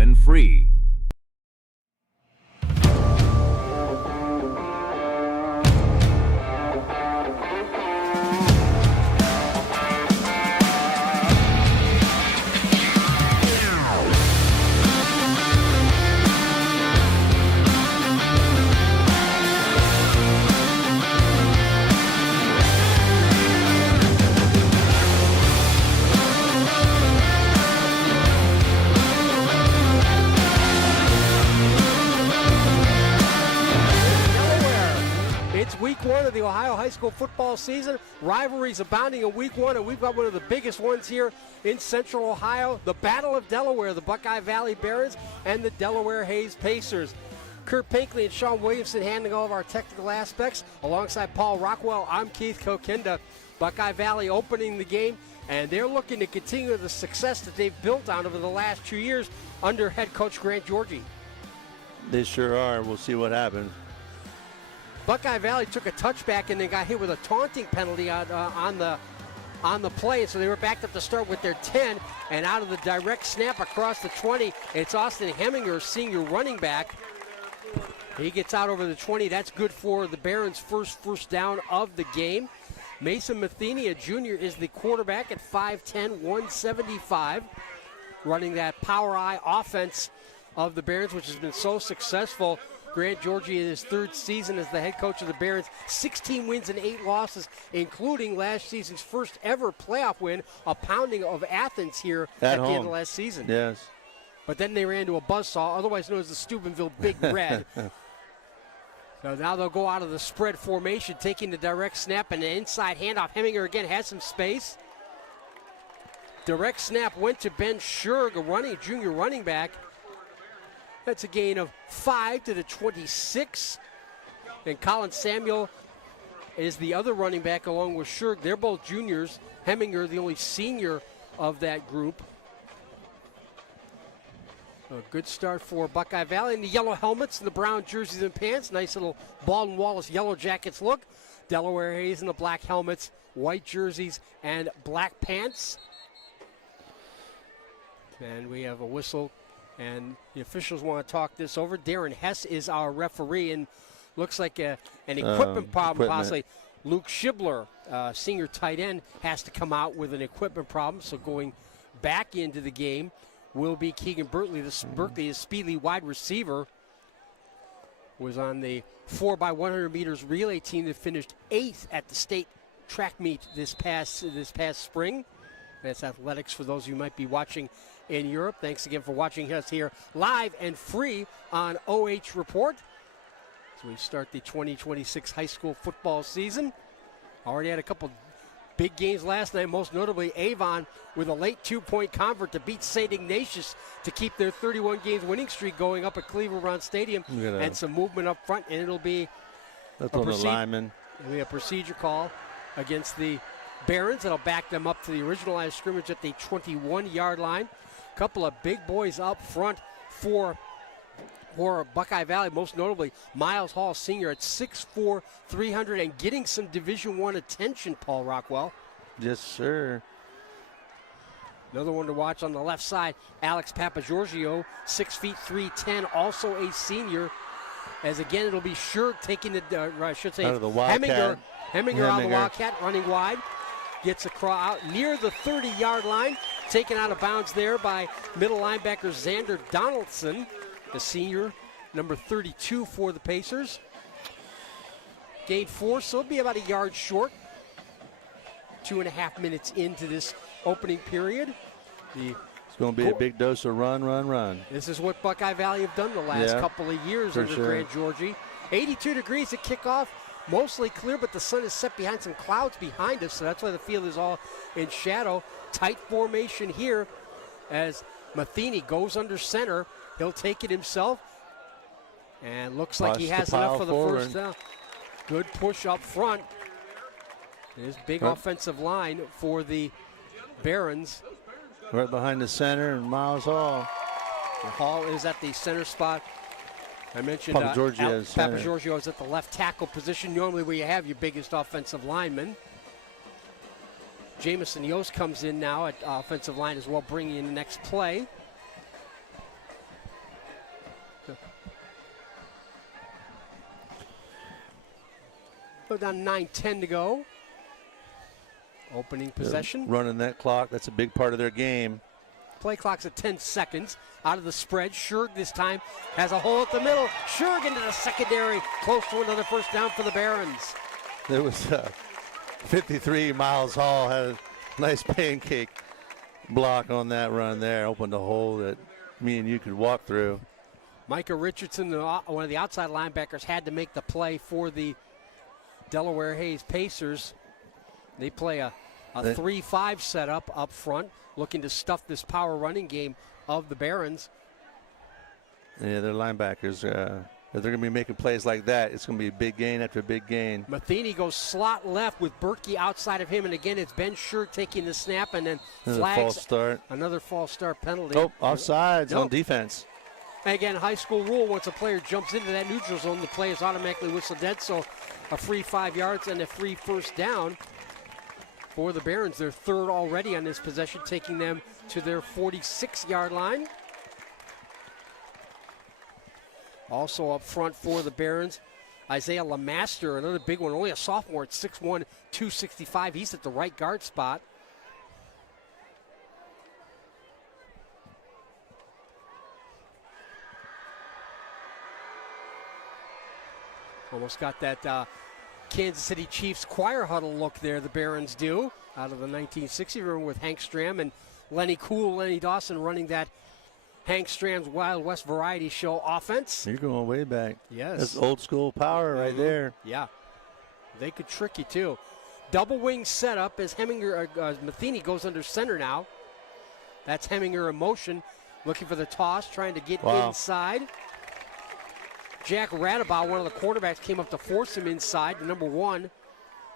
and free. Week one of the Ohio high school football season. Rivalries abounding in week one, and we've got one of the biggest ones here in central Ohio. The Battle of Delaware, the Buckeye Valley Barons and the Delaware Hayes Pacers. Kurt Pinkley and Sean Williamson handling all of our technical aspects. Alongside Paul Rockwell, I'm Keith Kokinda. Buckeye Valley opening the game, and they're looking to continue the success that they've built on over the last 2 years under head coach Grant Georgie. They sure are. We'll see what happens. Buckeye Valley took a touchback and they got hit with a taunting penalty on the play, so they were backed up to start with their 10, and out of the direct snap across the 20, it's Austin Heminger, senior running back. He gets out over the 20. That's good for the Barons' first down of the game. Mason Matheny, a junior, is the quarterback at 5'10", 175, running that power eye offense of the Barons, which has been so successful. Grant Georgie in his third season as the head coach of the Barons, 16 wins and 8 losses, including last season's first ever playoff win, a pounding of Athens here at the end of last season. Yes. But then they ran into a buzzsaw, otherwise known as the Steubenville Big Red. So now they'll go out of the spread formation, taking the direct snap and an inside handoff. Heminger again has some space. Direct snap went to Ben Scherg, a junior running back. That's a gain of 5 to the 26. And Colin Samuel is the other running back along with Scherg. They're both juniors. Heminger, the only senior of that group. A good start for Buckeye Valley. And the yellow helmets and the brown jerseys and pants. Nice little Baldwin Wallace yellow jackets look. Delaware Hayes in the black helmets, white jerseys, and black pants. And we have a whistle. And the officials want to talk this over. Darren Hess is our referee, and looks like an equipment problem possibly. Luke Schibler, senior tight end, has to come out with an equipment problem. So going back into the game will be Keegan Bertley. Bertley is speedy wide receiver. Was on the 4x100 meters relay team that finished 8th at the state track meet this past spring. That's athletics for those of you who might be watching in Europe. Thanks again for watching us here live and free on OH Report as we start the 2026 high school football season. Already had a couple big games last night, most notably Avon with a late 2-point convert to beat St. Ignatius to keep their 31 games winning streak going up at Cleveland Brown Stadium, and some movement up front, and it'll be a procedure call against the Barons. That'll back them up to the original line of scrimmage at the 21-yard line. Couple of big boys up front for Buckeye Valley, most notably Miles Hall, senior at 6'4", 300, and getting some Division I attention, Paul Rockwell. Yes, sir. Another one to watch on the left side, Alex Papagiorgio, 6 feet 3'10", also a senior. As again, it'll be Scherg taking the, I should say, out of the Wildcat. Heminger out of the Wildcat, running wide. Gets out near the 30-yard line. Taken out of bounds there by middle linebacker Xander Donaldson, the senior, number 32 for the Pacers. Gained 4, so it'll be about a yard short. 2.5 minutes into this opening period. It's going to be a big dose of run. This is what Buckeye Valley have done the last couple of years under Grant Georgie. 82 degrees at kickoff. Mostly clear, but the sun is set behind some clouds behind us, so that's why the field is all in shadow. Tight formation here as Matheny goes under center. He'll take it himself, and looks like he has enough for the first down. Good push up front. There's big offensive line for the Barons. Right behind the center, and Miles Hall. Hall is at the center spot. I mentioned Papagiorgio is at the left tackle position, normally where you have your biggest offensive lineman. Jamison Yost comes in now at offensive line as well, bringing in the next play. down 9:10 to go. Opening possession. Running that clock, that's a big part of their game. Play clock's at 10 seconds. Out of the spread, Shurg this time has a hole at the middle. Shurg into the secondary, close to another first down for the Barons. There was 53 Miles Hall had a nice pancake block on that run there. Opened a hole that me and you could walk through. Micah Richardson, one of the outside linebackers, had to make the play for the Delaware Hayes Pacers. They play a 3-5 setup up front, looking to stuff this power running game of the Barons. Yeah, their linebackers, if they're going to be making plays like that, it's going to be big gain after big gain. Matheny goes slot left with Berkey outside of him, and again it's Ben Shurg taking the snap, and then flags another false start penalty. Oh, offsides on defense. And again, high school rule, once a player jumps into that neutral zone, the play is automatically whistled dead, so a free 5 yards and a free first down for the Barons. They're third already on this possession, taking them to their 46-yard line. Also up front for the Barons, Isaiah LeMaster, another big one, only a sophomore at 6'1", 265. He's at the right guard spot. Almost got that Kansas City Chiefs choir huddle look there, the Barons do, out of the 1960 room with Hank Stram and Lenny Cool, Lenny Dawson running that Hank Stram's Wild West Variety Show offense. You're going way back. Yes. That's old school power right there. Yeah. They could trick you, too. Double wing setup as Matheny goes under center now. That's Heminger in motion, looking for the toss, trying to get inside. Jack Radabaugh, one of the quarterbacks, came up to force him inside. Number one,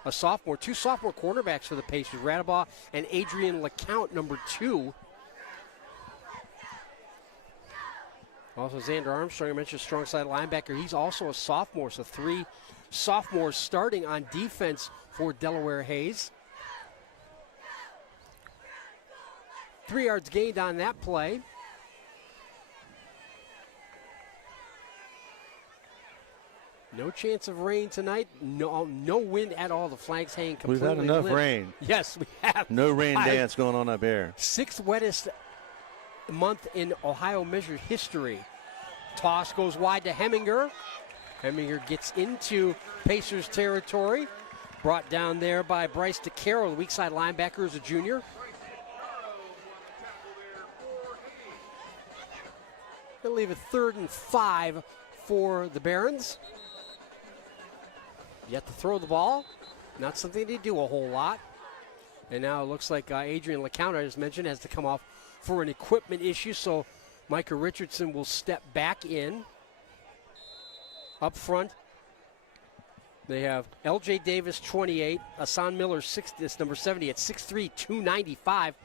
a sophomore. Two sophomore quarterbacks for the Pacers, Radabaugh and Adrian LeCount, number 2. Also, Xander Armstrong, I mentioned strong side linebacker. He's also a sophomore, so 3 sophomores starting on defense for Delaware Hayes. 3 yards gained on that play. No chance of rain tonight. No wind at all. The flag's hanging completely We've had enough limp. rain. Yes, we have. No rain dance going on up here. 6th wettest month in Ohio measured history. Toss goes wide to Heminger. Heminger gets into Pacers territory. Brought down there by Bryce DeCaro, the weak side linebacker, is a junior. They'll leave it 3rd and 5 for the Barons. Yet to throw the ball. Not something they do a whole lot. And now it looks like Adrian LeCount, I just mentioned, has to come off for an equipment issue. So Micah Richardson will step back in. Up front, they have L.J. Davis, 28. Asan Miller, number 70 at 6'3", 295.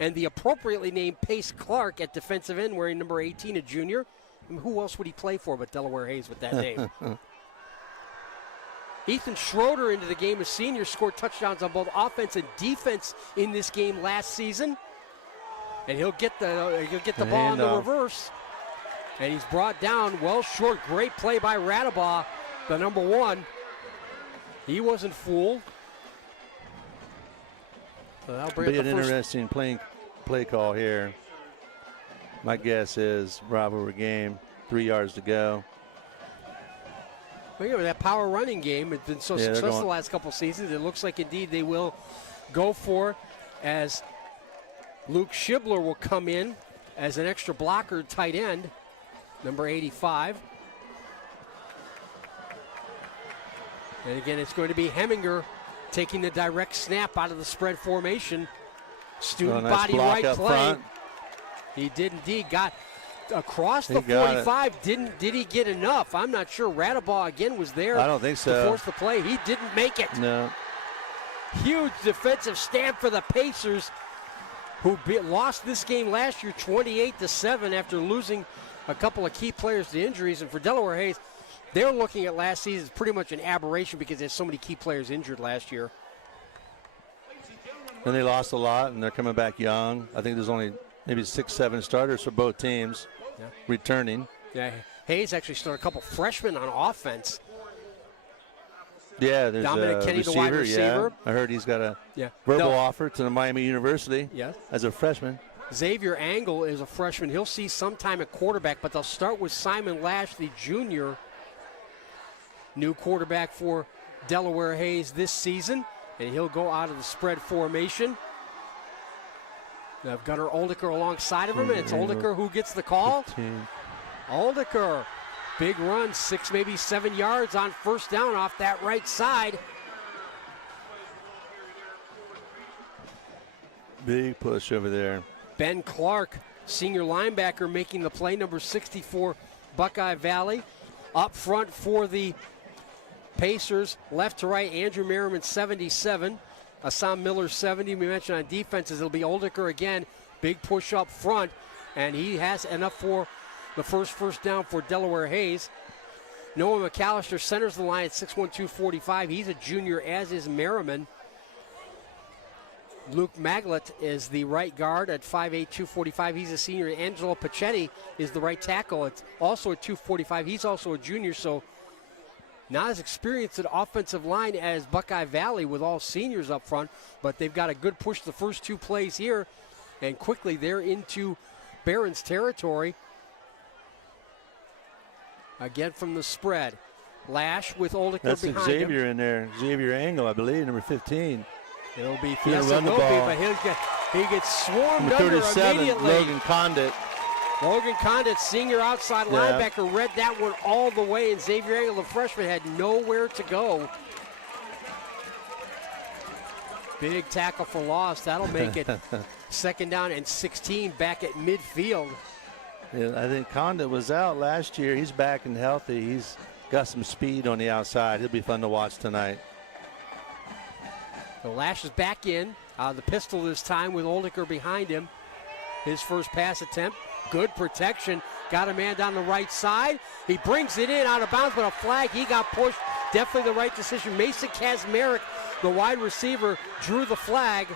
And the appropriately named Pace Clark at defensive end, wearing number 18, a junior. I mean, who else would he play for but Delaware Hayes with that name? Ethan Schroeder into the game, a senior, scored touchdowns on both offense and defense in this game last season. And he'll get the ball in the reverse. And he's brought down well short. Great play by Radabaugh, the number 1. He wasn't fooled. So that'll bring Be an interesting play call here. My guess is rivalry game, 3 yards to go. Well, that power running game has been so successful the last couple seasons. It looks like indeed they will go for it, as Luke Shibler will come in as an extra blocker tight end, number 85. And again, it's going to be Heminger taking the direct snap out of the spread formation. Student body right play. Front. He did indeed. Got across the 45. Did he get enough? I'm not sure. Radabaugh again was there. I don't think so. To force the play. He didn't make it. No. Huge defensive stand for the Pacers, who lost this game last year 28-7 after losing a couple of key players to injuries. And for Delaware Hayes, they're looking at last season as pretty much an aberration because there's so many key players injured last year. And they lost a lot, and they're coming back young. I think there's only maybe 6-7 starters for both teams returning. Yeah, Hayes actually started a couple freshmen on offense. Yeah, there's Dominic a Kenny, receiver, the wide receiver. Yeah. I heard he's got a verbal offer to the Miami University as a freshman. Xavier Angle is a freshman. He'll see some time at quarterback, but they'll start with Simon Lash, the junior, new quarterback for Delaware Hayes this season, and he'll go out of the spread formation. They have Gunnar Oldeker alongside of him, and it's Oldeker who gets the call. 15. Oldeker, big run, 6, maybe 7 yards on first down off that right side. Big push over there. Ben Clark, senior linebacker, making the play, number 64, Buckeye Valley. Up front for the Pacers, left to right, Andrew Merriman, 77. Assam Miller, 70. We mentioned on defenses, it'll be Oldeker again. Big push up front, and he has enough for the first down for Delaware Hayes. Noah McAllister centers the line at 6'1", 245. He's a junior, as is Merriman. Luke Maglet is the right guard at 5'8", 245. He's a senior. Angelo Pacetti is the right tackle. It's also at 245. He's also a junior, so not as experienced at offensive line as Buckeye Valley with all seniors up front, but they've got a good push the first 2 plays here, and quickly they're into Barron's territory. Again from the spread. Lash with Oldeker That's behind Xavier him. in there. Xavier Angle, I believe, number 15. It'll be He'll run the ball. but he gets swarmed Number under 37, immediately. Logan Condit. Logan Condit, senior outside linebacker, read that one all the way, and Xavier Angle, the freshman, had nowhere to go. Big tackle for loss. That'll make it 2nd down and 16 back at midfield. Yeah, I think Condit was out last year. He's back and healthy. He's got some speed on the outside. He'll be fun to watch tonight. The Lash is back in. The pistol this time with Oldeker behind him. His first pass attempt. Good protection. Got a man down the right side. He brings it in out of bounds, but a flag. He got pushed. Definitely the right decision. Mason Kazmarek, the wide receiver, drew the flag.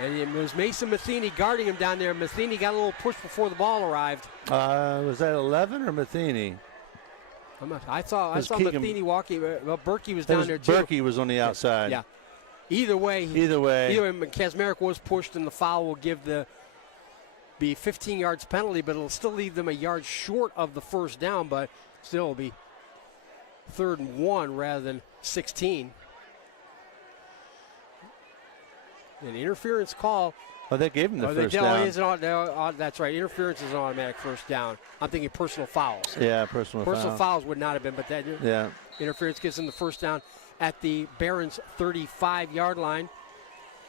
And it was Mason Matheny guarding him down there. Matheny got a little push before the ball arrived. Was that 11 or Matheny? I saw Matheny walking. Well, Berkey was down there too. Berkey was on the outside. Yeah. Either way, Kazmarek was pushed, and the foul will give be 15 yards penalty, but it'll still leave them a yard short of the first down, but still it'll be 3rd and 1 rather than 16. An interference call. Oh, they gave him the first down. That's right. Interference is an automatic first down. I'm thinking personal fouls. Yeah, personal fouls would not have been, but that interference gives them the first down at the Barron's 35-yard line.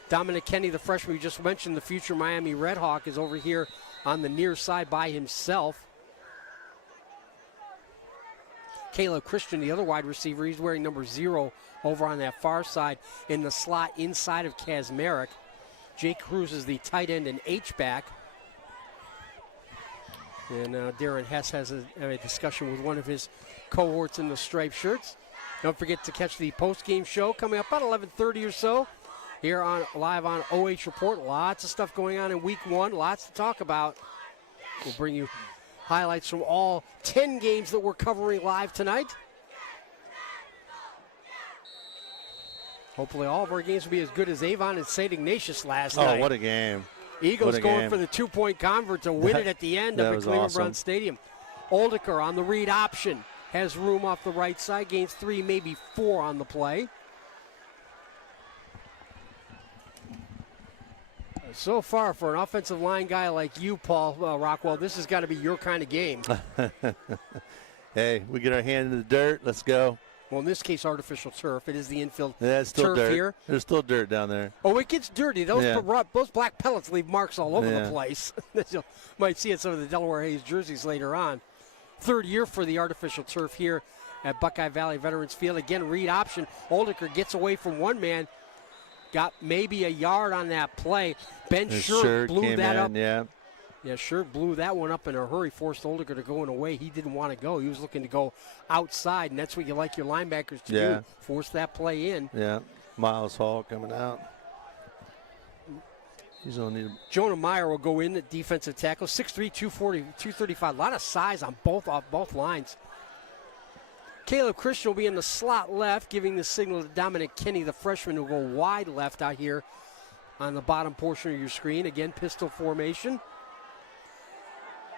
Dominic Kenny, the freshman we just mentioned, the future Miami Red Hawk, is over here on the near side by himself. Caleb Christian, the other wide receiver, he's wearing number 0 over on that far side in the slot inside of Kazmarek. Jake Cruz is the tight end and H-back. And Darren Hess has a discussion with one of his cohorts in the striped shirts. Don't forget to catch the post-game show coming up about 11:30 or so here live on OH Report. Lots of stuff going on in Week 1, lots to talk about. We'll bring you highlights from all 10 games that we're covering live tonight. Hopefully all of our games will be as good as Avon and St. Ignatius last night. Oh, what a game. Eagles going for the 2-point convert to win it at the end of the Cleveland Brown Stadium. Oldeker on the read option. Has room off the right side. Gains 3, maybe 4 on the play. So far, for an offensive line guy like you, Paul Rockwell, this has got to be your kind of game. Hey, we get our hand in the dirt. Let's go. Well, in this case, artificial turf. It is the infield it's still turf dirt. here. There's still dirt down there. Oh, it gets dirty. Those black pellets leave marks all over the place. You might see it some of the Delaware Hayes jerseys later on. 3rd year for the artificial turf here at Buckeye Valley Veterans Field. Again, read option. Oldeker gets away from one man. Got maybe a yard on that play. Ben Shirt blew that up. Yeah, Shirt blew that one up in a hurry, forced Oldeker to go in a way he didn't want to go. He was looking to go outside, and that's what you like your linebackers to do, force that play in. Yeah, Miles Hall coming out. He's on the Jonah Meyer will go in at defensive tackle, 6'3", 240, 235. A lot of size on both lines. Caleb Christian will be in the slot left, giving the signal to Dominic Kinney, the freshman, who will go wide left out here on the bottom portion of your screen. Again, pistol formation.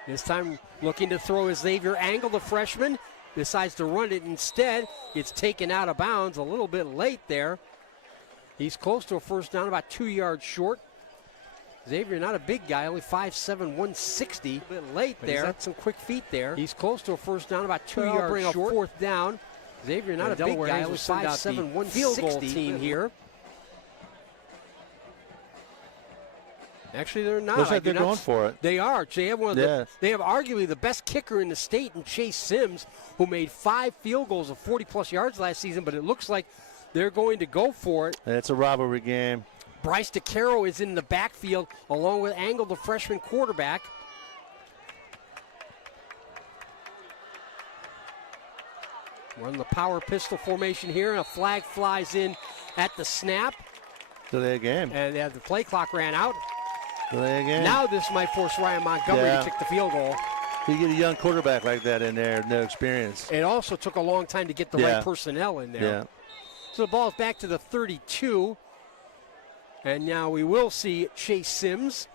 This time looking to throw is Xavier Angle, the freshman. Decides to run it instead. Gets taken out of bounds a little bit late there. He's close to a first down, about 2 yards short. Xavier, not a big guy, only 5'7", 160. A bit late there. He's got some quick feet there. He's close to a first down, about 2 yards short. Fourth down. Xavier, not a big guy, only 5'7", 160 team here. Actually, they're not. Looks like they're going for it. They are. They have they have arguably the best kicker in the state in Chase Sims, who made 5 field goals of 40-plus yards last season, but it looks like they're going to go for it. It's a rivalry game. Bryce DeCaro is in the backfield, along with Angle, the freshman quarterback. We're in the power pistol formation here, and a flag flies in at the snap. Delay a game. And the play clock ran out. Delay a game. Now this might force Ryan Montgomery to kick the field goal. You get a young quarterback like that in there, no experience. It also took a long time to get the right personnel in there. Yeah. So the ball's back to the 32. And now we will see Chase Sims.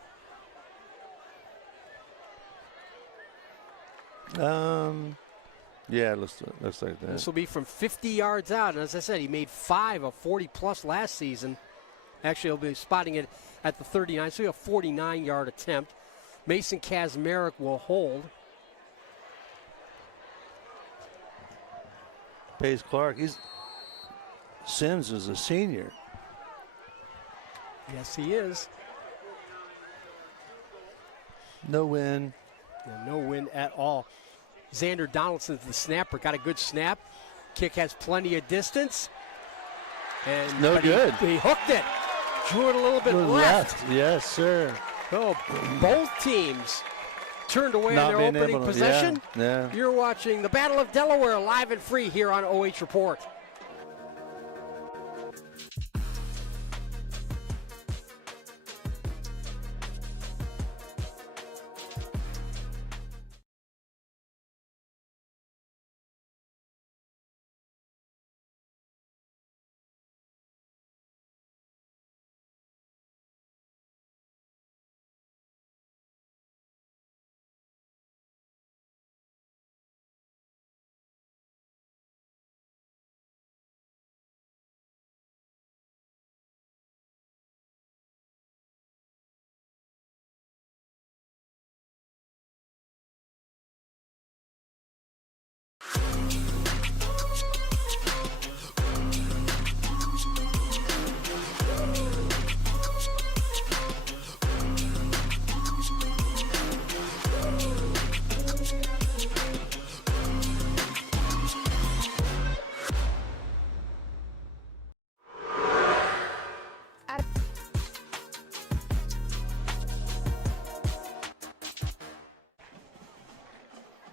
Yeah, it looks like that. This will be from 50 yards out. And as I said, he made 5 of 40-plus last season. Actually, he'll be spotting it at the 39, so a 49-yard attempt. Mason Kazmarek will hold. Pace Clark, Sims is a senior. Yes, he is. No win. Yeah, no win at all. Xander Donaldson's the snapper. Got a good snap. Kick has plenty of distance. And no good. He hooked it. Drew it a little bit left. Yes, sir. So both teams turned away on their opening possession. Yeah. You're watching the Battle of Delaware live and free here on OH Report.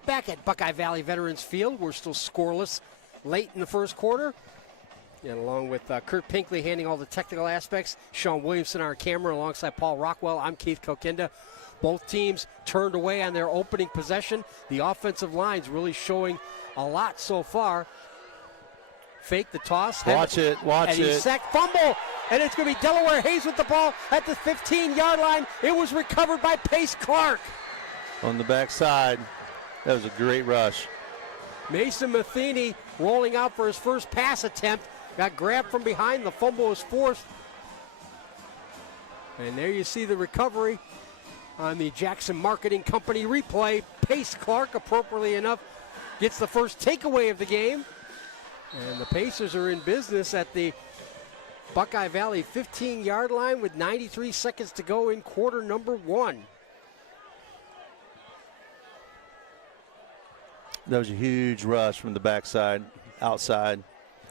Back at Buckeye Valley Veterans Field, we're still scoreless late in the first quarter. And along with Kurt Pinkley handling all the technical aspects, Sean Williamson, our camera, alongside Paul Rockwell, I'm Keith Kokinda. Both teams turned away on their opening possession. The offensive line's really showing a lot so far. Fake the toss. Watch it. And he's sacked, fumble. And it's going to be Delaware Hayes with the ball at the 15-yard line. It was recovered by Pace Clark. On the backside. That was a great rush. Mason Matheny rolling out for his first pass attempt. Got grabbed from behind. The fumble was forced. And there you see the recovery on the Jackson Marketing Company replay. Pace Clark, appropriately enough, gets the first takeaway of the game. And the Pacers are in business at the Buckeye Valley 15-yard line with 93 seconds to go in quarter number 1. That was a huge rush from the backside, outside.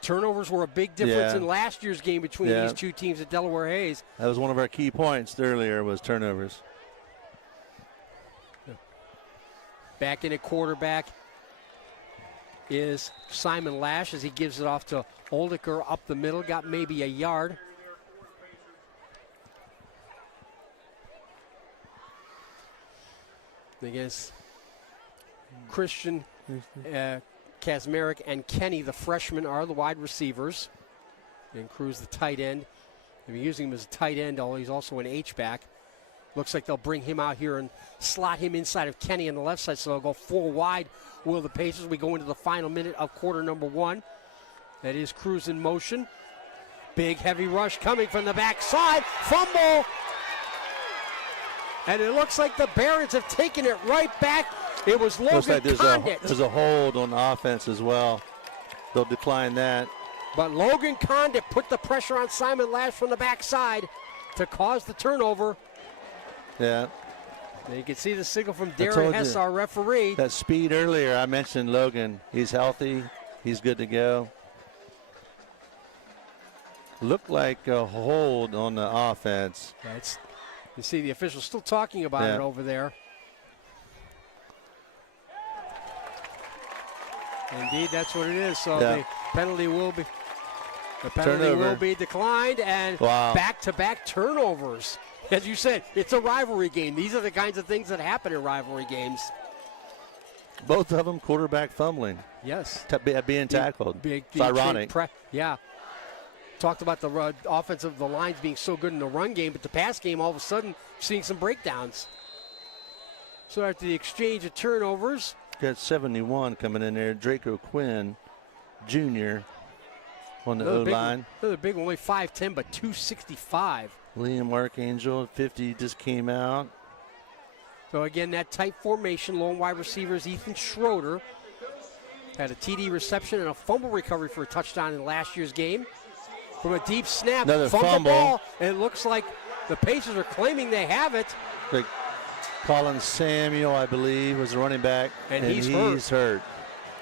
Turnovers were a big difference in last year's game between these two teams at Delaware Hayes. That was one of our key points earlier, was turnovers. Back in at quarterback is Simon Lash as he gives it off to Oldiker up the middle. Got maybe a yard. Against Christian Kazmarek and Kenny, the freshmen, are the wide receivers. And Cruz, the tight end. They're using him as a tight end, although he's also an H-back. Looks like they'll bring him out here and slot him inside of Kenny on the left side, so they'll go 4 wide. Will the Pacers? We go into the final minute of quarter number 1. That is Cruz in motion. Big heavy rush coming from the backside. Fumble. And it looks like the Barons have taken it right back. It was Logan Condit. There's a hold on the offense as well. They'll decline that. But Logan Condit put the pressure on Simon Lash from the backside to cause the turnover. Yeah. And you can see the signal from Darren Hess, our referee. That speed earlier, I mentioned Logan. He's healthy. He's good to go. Looked like a hold on the offense. That's, you see the officials still talking about it over there. Indeed, that's what it is. So the penalty will be declined, and back-to-back turnovers. As you said, it's a rivalry game. These are the kinds of things that happen in rivalry games. Both of them quarterback fumbling. Yes. Being tackled. It's ironic. Talked about the offensive, the lines being so good in the run game, but the pass game, all of a sudden, seeing some breakdowns. So after the exchange of turnovers. Got 71 coming in there. Draco Quinn, Jr. on the O-line. Another big one, only 5'10", but 265. Liam Archangel, 50, just came out. So again, that tight formation, lone wide receivers, Ethan Schroeder had a TD reception and a fumble recovery for a touchdown in last year's game. From a deep snap, another fumble. Ball, and it looks like the Pacers are claiming they have it. Like Colin Samuel, I believe, was the running back, and he's hurt.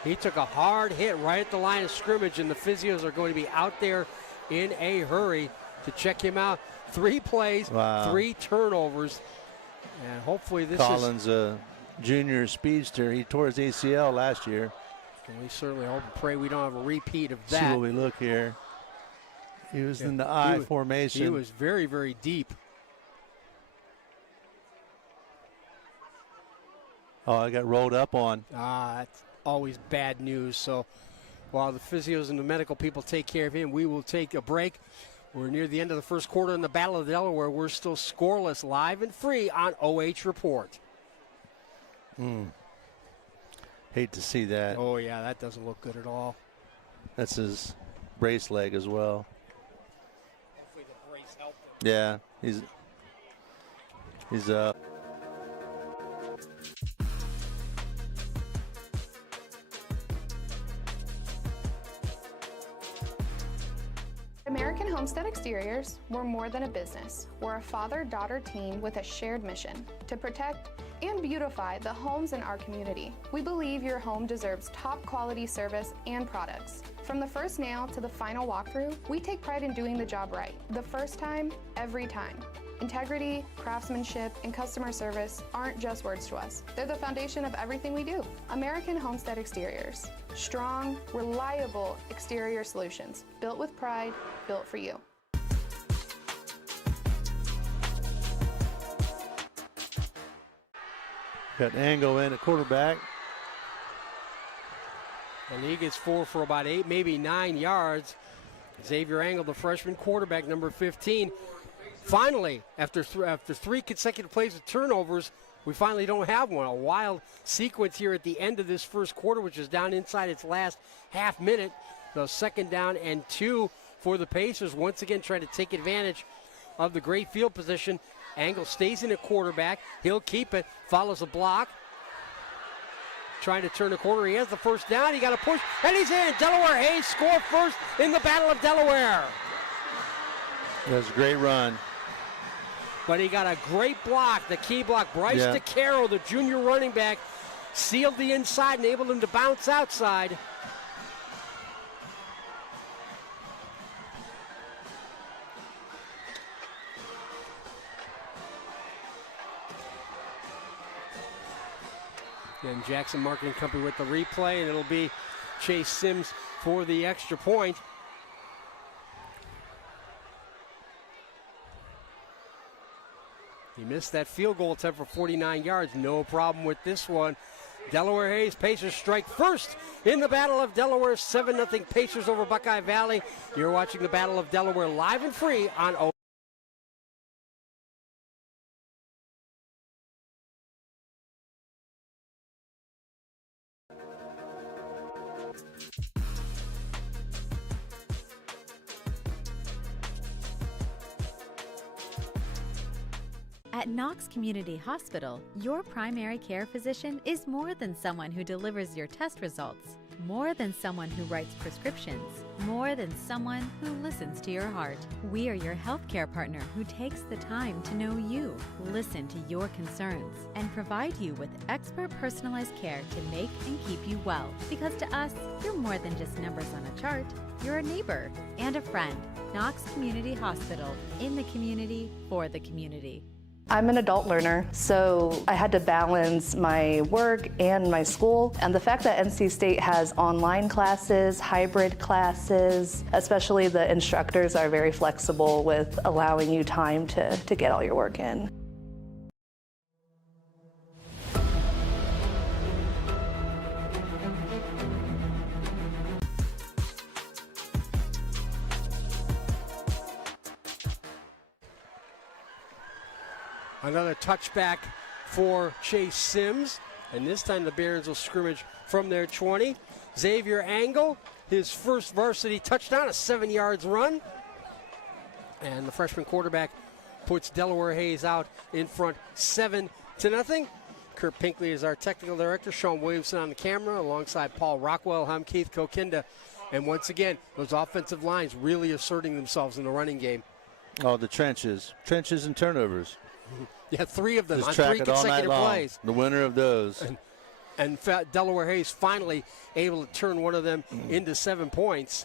He took a hard hit right at the line of scrimmage, and the physios are going to be out there in a hurry to check him out. 3 plays, 3 turnovers, and hopefully this Collins, a junior speedster. He tore his ACL last year. And we certainly hope and pray we don't have a repeat of that. See what we look here. He was in the I formation. He was very, very deep. Oh, I got rolled up on. That's always bad news. So while the physios and the medical people take care of him, we will take a break. We're near the end of the first quarter in the Battle of Delaware. We're still scoreless, live and free on OH Report. Hate to see that. Oh, yeah, that doesn't look good at all. That's his brace leg as well. Hopefully the brace helped him. Yeah, he's up. American Homestead Exteriors, we're more than a business. We're a father-daughter team with a shared mission to protect and beautify the homes in our community. We believe your home deserves top quality service and products. From the first nail to the final walkthrough, we take pride in doing the job right. The first time, every time. Integrity, craftsmanship, and customer service aren't just words to us. They're the foundation of everything we do. American Homestead Exteriors. Strong, reliable exterior solutions. Built with pride, built for you. Got Angle in at quarterback. And he gets 4 for about 8, maybe 9 yards. Xavier Angle, the freshman quarterback, number 15. Finally, after 3 consecutive plays with turnovers, we finally don't have one. A wild sequence here at the end of this first quarter, which is down inside its last half minute. So 2nd down and 2 for the Pacers. Once again, trying to take advantage of the great field position. Angle stays in at quarterback. He'll keep it, follows a block. Trying to turn the corner. He has the first down. He got a push, and he's in. Delaware Hayes score first in the Battle of Delaware. That was a great run. But he got a great block, the key block. Bryce DeCaro, the junior running back, sealed the inside, enabled him to bounce outside. And Jackson Marketing Company with the replay, and it'll be Chase Sims for the extra point. He missed that field goal attempt for 49 yards. No problem with this one. Delaware Hayes Pacers strike first in the Battle of Delaware. 7-0 Pacers over Buckeye Valley. You're watching the Battle of Delaware live and free on OH. At Knox Community Hospital, your primary care physician is more than someone who delivers your test results, more than someone who writes prescriptions, more than someone who listens to your heart. We are your healthcare partner who takes the time to know you, listen to your concerns, and provide you with expert personalized care to make and keep you well. Because to us, you're more than just numbers on a chart. You're a neighbor and a friend. Knox Community Hospital, in the community, for the community. I'm an adult learner, so I had to balance my work and my school. And the fact that NC State has online classes, hybrid classes, especially the instructors are very flexible with allowing you time to get all your work in. Another touchback for Chase Sims, and this time the Barons will scrimmage from their 20. Xavier Angle, his first varsity touchdown, a 7 yards run. And the freshman quarterback puts Delaware Hayes out in front 7-0. Kurt Pinkley is our technical director. Sean Williamson on the camera alongside Paul Rockwell. I'm Keith Kokinda. And once again, those offensive lines really asserting themselves in the running game. Oh, the trenches and turnovers. Yeah, 3 of them Just on track 3 it all night consecutive long. plays. The winner of those. And Delaware Hayes finally able to turn one of them into 7 points.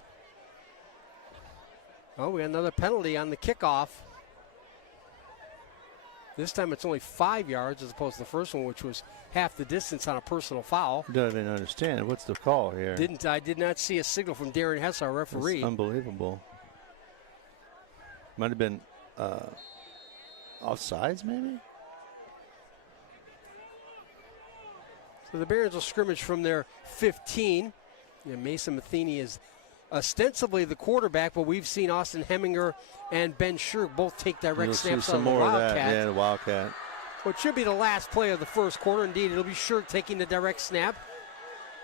Oh, we had another penalty on the kickoff. This time it's only 5 yards as opposed to the first one, which was half the distance on a personal foul. Don't even understand. What's the call here? I did not see a signal from Darren Hess, our referee. It's unbelievable. Might have been offsides, maybe? So the Barons will scrimmage from their 15. Mason Matheny is ostensibly the quarterback, but we've seen Austin Heminger and Ben Shirk both take direct snaps on the Wildcat. Yeah, the Wildcat. Well, it should be the last play of the first quarter. Indeed, it'll be Shirk taking the direct snap,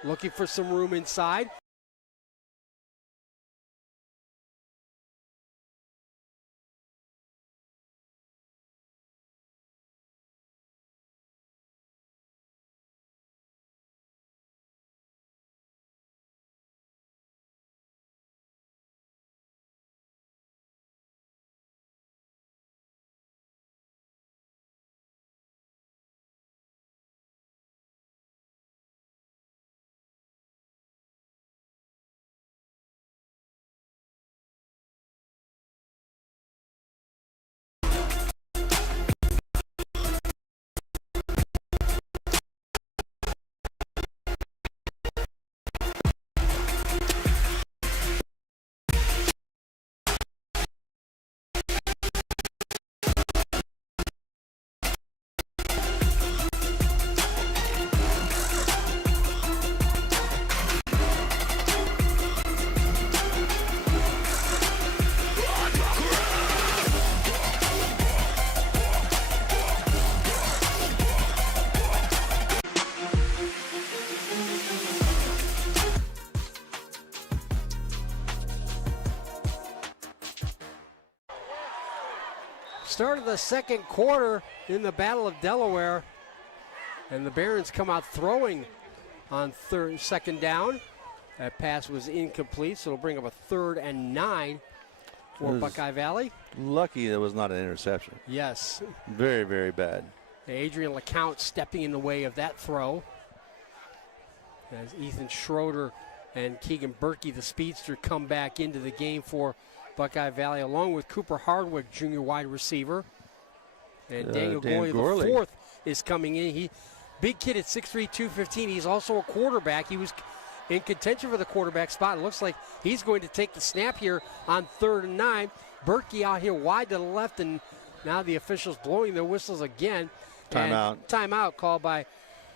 looking for some room inside. Start of the second quarter in the Battle of Delaware. And the Barons come out throwing on second down. That pass was incomplete, so it'll bring up a 3rd and 9 for Buckeye Valley. Lucky it was not an interception. Yes. Very, very bad. Adrian LeCount stepping in the way of that throw. As Ethan Schroeder and Keegan Berkey, the speedster, come back into the game for Buckeye Valley, along with Cooper Hardwick, junior wide receiver. And Daniel Goy, the fourth, is coming in. Big kid at 6'3", 215. He's also a quarterback. He was in contention for the quarterback spot. It looks like he's going to take the snap here on 3rd and 9. Berkey out here wide to the left, and now the officials blowing their whistles again. Timeout. Timeout called by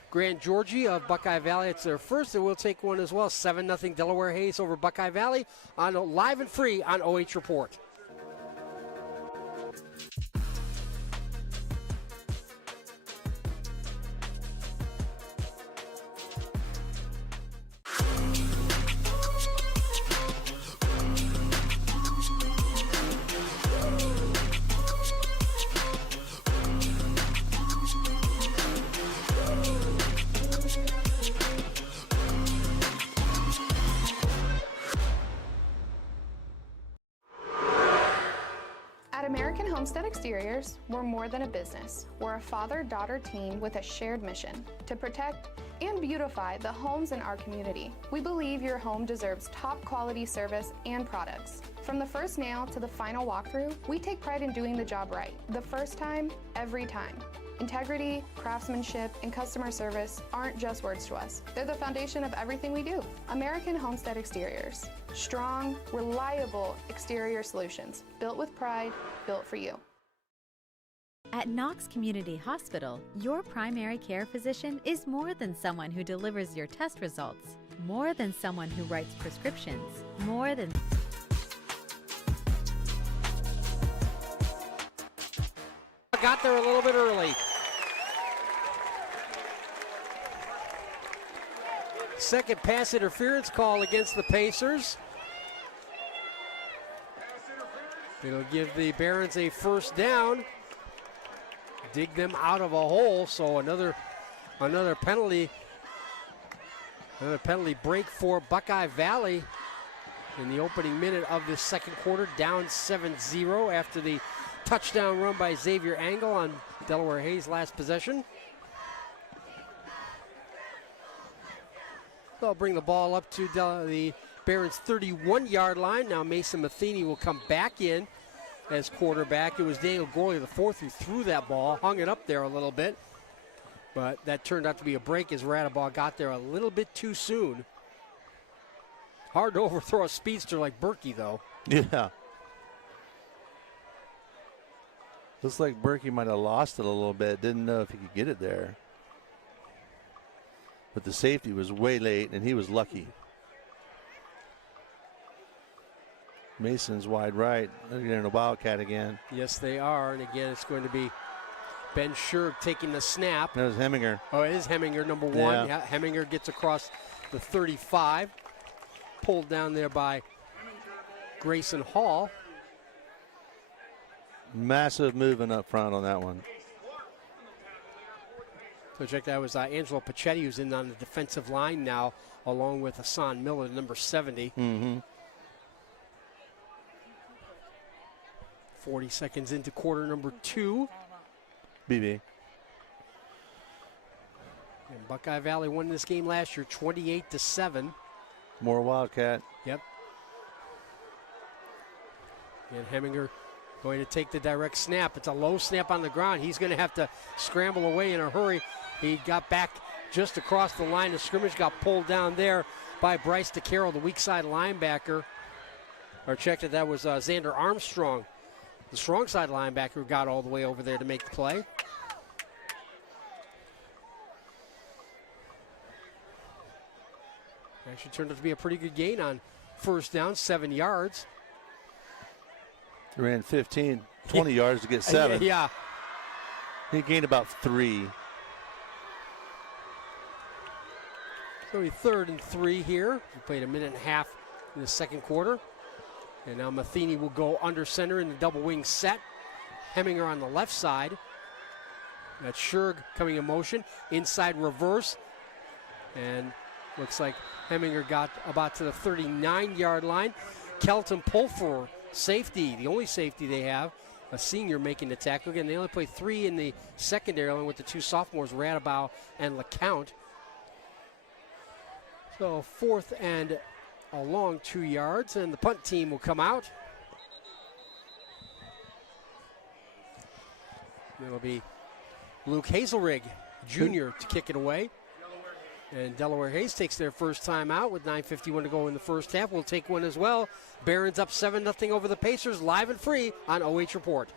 Grand Georgie of Buckeye Valley. It's their first, and we'll take one as well. 7-0 Delaware Hayes over Buckeye Valley on live and free on OH Report. American Homestead Exteriors, we're more than a business. We're a father-daughter team with a shared mission to protect and beautify the homes in our community. We believe your home deserves top quality service and products. From the first nail to the final walkthrough, we take pride in doing the job right. The first time, every time. Integrity, craftsmanship, and customer service aren't just words to us. They're the foundation of everything we do. American Homestead Exteriors. Strong, reliable exterior solutions. Built with pride, built for you. At Knox Community Hospital, your primary care physician is more than someone who delivers your test results, more than someone who writes prescriptions, more than got there a little bit early. Second pass interference call against the Pacers. It'll give the Barons a first down. Dig them out of a hole, so another penalty. Another penalty break for Buckeye Valley in the opening minute of the second quarter, down 7-0 after the touchdown run by Xavier Angle on Delaware Hayes' last possession. They'll bring the ball up to the Barons' 31-yard line. Now Mason Matheny will come back in as quarterback. It was Daniel Gorley, the fourth, who threw that ball, hung it up there a little bit. But that turned out to be a break as Radaball got there a little bit too soon. Hard to overthrow a speedster like Berkey, though. Yeah. Looks like Berkey might have lost it a little bit. Didn't know if he could get it there. But the safety was way late, and he was lucky. Mason's wide right. They're getting a Wildcat again. Yes, they are. And again, it's going to be Ben Scherg taking the snap. That was Heminger. Oh, it is Heminger, number one. Yeah. Heminger gets across the 35. Pulled down there by Grayson Hall. Massive movement up front on that one. So check that was Angelo Pacetti, who's in on the defensive line now, along with Hassan Miller, number 70. 40 seconds into quarter number 2. BB. And Buckeye Valley won this game last year, 28-7. More Wildcat. Yep. And Heminger going to take the direct snap. It's a low snap on the ground. He's going to have to scramble away in a hurry. He got back just across the line of scrimmage, got pulled down there by Bryce DeCarroll, the weak side linebacker. Or checked it, that was Xander Armstrong, the strong side linebacker, who got all the way over there to make the play. Actually turned out to be a pretty good gain on first down, 7 yards. He ran 15, 20 yards to get 7. Yeah. He gained about 3. So we 3rd and 3 here. We played a minute and a half in the second quarter. And now Matheny will go under center in the double wing set. Heminger on the left side. That's Scherg coming in motion. Inside reverse. And looks like Heminger got about to the 39-yard line. Kelton Pulfer, safety, the only safety they have, a senior making the tackle. Again, they only play 3 in the secondary, along with the 2 sophomores, Radabow and LeCount. So 4th and a long 2 yards, and the punt team will come out. It'll be Luke Hazelrig, Jr., to kick it away. And Delaware Hayes takes their first time out with 9:51 to go in the first half. We'll take one as well. Barons up 7-0 over the Pacers, live and free on OH Report.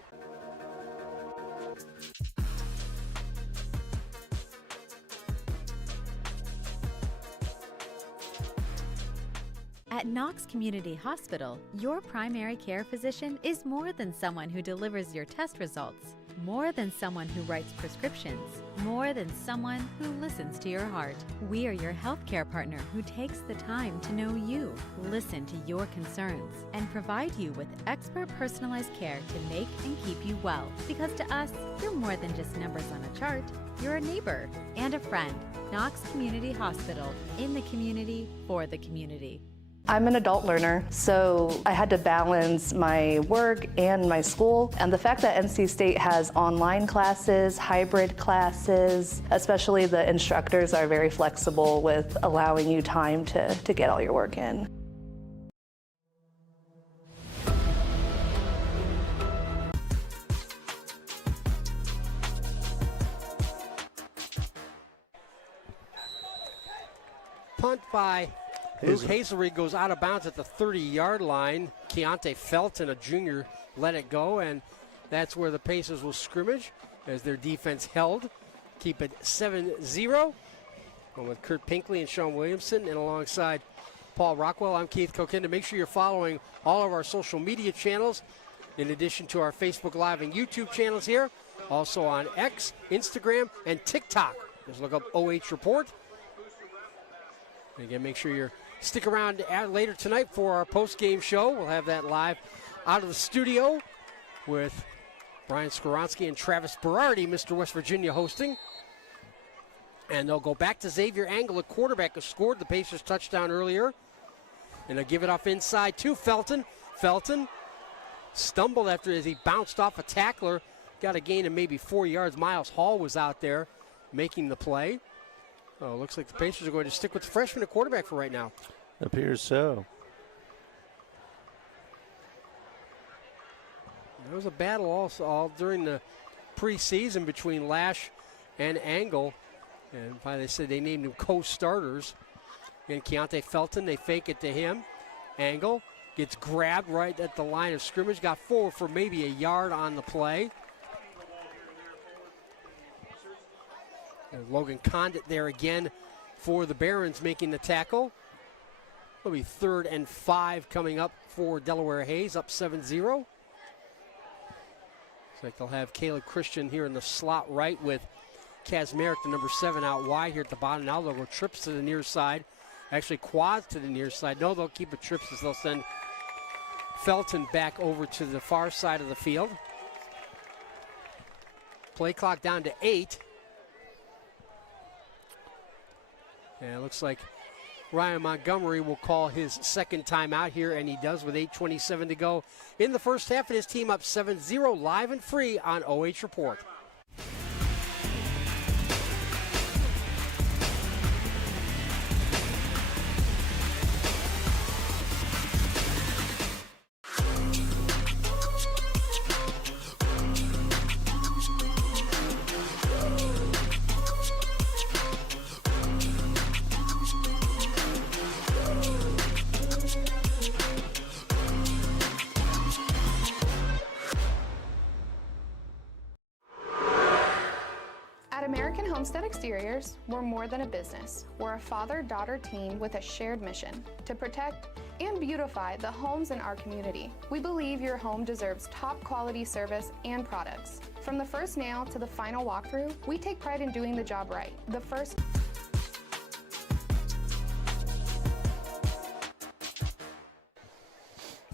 At Knox Community Hospital, your primary care physician is more than someone who delivers your test results, more than someone who writes prescriptions, more than someone who listens to your heart. We are your healthcare partner who takes the time to know you, listen to your concerns, and provide you with expert personalized care to make and keep you well. Because to us, you're more than just numbers on a chart. You're a neighbor and a friend. Knox Community Hospital, in the community, for the community. I'm an adult learner, so I had to balance my work and my school. And the fact that NC State has online classes, hybrid classes, especially the instructors are very flexible with allowing you time to get all your work in. Punt by Luke Hazelreed goes out of bounds at the 30-yard line. Keontae Felton, a junior, let it go, and that's where the Pacers will scrimmage as their defense held. Keep it 7-0. With Kurt Pinkley and Sean Williamson, and alongside Paul Rockwell, I'm Keith Kokinda. Make sure you're following all of our social media channels, in addition to our Facebook Live and YouTube channels here. Also on X, Instagram, and TikTok. Just look up OH.REPORT. And again, make sure you're stick around later tonight for our post-game show. We'll have that live out of the studio with Brian Skoronski and Travis Berardi, Mr. West Virginia, hosting. And they'll go back to Xavier Angle, a quarterback who scored the Pacers touchdown earlier. And they'll give it off inside to Felton. Felton stumbled as he bounced off a tackler. Got a gain of maybe 4 yards. Miles Hall was out there making the play. Oh, looks like the Pacers are going to stick with the freshman at quarterback for right now. Appears so. There was a battle also all during the preseason between Lash and Angle. And they said they named them co-starters. And Keontae Felton, they fake it to him. Angle gets grabbed right at the line of scrimmage. Got forward for maybe a yard on the play. And Logan Condit there again for the Barons making the tackle. It'll be 3rd and 5 coming up for Delaware Hayes, up 7-0. Looks like they'll have Caleb Christian here in the slot right with Kazmarek, the number 7, out wide here at the bottom. Now they'll go trips to the near side. Actually, quads to the near side. No, they'll keep it trips as they'll send Felton back over to the far side of the field. Play clock down to 8. And it looks like Ryan Montgomery will call his second timeout here, and he does with 8:27 to go in the first half, and his team up 7-0 live and free on OH Report. Homestead Exteriors, we're more than a business. We're a father-daughter team with a shared mission to protect and beautify the homes in our community. We believe your home deserves top quality service and products. From the first nail to the final walkthrough, we take pride in doing the job right. The first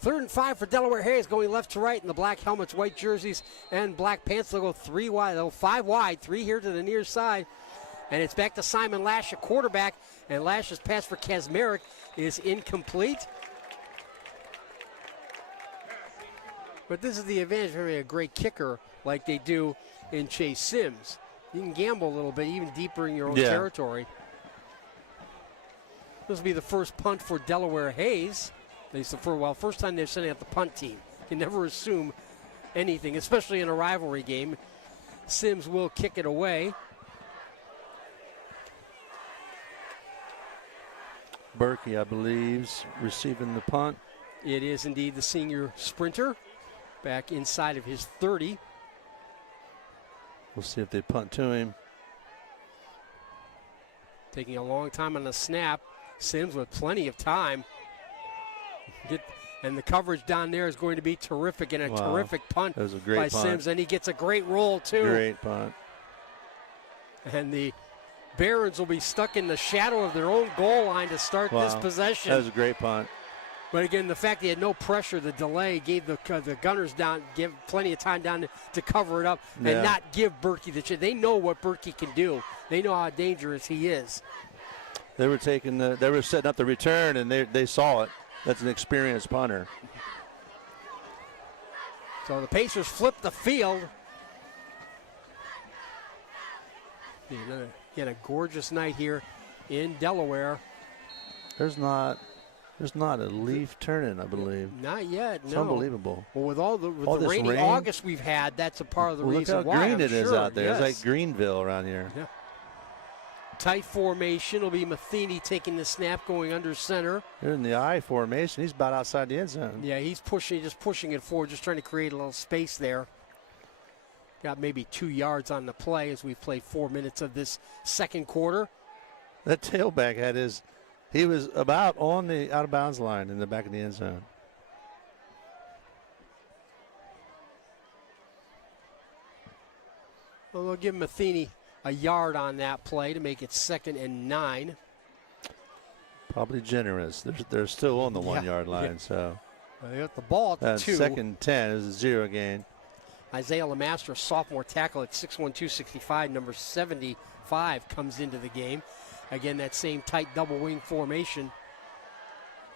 3rd and 5 for Delaware Hayes, going left to right in the black helmets, white jerseys, and black pants. They'll go 3 wide, they'll 5 wide, 3 here to the near side. And it's back to Simon Lash, a quarterback, and Lash's pass for Kazmarek is incomplete. But this is the advantage of having a great kicker like they do in Chase Sims. You can gamble a little bit, even deeper in your own territory. This will be the first punt for Delaware Hayes. At least first time they're sending out the punt team. You never assume anything, especially in a rivalry game. Sims will kick it away. Berkey, I believe, receiving the punt. It is indeed the senior sprinter back inside of his 30. We'll see if they punt to him. Taking a long time on the snap. Sims with plenty of time. And the coverage down there is going to be terrific, and a terrific punt that was a great by punt. Sims. And he gets a great roll, too. Great punt. And the Barons will be stuck in the shadow of their own goal line to start this possession. That was a great punt. But again, the fact he had no pressure, the delay gave the Gunners give plenty of time down to cover it up and not give Berkey the chance. They know what Berkey can do. They know how dangerous he is. They were setting up the return, and they saw it. That's an experienced punter. So the Pacers flip the field. Again, a gorgeous night here in Delaware. There's not a leaf turning, I believe. Not yet, It's no. Unbelievable. Well, with the this rainy rain. August we've had, that's a part of the reason look how why. green it is out there. Yes. It's like Greenville around here. Yeah. Tight formation will be Matheny taking the snap, going under center. Here in the I formation, he's about outside the end zone. Yeah, he's just pushing it forward, just trying to create a little space there. Got maybe 2 yards on the play as we've played 4 minutes of this second quarter. That tailback he was about on the out of bounds line in the back of the end zone. Well, they'll give Matheny a yard on that play to make it 2nd and 9. Probably generous. They're still on the 1 yard line, yeah. so. They got the ball at the 2. 2nd and 10 is a 0 gain. Isaiah Lemaster, sophomore tackle at 6'1", 265, number 75, comes into the game. Again, that same tight double wing formation.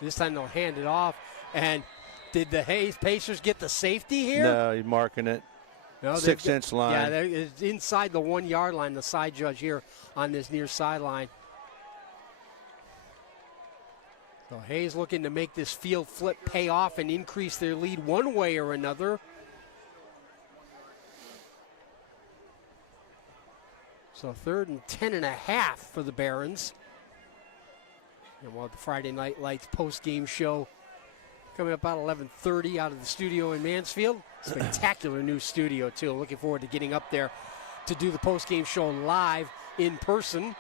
This time they'll hand it off. And did the Hayes Pacers get the safety here? No, he's marking it. No, 6-inch line. Yeah, it's inside the 1 yard line, the side judge here on this near sideline. So Hayes looking to make this field flip pay off and increase their lead one way or another. So 3rd and 10 and a half for the Barons. And we'll have the Friday Night Lights post-game show coming up about 11:30 out of the studio in Mansfield. Spectacular new studio, too. Looking forward to getting up there to do the post-game show live in person.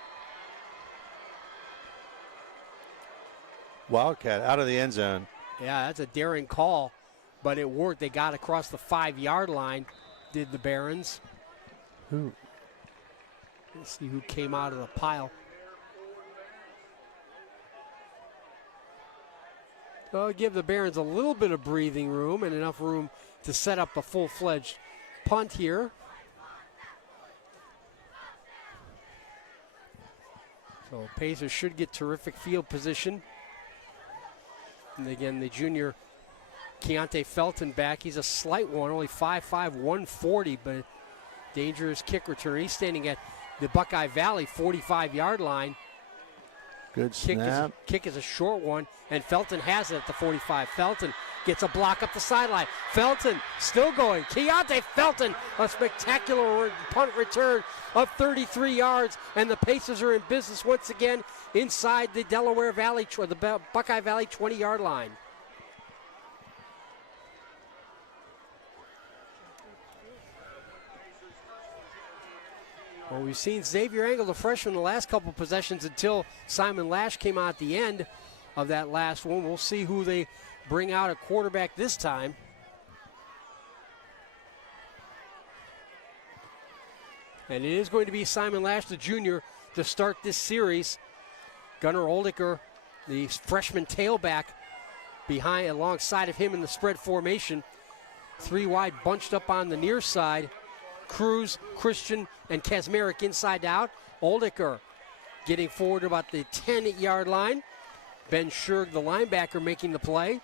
Wildcat out of the end zone. Yeah, that's a daring call, but it worked. They got across the 5 yard line, did the Barons. Let's see who came out of the pile. Well, give the Barons a little bit of breathing room and enough room to set up a full-fledged punt here. So Pacers should get terrific field position. And again, the junior Keontae Felton back. He's a slight one, only 5'5", 140, but dangerous kick return. He's standing at the Buckeye Valley 45-yard line. Good snap. Kick is a short one, and Felton has it at the 45. Felton gets a block up the sideline. Felton still going. Keontae Felton, a spectacular punt return of 33 yards, and the Pacers are in business once again inside the Delaware Valley, the Buckeye Valley 20-yard line. Well, we've seen Xavier Engel, the freshman, the last couple possessions until Simon Lash came out at the end of that last one. We'll see who they bring out at quarterback this time. And it is going to be Simon Lash, the junior, to start this series. Gunnar Oldiker, the freshman tailback, alongside of him in the spread formation. 3 wide, bunched up on the near side. Cruz, Christian, and Kazmarek inside out. Oldiker getting forward to about the 10-yard line. Ben Scherg, the linebacker, making the play.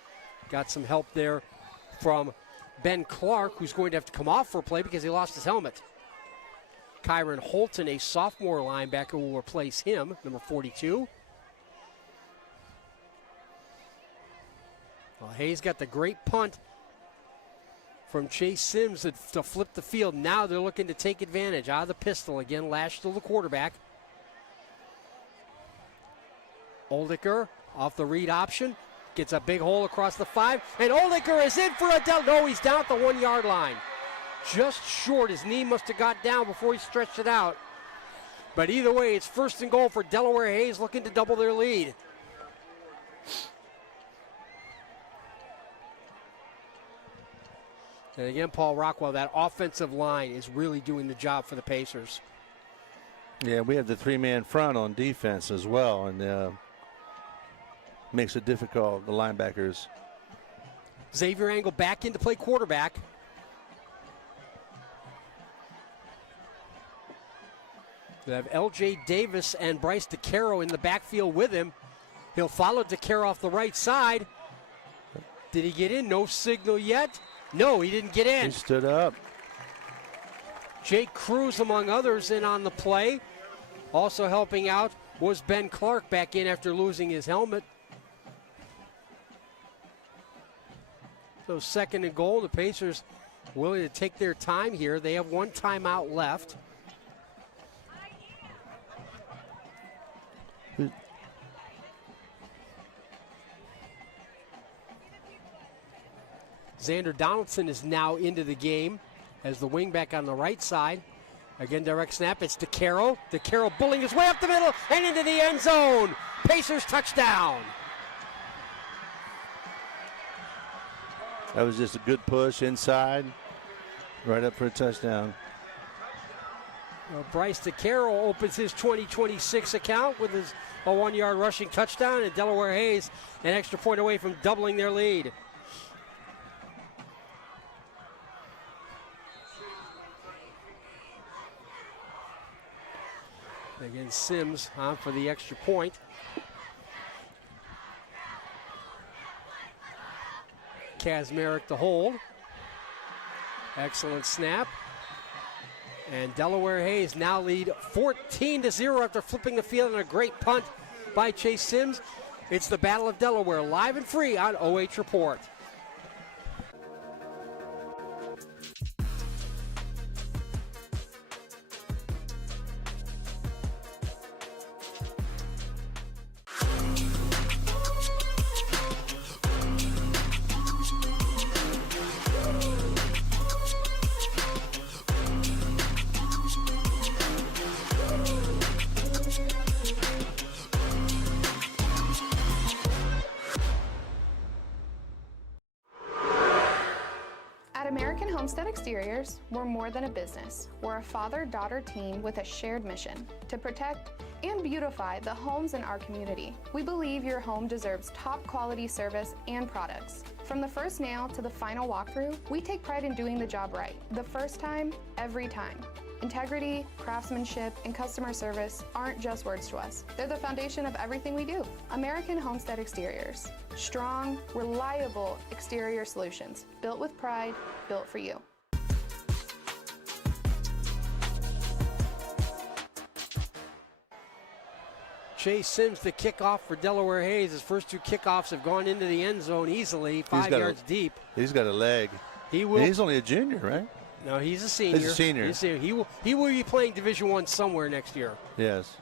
Got some help there from Ben Clark, who's going to have to come off for a play because he lost his helmet. Kyron Holton, a sophomore linebacker, will replace him, number 42. Well, Hayes got the great punt from Chase Sims to flip the field. Now they're looking to take advantage out of the pistol. Again, Lash to the quarterback. Oldiker off the read option. Gets a big hole across the 5. And Oldiker is in for a no, he's down at the 1 yard line. Just short. His knee must have got down before he stretched it out. But either way, it's 1st and goal for Delaware. Hayes looking to double their lead. And again, Paul Rockwell, that offensive line is really doing the job for the Pacers. Yeah, we have the three-man front on defense as well, and makes it difficult, the linebackers. Xavier Angle back in to play quarterback. They have L.J. Davis and Bryce DeCaro in the backfield with him. He'll follow DeCaro off the right side. Did he get in? No signal yet. No, he didn't get in. He stood up. Jake Cruz, among others, in on the play. Also helping out was Ben Clark back in after losing his helmet. So 2nd and goal. The Pacers willing to take their time here. They have 1 timeout left. Xander Donaldson is now into the game as the wingback on the right side. Again, direct snap. It's DeCaro. DeCaro bullying his way up the middle and into the end zone. Pacers touchdown. That was just a good push inside, right up for a touchdown. Bryce DeCaro opens his 2026 account with his 1-yard rushing touchdown, and Delaware Hayes an extra point away from doubling their lead. Again, Sims on for the extra point. Kazmarek to hold. Excellent snap. And Delaware Hayes now lead 14-0 after flipping the field on a great punt by Chase Sims. It's the Battle of Delaware, live and free on OH Report. Exteriors, we're more than a business. We're a father-daughter team with a shared mission to protect and beautify the homes in our community. We believe your home deserves top quality service and products. From the first nail to the final walkthrough, we take pride in doing the job right. The first time, every time. Integrity, craftsmanship, and customer service aren't just words to us. They're the foundation of everything we do. American Homestead Exteriors. Strong, reliable exterior solutions. Built with pride, built for you. Chase Sims, the kickoff for Delaware Hayes. His first 2 kickoffs have gone into the end zone easily, 5 yards deep. He's got a leg. He will. He's only a junior, right? No, he's a senior. He's a senior. He will be playing Division I somewhere next year. Yes.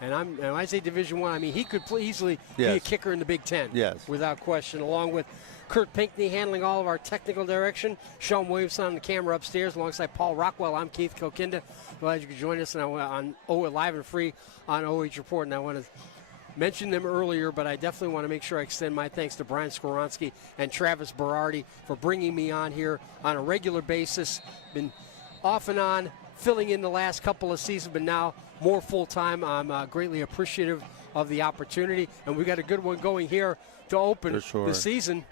And when I say Division I, I mean he could easily be a kicker in the Big Ten. Yes. Without question, along with Kurt Pinkney handling all of our technical direction. Sean Williamson on the camera upstairs alongside Paul Rockwell. I'm Keith Kokinda. Glad you could join us on live and free on OH Report. And I want to mention them earlier, but I definitely want to make sure I extend my thanks to Brian Skoronski and Travis Berardi for bringing me on here on a regular basis. Been off and on, filling in the last couple of seasons, but now more full-time. I'm greatly appreciative of the opportunity, and we got a good one going here to open the season.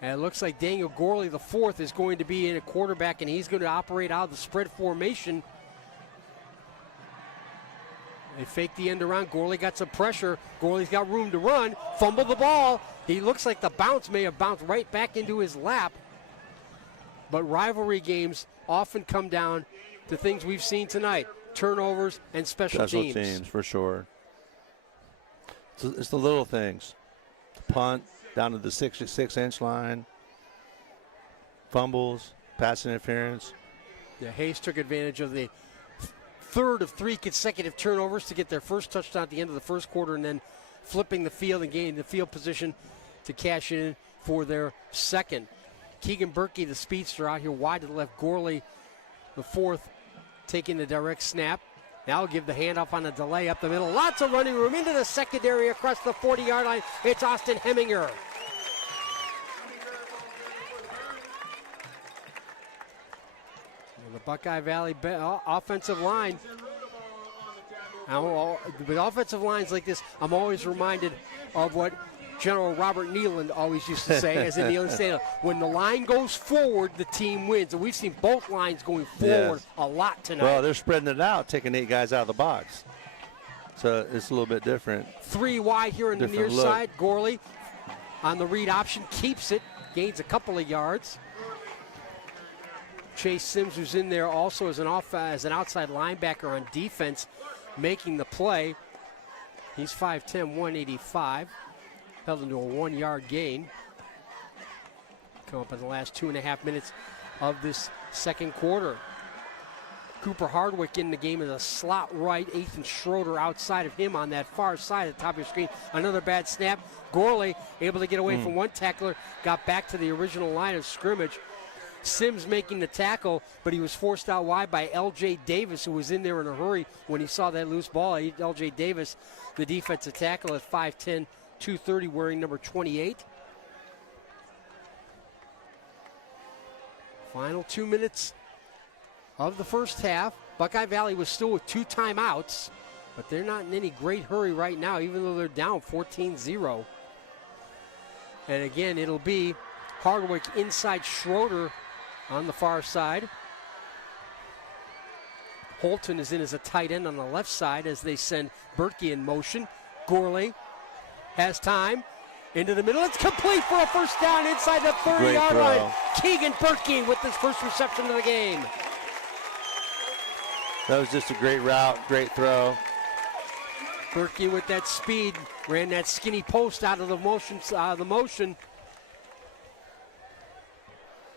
And it looks like Daniel Gorley, the 4th, is going to be in a quarterback, and he's going to operate out of the spread formation. They fake the end around. Gorley got some pressure. Gorley's got room to run. Fumble the ball. He looks like the bounce may have bounced right back into his lap. But rivalry games often come down to things we've seen tonight. Turnovers and special teams. Special teams, for sure. It's the little things. Punt down to the 66-inch line. Fumbles, pass interference. Yeah, Hayes took advantage of the 3rd of 3 consecutive turnovers to get their first touchdown at the end of the first quarter, and then flipping the field and gaining the field position to cash in for their 2nd. Keegan Berkey, the speedster, out here wide to the left. Gorley, the 4th, taking the direct snap. Now give the handoff on a delay up the middle. Lots of running room into the secondary across the 40-yard line. It's Austin Heminger. Buckeye Valley offensive line. With offensive lines like this, I'm always reminded of what General Robert Nealon always used to say, as in Nealon said, when the line goes forward, the team wins. And we've seen both lines going forward a lot tonight. Well, they're spreading it out, taking 8 guys out of the box. So it's a little bit different. 3 wide here on the near side. Gorley on the read option, keeps it, gains a couple of yards. Chase Sims, who's in there also as an outside linebacker on defense, making the play. He's 5'10", 185. Held into a 1-yard gain. Come up in the last 2.5 minutes of this second quarter. Cooper Hardwick in the game as a slot right. Ethan Schroeder outside of him on that far side at the top of your screen. Another bad snap. Gorley able to get away from one tackler. Got back to the original line of scrimmage. Sims making the tackle, but he was forced out wide by L.J. Davis, who was in there in a hurry when he saw that loose ball. L.J. Davis, the defensive tackle at 5'10", 230, wearing number 28. Final 2 minutes of the first half. Buckeye Valley was still with 2 timeouts, but they're not in any great hurry right now, even though they're down 14-0. And again, it'll be Hardwick inside Schroeder on the far side. Holton is in as a tight end on the left side as they send Berkey in motion. Gorley has time. Into the middle. It's complete for a first down inside the 30-yard line. Keegan Berkey with his first reception of the game. That was just a great route, great throw. Berkey with that speed ran that skinny post out of the motion.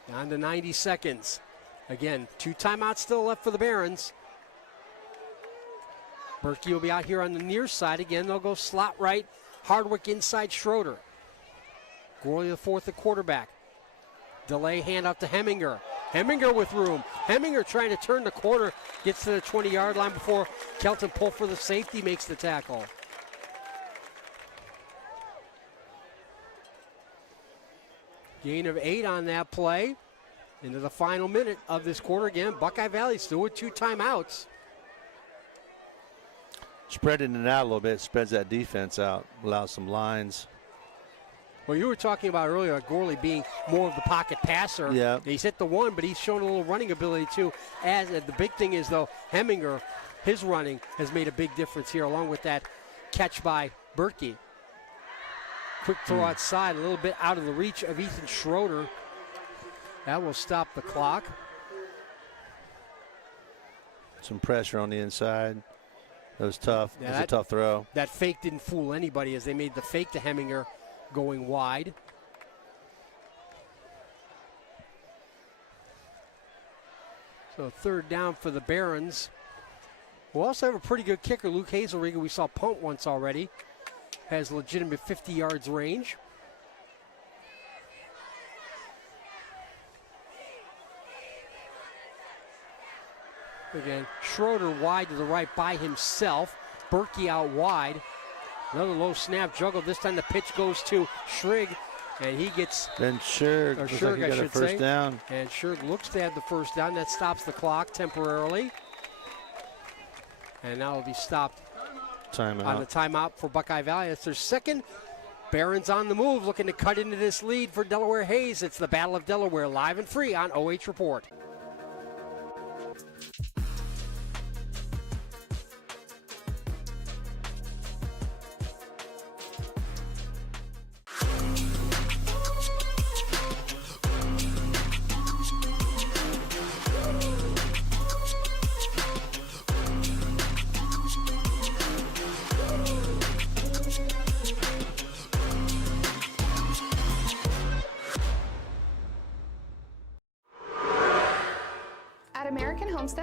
Down to 90 seconds. Again, 2 timeouts still left for the Barons. Berkey will be out here on the near side. Again, they'll go slot right. Hardwick inside Schroeder. Gorley the fourth, the quarterback. Delay handoff to Heminger. Heminger with room. Heminger trying to turn the corner. Gets to the 20-yard line before Kelton Pulfer, the safety, makes the tackle. Gain of 8 on that play. Into the final minute of this quarter again. Buckeye Valley still with 2 timeouts. Spreading it out a little bit, spreads that defense out, allows some lines. Well, you were talking about earlier Gorley being more of the pocket passer. Yeah. He's hit the one, but he's shown a little running ability too. As the big thing is, though, Heminger, his running has made a big difference here, along with that catch by Berkey. Quick throw outside, a little bit out of the reach of Ethan Schroeder. That will stop the clock. Some pressure on the inside. That was tough. Yeah, it was a tough throw. That fake didn't fool anybody as they made the fake to Heminger going wide. So third down for the Barons. We'll also have a pretty good kicker, Luke Hazelrigger. We saw punt once already. Has legitimate 50 yards range. Again, Schroeder wide to the right by himself. Berkey out wide. Another low snap juggle. This time the pitch goes to Schrigg, and he gets. Then Schurg, or Schurg, like got a first down. And Schurg looks to have the first down. That stops the clock temporarily. And now it'll be stopped. Timeout. On the timeout for Buckeye Valley. That's their second. Barons on the move, looking to cut into this lead for Delaware Hayes. It's the Battle of Delaware, live and free on OH Report.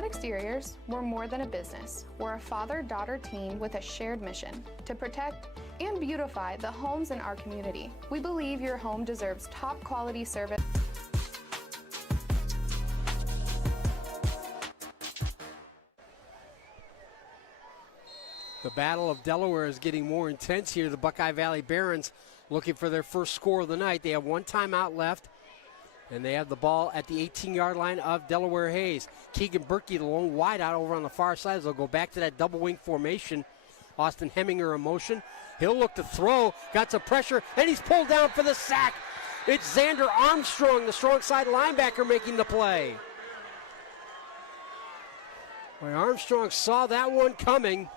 Exteriors, we're more than a business. We're a father-daughter team with a shared mission to protect and beautify the homes in our community. We believe your home deserves top quality service. The Battle of Delaware is getting more intense here. The Buckeye Valley Barons looking for their first score of the night. They have 1 timeout left. And they have the ball at the 18-yard line of Delaware Hayes. Keegan Berkey, the lone wide out over on the far side. They'll go back to that double wing formation. Austin Heminger in motion. He'll look to throw. Got some pressure, and he's pulled down for the sack. It's Xander Armstrong, the strong side linebacker, making the play. Well, Armstrong saw that one coming.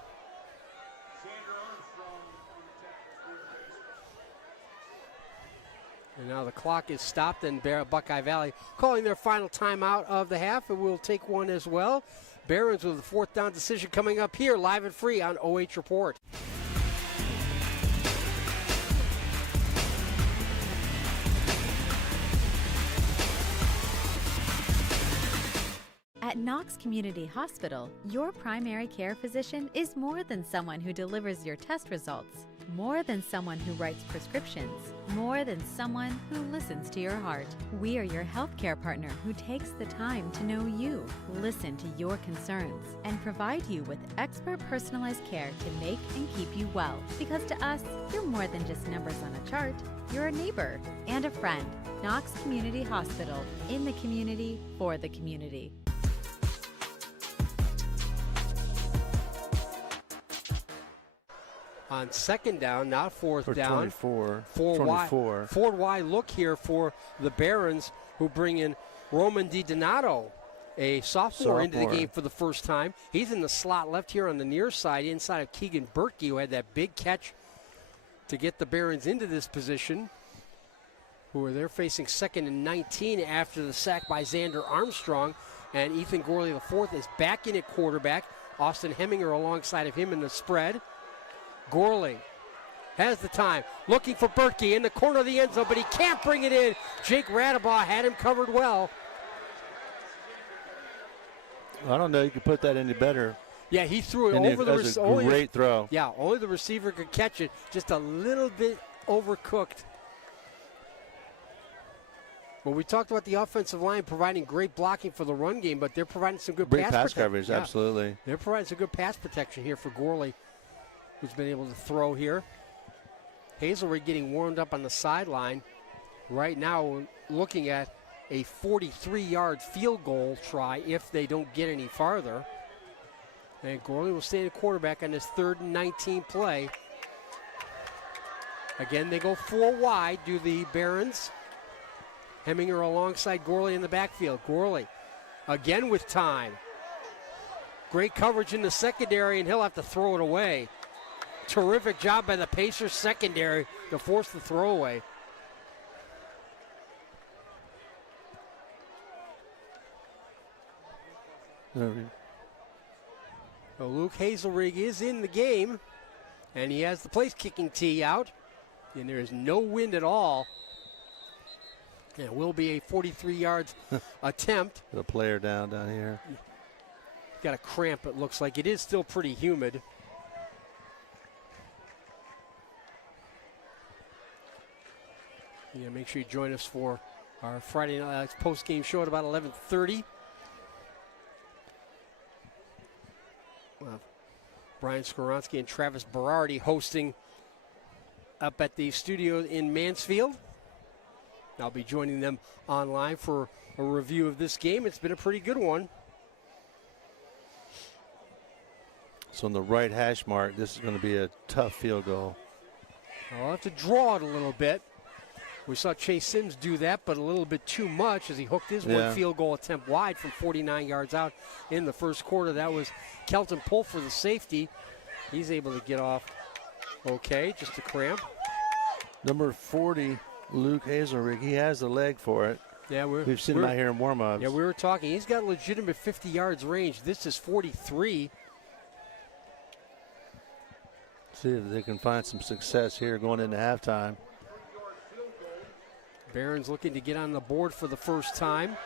And now the clock is stopped, and Buckeye Valley calling their final timeout of the half, and we'll take one as well. Barons with the fourth down decision coming up here, live and free on OH Report. At Knox Community Hospital, your primary care physician is more than someone who delivers your test results, more than someone who writes prescriptions, more than someone who listens to your heart. We are your healthcare partner who takes the time to know you, listen to your concerns, and provide you with expert personalized care to make and keep you well. Because to us, you're more than just numbers on a chart. You're a neighbor and a friend. Knox Community Hospital, in the community, for the community. On second down, not fourth down. 24. Four wide look here for the Barons, who bring in Roman DiDonato, a sophomore, into the game for the first time. He's in the slot left here on the near side, inside of Keegan Berkey, who had that big catch to get the Barons into this position. They're facing 2nd and 19 after the sack by Xander Armstrong. And Ethan Gorley IV is back in at quarterback. Austin Heminger alongside of him in the spread. Gorley has the time, looking for Berkey in the corner of the end zone, but he can't bring it in. Jake Radabaugh had him covered well. I don't know, you could put that any better. Yeah, he threw it over the receiver. Great throw. Yeah, only the receiver could catch it. Just a little bit overcooked. Well, we talked about the offensive line providing great blocking for the run game, but they're providing some good pass coverage, yeah. Absolutely. They're providing some good pass protection here for Gorley, who's been able to throw here. Hazelwood getting warmed up on the sideline. Right now, we're looking at a 43-yard field goal try if they don't get any farther. And Gorley will stay the quarterback on this 3rd and 19 play. Again, they go 4 wide, do the Barons. Heminger alongside Gorley in the backfield. Gorley again with time. Great coverage in the secondary, and he'll have to throw it away. Terrific job by the Pacers secondary to force the throwaway. So Luke Hazelrig is in the game, and he has the place kicking tee out, and there is no wind at all. And it will be a 43 yards attempt. The player down here. Got a cramp, it looks like. It is still pretty humid. Yeah, make sure you join us for our Friday night post-game show at about 11:30. Brian Skoronsky and Travis Berardi hosting up at the studio in Mansfield. I'll be joining them online for a review of this game. It's been a pretty good one. So on the right hash mark, this is going to be a tough field goal. I'll have to draw it a little bit. We saw Chase Sims do that, but a little bit too much as he hooked his one field goal attempt wide from 49 yards out in the first quarter. That was Kelton Pohl for the safety. He's able to get off okay, just a cramp. Number 40, Luke Hazelrig, he has the leg for it. Yeah, we've seen him out here in warm-ups. Yeah, we were talking. He's got legitimate 50 yards range. This is 43. See if they can find some success here going into halftime. Barons looking to get on the board for the first time.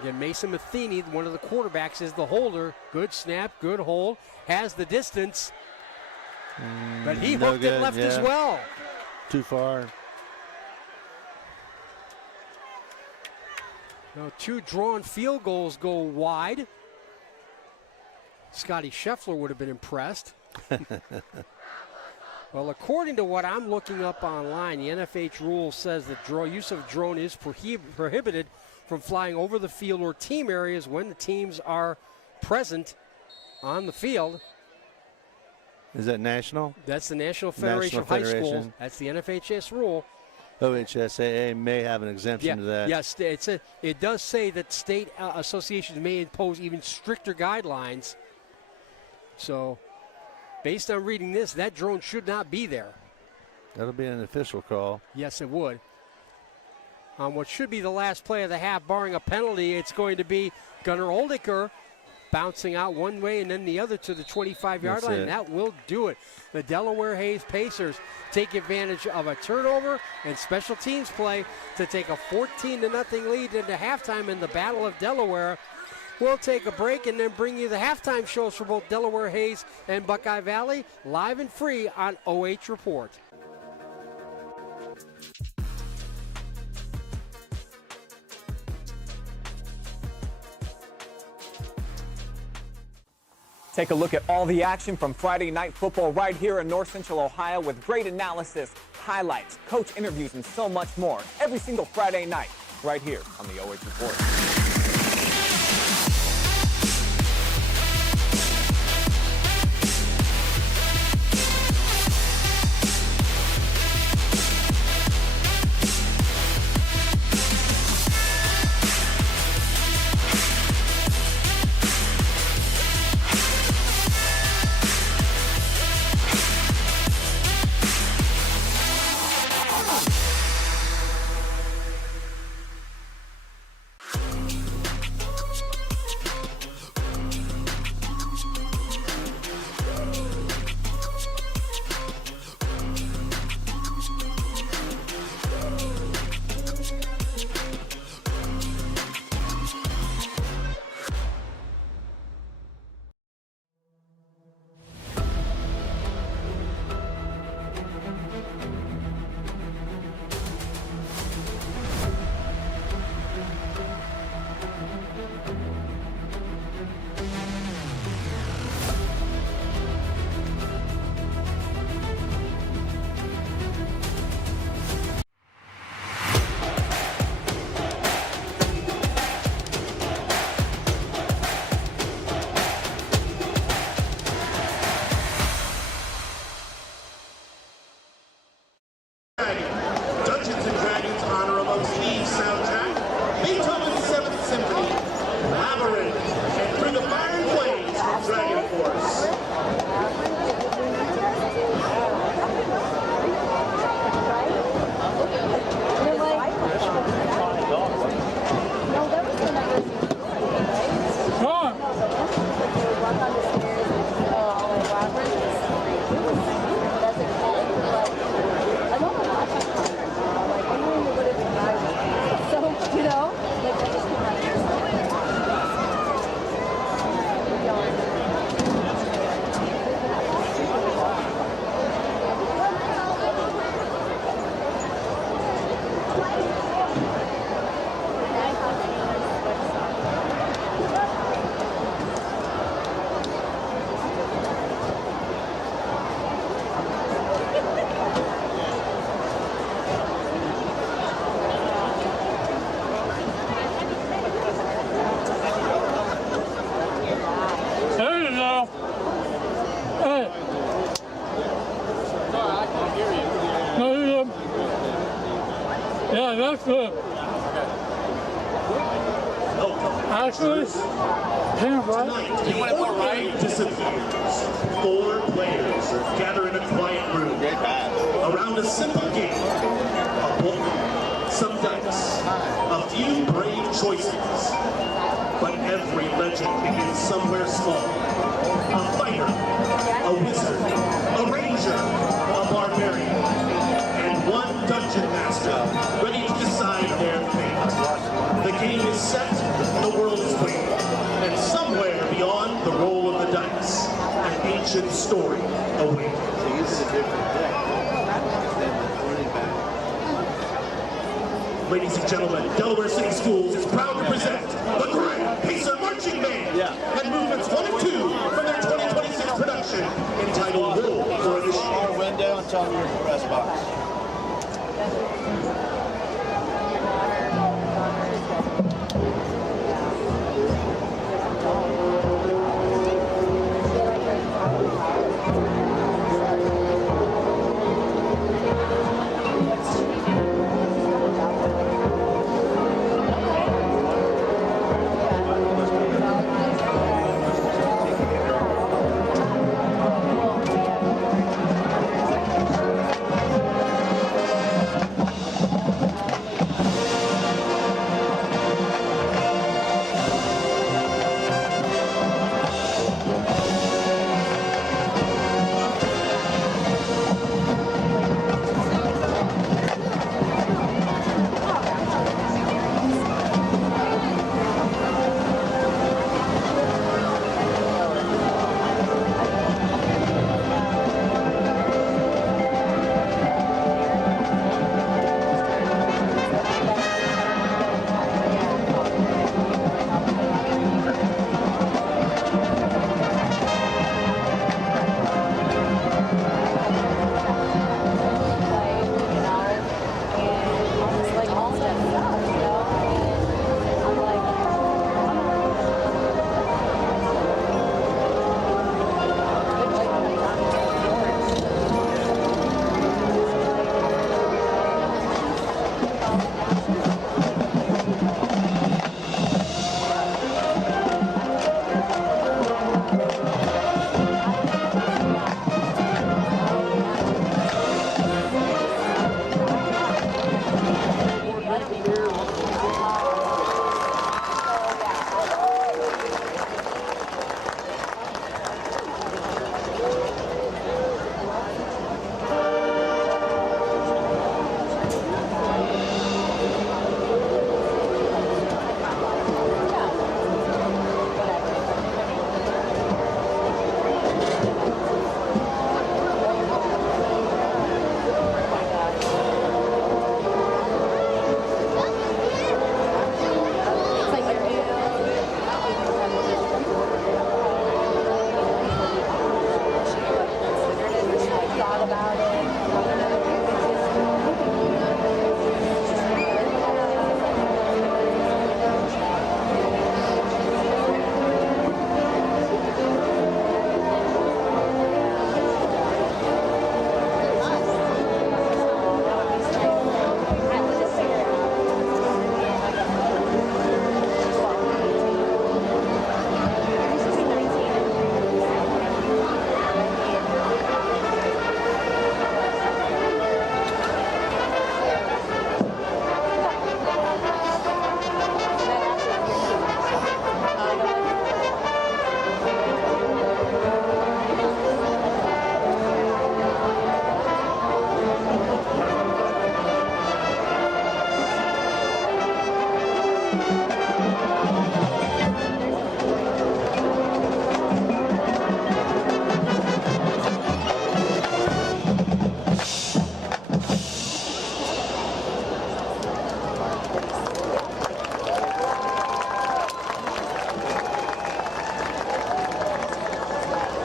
Again, Mason Matheny, one of the quarterbacks, is the holder. Good snap, good hold, has the distance. But he hooked it left as well. Too far. Now 2 drawn field goals go wide. Scotty Scheffler would have been impressed. Well, according to what I'm looking up online, the NFH rule says that use of drone is prohibited from flying over the field or team areas when the teams are present on the field. Is that national? That's the National Federation of High Schools. That's the NFHS rule. OHSAA may have an exemption to that. Yes, it does say that state associations may impose even stricter guidelines. So, based on reading this, that drone should not be there. That'll be an official call. Yes, it would. On what should be the last play of the half, barring a penalty, it's going to be Gunnar Oldiker bouncing out one way and then the other to the 25-yard line. And that will do it. The Delaware Hayes Pacers take advantage of a turnover and special teams play to take a 14-0 lead into halftime in the Battle of Delaware. We'll take a break and then bring you the halftime shows for both Delaware Hayes and Buckeye Valley, live and free on OH Report. Take a look at all the action from Friday Night Football right here in North Central Ohio with great analysis, highlights, coach interviews, and so much more every single Friday night right here on the OH Report. Good. Actually, tonight, the ordinary disappears. 4 players are gathered in a quiet room around a simple game, a book, some dice, a few brave choices. But every legend begins somewhere small. A fighter, a wizard, a ranger, a barbarian, and one dungeon master ready to decide their fate. The game is set, the world is waiting, and somewhere beyond the roll of the dice, an ancient story awaits. Ladies and gentlemen, Delaware City Schools is proud to present the Grand Pacer Marching Band and movements 1 and 2 from their 2026 production entitled Roll for Initiation.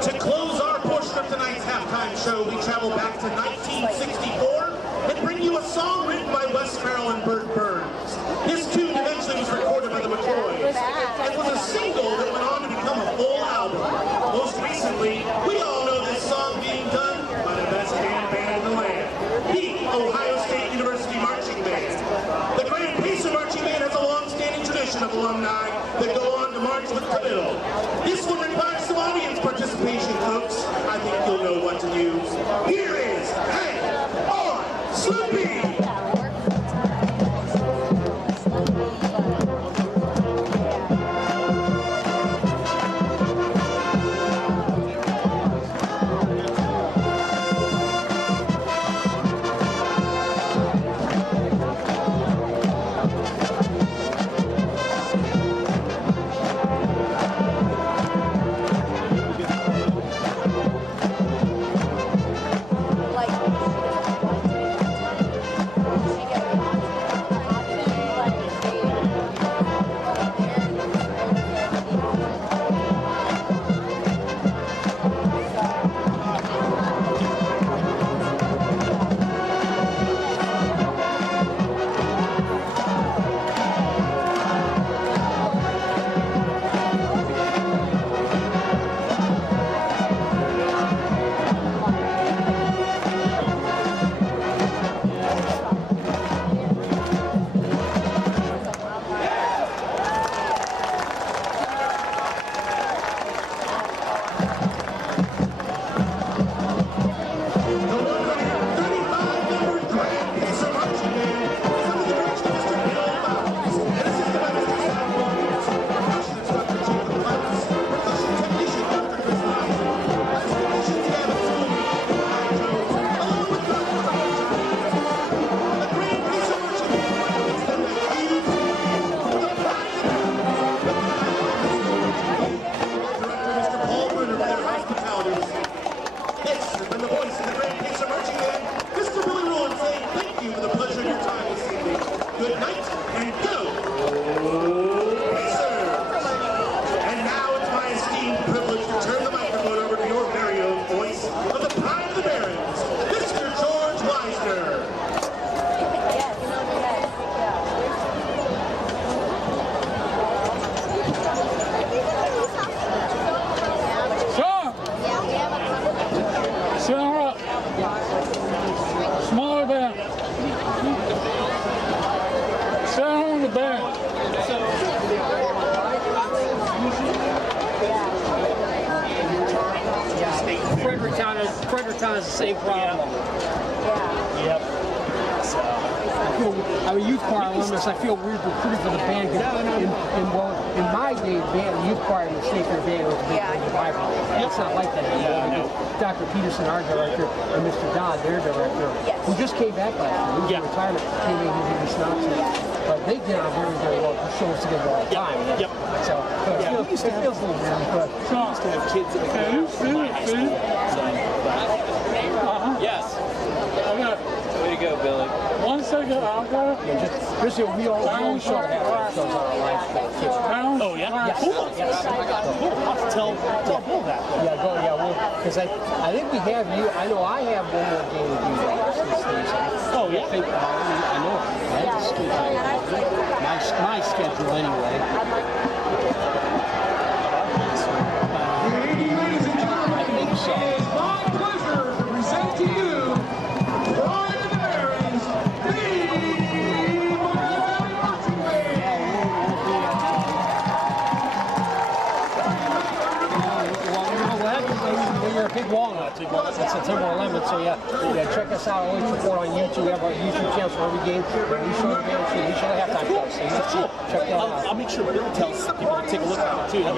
To close our portion of tonight's halftime show, we travel back to 1964 and bring you a song written by Wes Farrell and Bert Burns. This tune eventually was recorded by the McCoys and was a single that went on to become a full album. Most recently, we all know this song being done by the best band in the land, the Ohio State University Marching Band. The Grand Pacer Marching Band has a long-standing tradition of alumni that go on to march with committal. This one requires some audience participation, folks. I think you'll know what to use. Here is Hang On Slippy! Fredericktown has the same problem. Yep. I'm a youth choir alumnus. I feel weird recruiting for the band. In my day, the youth choir in the state fair band was a big rivalry. It's not like that anymore. Dr. Peterson, our director, and Mr. Dodd, their director, who just came back last year. He was in retirement, came in and did the synopsis. But they get on very, very well. The shows together all the time. Yep. So it feels a little weird, but we used to have kids in my high school. Yes. Way to go, Billy. 1 second, I'll go. Just we all show that. Oh, yeah? Cool. Yes. Cool. I'll have to tell Bill that. Yeah, because I think we have you. I know I have one more game with you guys this season. Oh, yeah? I know. My schedule anyway. Ladies and gentlemen, it is my pleasure to present to you Pride of the Barons, the Buckeye Valley Marching Band. Well, you're a big walnut. It's September 11th, so check us out. OH.REPORT on YouTube. We have our YouTube channel for every game. We show the game, we show the halftime show. So check that out. I'll make sure Bill tells people to take a look at it too. The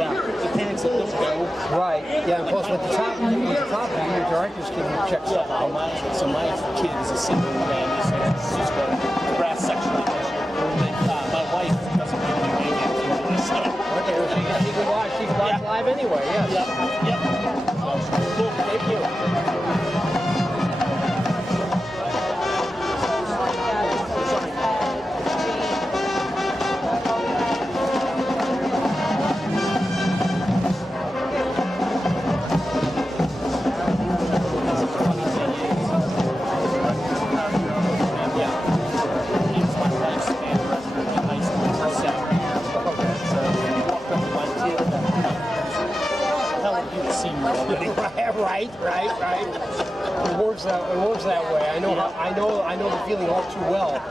parents that don't go. Right. Yeah, and plus with the top, your directors can check stuff out. So my kid is a single man. He's got the brass section this year. My wife doesn't do anything yet. Okay, well, she can watch live anyway, yes. Yep. Cool. Thank you. Right. It works that way. I know the feeling all too well.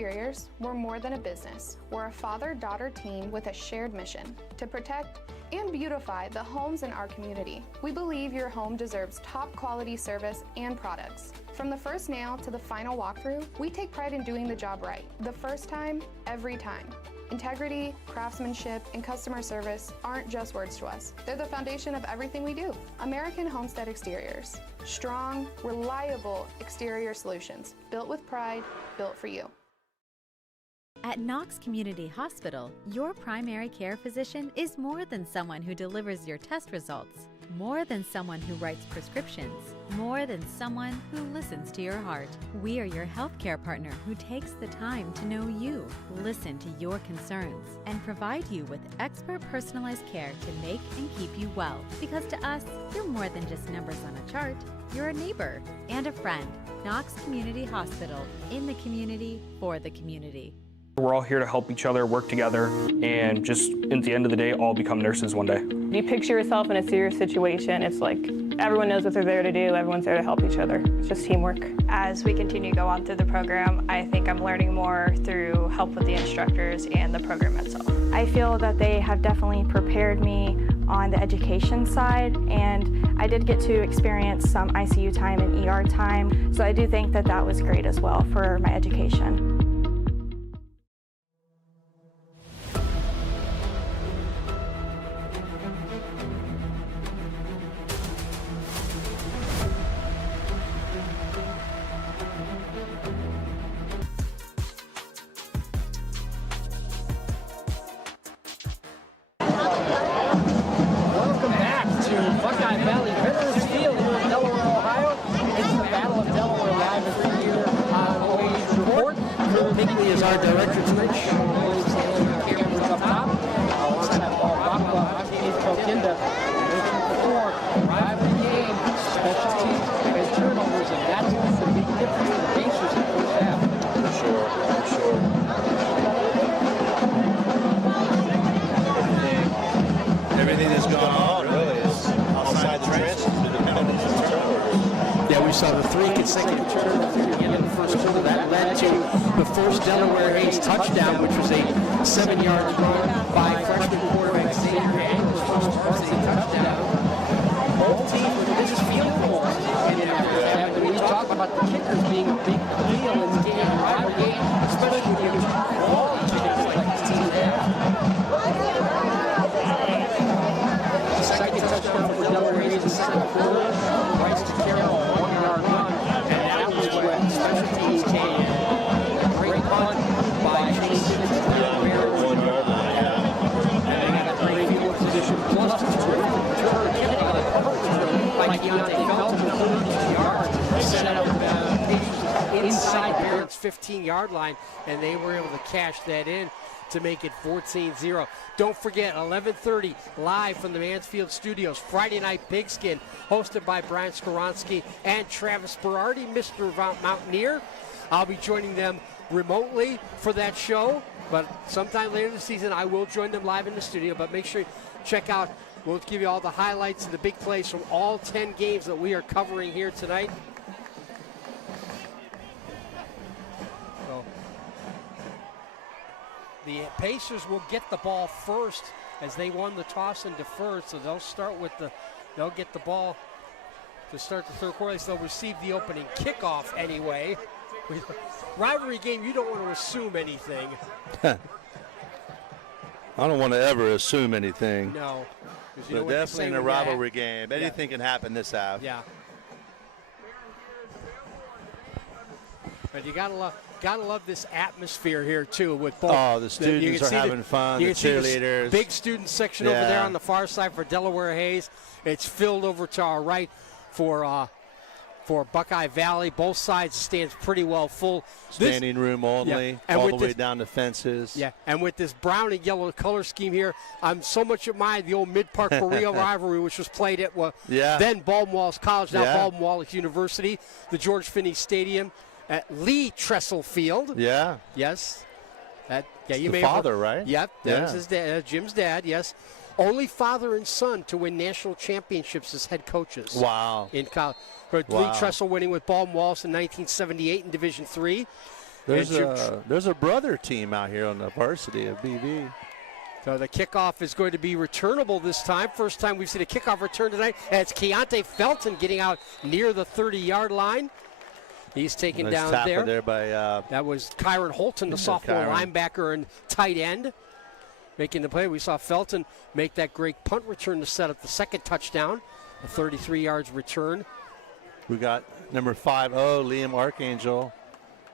Exteriors, we're more than a business. We're a father-daughter team with a shared mission to protect and beautify the homes in our community. We believe your home deserves top quality service and products. From the first nail to the final walkthrough, we take pride in doing the job right. The first time, every time. Integrity, craftsmanship, and customer service aren't just words to us. They're the foundation of everything we do. American Homestead Exteriors. Strong, reliable exterior solutions. Built with pride, built for you. At Knox Community Hospital, your primary care physician is more than someone who delivers your test results, more than someone who writes prescriptions, more than someone who listens to your heart. We are your healthcare partner who takes the time to know you, listen to your concerns, and provide you with expert personalized care to make and keep you well. Because to us, you're more than just numbers on a chart. You're a neighbor and a friend. Knox Community Hospital, in the community, for the community. We're all here to help each other, work together, and just at the end of the day, all become nurses one day. You picture yourself in a serious situation, it's like everyone knows what they're there to do, everyone's there to help each other. It's just teamwork. As we continue to go on through the program, I think I'm learning more through help with the instructors and the program itself. I feel that they have definitely prepared me on the education side, and I did get to experience some ICU time and ER time, so I do think that that was great as well for my education. Welcome back to Buckeye Valley High School here in Delaware, Ohio. It's the Battle of Delaware live every year on OH.REPORT. Bigley is our director tonight. Cameras up top. Alongside Paul Rockwell, I'm Keith Kokinda. Before rivalry game, special teams and turnovers, and that's the big difference in the Pacers in the first half. For sure. Everything that's gone on really is outside the trenches to the penalties and turnovers. Yeah, we saw the 3 consecutive turnovers at the end of the first quarter. That led to the first Delaware Hayes touchdown, which was a 7-yard run by freshman quarterback Xavier Angler's first varsity touchdown. Both teams with this field goal. And we talk about the kickers being a big deal in the game, rivalry game, especially when you have quality kickers like this team have. Second touchdown for Delaware Hayes in the second quarter. Rice to Carroll, 1-yard run, and that was when special teams came in. Great punt by Chase Simmons to Delaware, 1-yard line. And they got a great field position, plus return kick by Keontae Felton, 32 yards, set up inside Barrett's 15-yard line, and they were able to cash that in to make it 14-0. Don't forget, 11:30 live from the Mansfield Studios, Friday Night Pigskin, hosted by Brian Skoronsky and Travis Berardi, Mr. Mountaineer. I'll be joining them remotely for that show, but sometime later this season I will join them live in the studio. But make sure you check out, we'll give you all the highlights and the big plays from all 10 games that we are covering here tonight. The Pacers will get the ball first as they won the toss and deferred, so they'll get the ball to start the third quarter. They'll receive the opening kickoff anyway. Rivalry game, you don't want to assume anything. I don't want to ever assume anything. No. But definitely in a rivalry game, anything can happen this half. Yeah. But you gotta love this atmosphere here too with both. Oh, the students are having fun, the cheerleaders. Big student section over there on the far side for Delaware Hayes. It's filled over to our right for Buckeye Valley. Both sides stands pretty well full. Standing room only, all the way down to fences. Yeah, and with this brown and yellow color scheme here, I'm so much admired the old Mid-Park Berea rivalry, which was played at then Baldwin Wallace College, now Baldwin Wallace University, the George Finney Stadium at Lee Tressel Field. Yeah. Yes. You may father, right? Yep. That was his dad, Jim's dad. Yes. Only father and son to win national championships as head coaches. Wow. In college. Lee Tressel winning with Baldwin Wallace in 1978 in Division III. There's a brother team out here on the varsity of BV. So the kickoff is going to be returnable this time. First time we've seen a kickoff return tonight. And it's Keontae Felton getting out near the 30-yard line. He's taken down there. By, that was Kyron Holton, the sophomore linebacker and tight end, making the play. We saw Felton make that great punt return to set up the second touchdown, a 33 yards return. We got number 5, Liam Archangel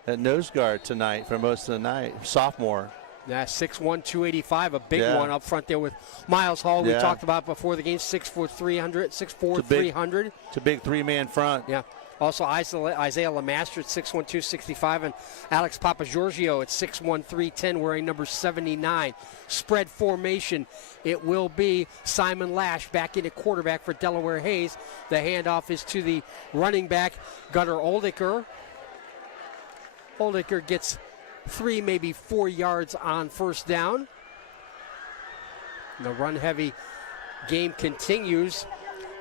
at nose guard tonight for most of the night, sophomore. Yeah, 6'1", 285, a big one up front there with Miles Hall. We talked about before the game, 6'4", 300. It's a big three-man front. Yeah. Also Isaiah Lemaster at 6'1", 265, and Alex Papagiorgio at 6'1", 310, wearing number 79. Spread formation. It will be Simon Lash back in at quarterback for Delaware Hayes. The handoff is to the running back, Gunnar Oldiker. Oldiker gets 3, maybe 4 yards on first down. The run-heavy game continues.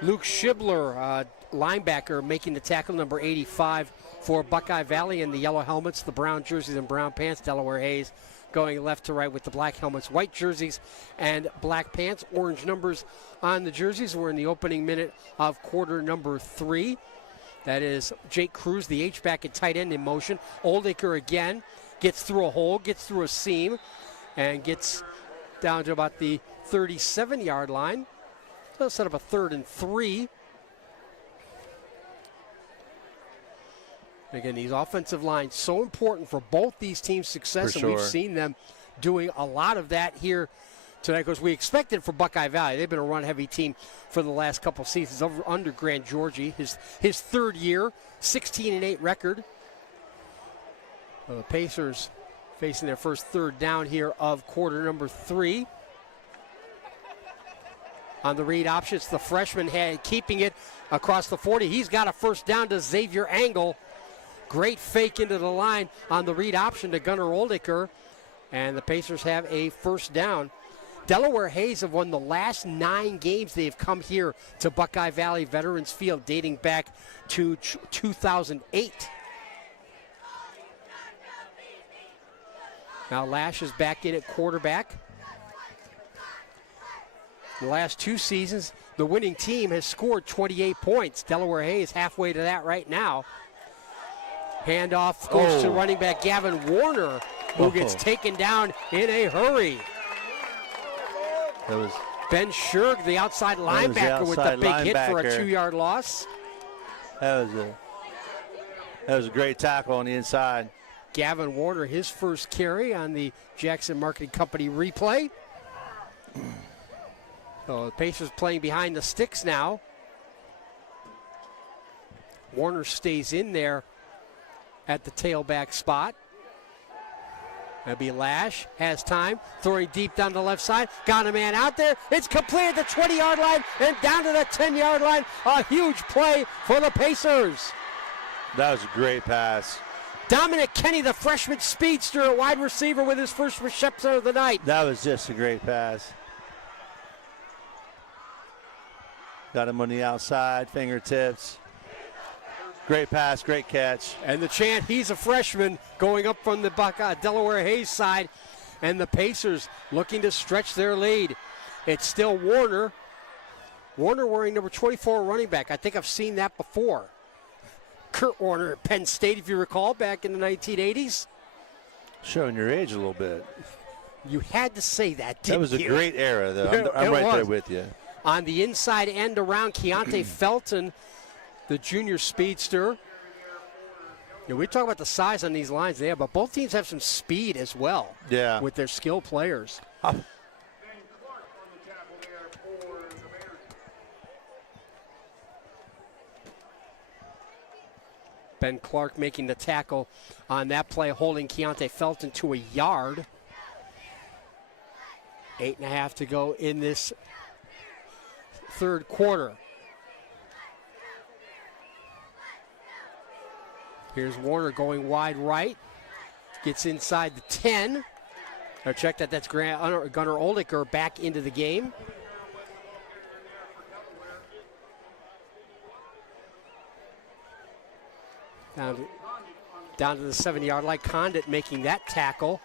Luke Schibler, linebacker, making the tackle, number 85 for Buckeye Valley in the yellow helmets, the brown jerseys and brown pants. Delaware Hayes going left to right with the black helmets, white jerseys and black pants. Orange numbers on the jerseys. We're in the opening minute of quarter number 3. That is Jake Cruz, the H-back and tight end in motion. Oldiker again gets through a hole, gets through a seam, and gets down to about the 37-yard line. So set up a 3rd and 3. Again, these offensive lines so important for both these teams' success, and we've seen them doing a lot of that here tonight because we expected for Buckeye Valley. They've been a run-heavy team for the last couple seasons under Grant Georgie. His 3rd year, 16-8 record. The Pacers facing their first 3rd down here of quarter number 3. On the read option, it's the freshman keeping it across the 40. He's got a first down to Xavier Angle. Great fake into the line on the read option to Gunnar Oldiker. And the Pacers have a first down. Delaware Hayes have won the last 9 games they've come here to Buckeye Valley Veterans Field, dating back to 2008. Now Lash is back in at quarterback. The last 2 seasons, the winning team has scored 28 points. Delaware Hayes halfway to that right now. Handoff goes to running back Gavin Warner, who gets taken down in a hurry. That was Ben Scherg, the outside linebacker, with the big hit for a 2-yard loss. That was a great tackle on the inside. Gavin Warner, his first carry on the Jackson Marketing Company replay. So the Pacers playing behind the sticks now. Warner stays in there at the tailback spot. That'll be Lash, has time, throwing deep down the left side. Got a man out there. It's completed at the 20-yard line and down to the 10-yard line. A huge play for the Pacers. That was a great pass. Dominic Kenny, the freshman speedster, a wide receiver with his first reception of the night. That was just a great pass. Got him on the outside, fingertips. Great pass, great catch. And the chant, he's a freshman, going up from the Delaware Hayes side. And the Pacers looking to stretch their lead. It's still Warner. Warner wearing number 24 running back. I think I've seen that before. Kurt Warner at Penn State, if you recall, back in the 1980s. Showing your age a little bit. You had to say that, didn't you? That was a great era, though. I'm right there with you. On the inside end around Keontae Felton, the junior speedster. We talk about the size on these lines there, but both teams have some speed as well. Yeah. With their skilled players. Ben Clark making the tackle on that play, holding Keontae Felton to a yard. 8.5 to go in this 3rd quarter. Here's Warner going wide right. Gets inside the 10. Now check that. That's Gunnar Oldiker back into the game. Down to down to the 7-yard line. Condit making that tackle.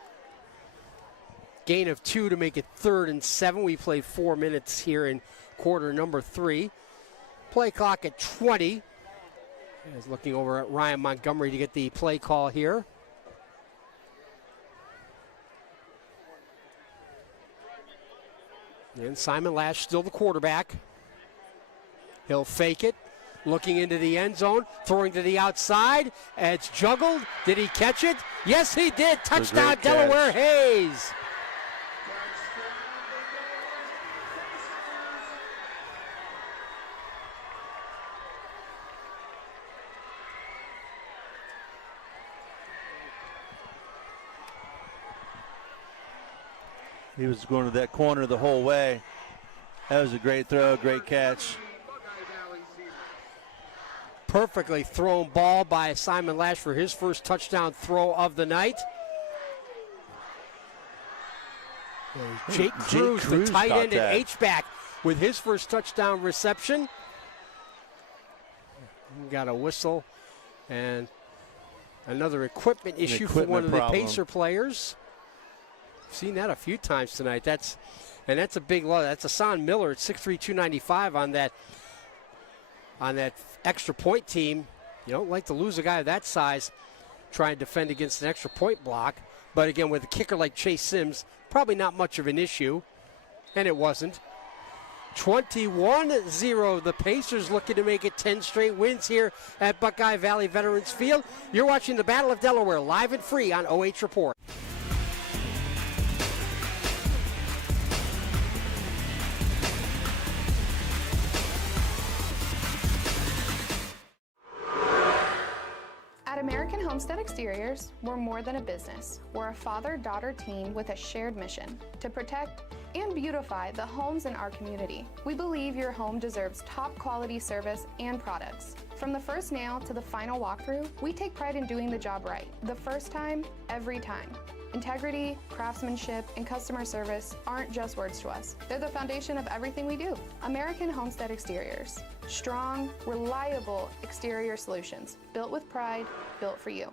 Gain of 2 to make it 3rd and 7. We play 4 minutes here in quarter number 3. Play clock at 20. Is looking over at Ryan Montgomery to get the play call here. And Simon Lash still the quarterback. He'll fake it. Looking into the end zone, throwing to the outside. It's juggled. Did he catch it? Yes, he did. Touchdown, Delaware Hayes. He was going to that corner the whole way. That was a great throw, great catch. Perfectly thrown ball by Simon Lash for his first touchdown throw of the night. Jake Cruz, the tight end and H-back, with his first touchdown reception. We got a whistle and another equipment issue for one of the Pacer players. Seen that a few times tonight. That's a big loss. That's Hassan Miller at 6'3", 295 on that extra point team. You don't like to lose a guy of that size trying to defend against an extra point block. But again, with a kicker like Chase Sims, probably not much of an issue. And it wasn't. 21-0. The Pacers looking to make it 10 straight wins here at Buckeye Valley Veterans Field. You're watching the Battle of Delaware live and free on OH Report. At American Homestead Exteriors, we're more than a business. We're a father-daughter team with a shared mission to protect and beautify the homes in our community. We believe your home deserves top quality service and products. From the first nail to the final walkthrough, we take pride in doing the job right. The first time, every time. Integrity, craftsmanship, and customer service aren't just words to us. They're the foundation of everything we do. American Homestead Exteriors. Strong, reliable exterior solutions. Built with pride, built for you.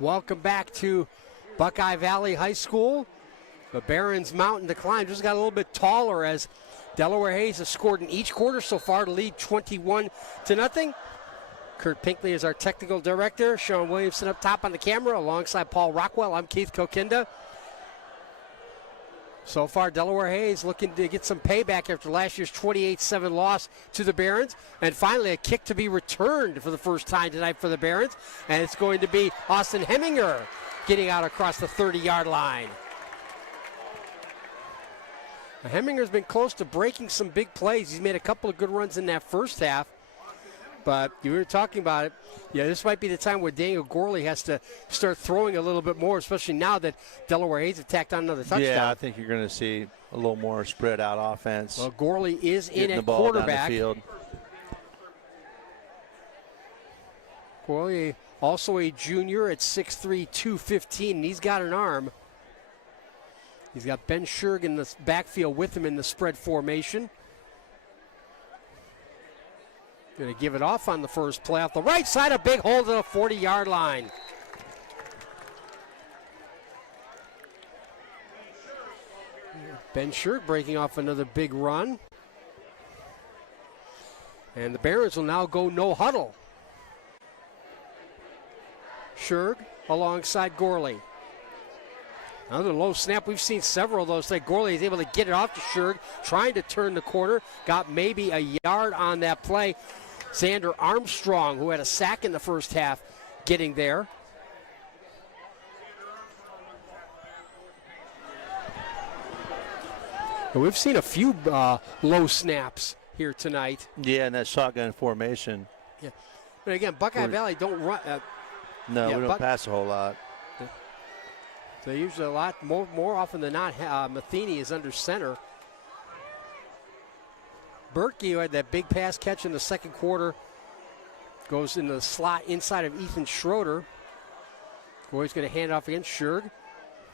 Welcome back to Buckeye Valley High School. The Barron's Mountain to climb just got a little bit taller as Delaware Hayes has scored in each quarter so far to lead 21-0. Kurt Pinkley is our technical director. Sean Williamson up top on the camera alongside Paul Rockwell. I'm Keith Kokinda. So far, Delaware Hayes looking to get some payback after last year's 28-7 loss to the Barons. And finally, a kick to be returned for the first time tonight for the Barons. And it's going to be Austin Heminger getting out across the 30-yard line. Heminger's been close to breaking some big plays. He's made a couple of good runs in that first half. But you were talking about it. Yeah, this might be the time where Daniel Gorley has to start throwing a little bit more, especially now that Delaware Hayes have tacked on another touchdown. Yeah, I think you're going to see a little more spread out offense. Well, Gorley is in at the ball quarterback. Down the field. Gorley, also a junior at 6'3", 215, and he's got an arm. He's got Ben Scherg in the backfield with him in the spread formation. Going to give it off on the first play off the right side, a big hole to the 40-yard line. Ben Scherg breaking off another big run. And the Barons will now go no huddle. Scherg alongside Gorley. Another low snap. We've seen several of those. Like Gorley is able to get it off to Scherg, trying to turn the corner. Got maybe a yard on that play. Xander Armstrong, who had a sack in the first half, getting there. And we've seen a few low snaps here tonight. Yeah, and that shotgun formation. Yeah, but again, Buckeye Valley don't run. No, we don't pass a whole lot. So usually a lot more often than not, Matheny is under center. Berkey, who had that big pass catch in the second quarter, goes in the slot inside of Ethan Schroeder. Boy's going to hand off against Scherg.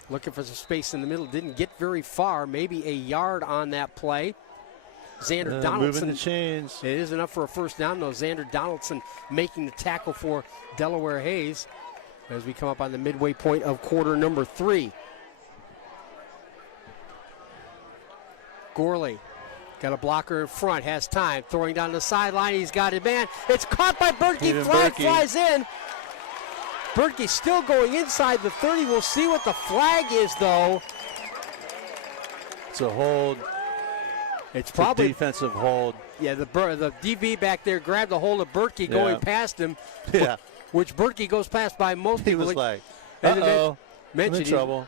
Looking for some space in the middle. Didn't get very far. Maybe a yard on that play. Xander Donaldson. Moving the chains. It is enough for a first down, though. Xander Donaldson making the tackle for Delaware Hayes as we come up on the midway point of quarter number 3. Gorley got a blocker in front, has time, throwing down the sideline. He's got it, man. It's caught by Berkey. Flag flies in. Berkey still going inside the 30. We'll see what the flag is, though. It's a hold. It's probably a defensive hold. Yeah, the DB back there grabbed a hold of Berkey going past him. Yeah. Which Berkey goes past by most people. He was like, uh-oh, I'm in trouble.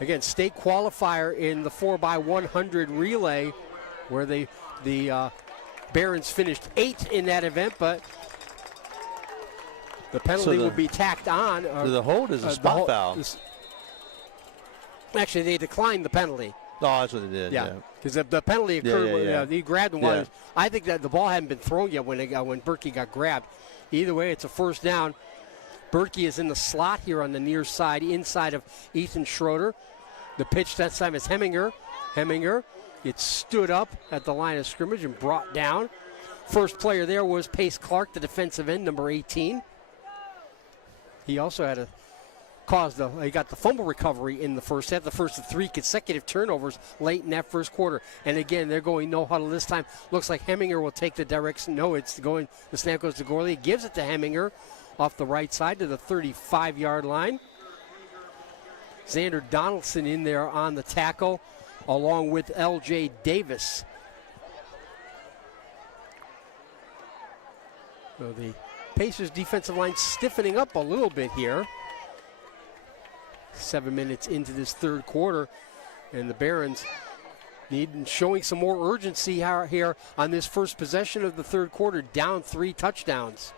Again, state qualifier in the 4x100 relay, where the Barons finished 8th in that event, but the penalty would be tacked on. The hold is a spot foul. Actually, they declined the penalty. Oh, that's what they did. Yeah, because the penalty occurred. He grabbed him. Yeah. I think that the ball hadn't been thrown yet when Berkey got grabbed. Either way, it's a first down. Berkey is in the slot here on the near side, inside of Ethan Schroeder. The pitch that time is Heminger. Heminger gets stood up at the line of scrimmage and brought down. First player there was Pace Clark, the defensive end, number 18. He also had he got the fumble recovery in the first half, the first of 3 consecutive turnovers late in that first quarter. And again, they're going no huddle this time. Looks like Heminger will take the direction. No, the snap goes to Gorley. Gives it to Heminger off the right side to the 35-yard line. Xander Donaldson in there on the tackle, along with L.J. Davis. So the Pacers defensive line stiffening up a little bit here. 7 minutes into this third quarter, and the Barons showing some more urgency here on this first possession of the third quarter, down 3 touchdowns.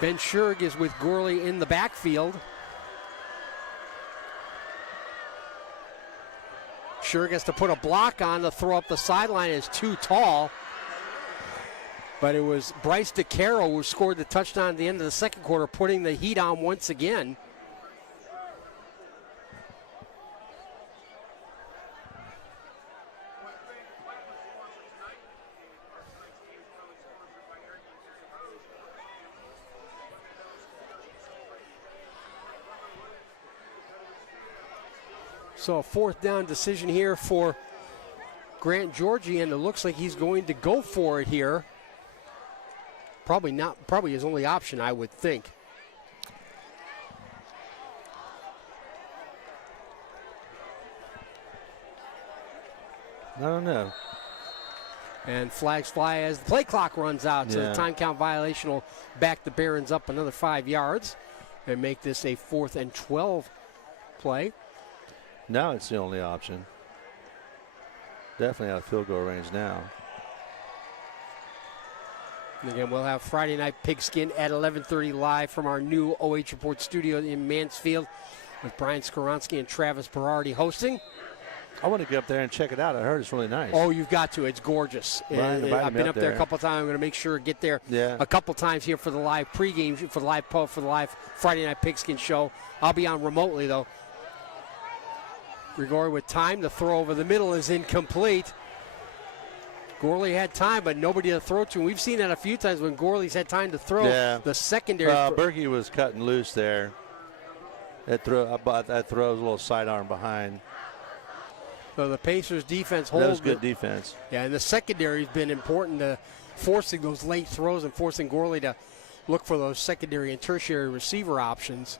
Ben Schurg is with Gorley in the backfield. Schurg has to put a block on to throw up the sideline. Is too tall. But it was Bryce DeCaro who scored the touchdown at the end of the second quarter, putting the heat on once again. So a fourth down decision here for Grant Georgie, and it looks like he's going to go for it here. Probably his only option, I would think. I don't know. And flags fly as the play clock runs out. So the time count violation will back the Barons up another 5 yards and make this a 4th and 12 play. Now it's the only option. Definitely out of field goal range now. And again, we'll have Friday Night Pigskin at 11:30 live from our new OH Report studio in Mansfield with Brian Skoronsky and Travis Berardi hosting. I want to get up there and check it out. I heard it's really nice. Oh, you've got to. It's gorgeous. I've been up there a couple times. I'm going to make sure to get there a couple times here for the live pregame, for the live Friday Night Pigskin show. I'll be on remotely, though. Grigori with time. The throw over the middle is incomplete. Gorley had time, but nobody to throw to. We've seen that a few times when Gorley's had time to throw. Yeah. The secondary. Berkey was cutting loose there. That throw was a little sidearm behind. So the Pacers defense holds. That was good defense. Yeah, and the secondary has been important to forcing those late throws and forcing Gorley to look for those secondary and tertiary receiver options.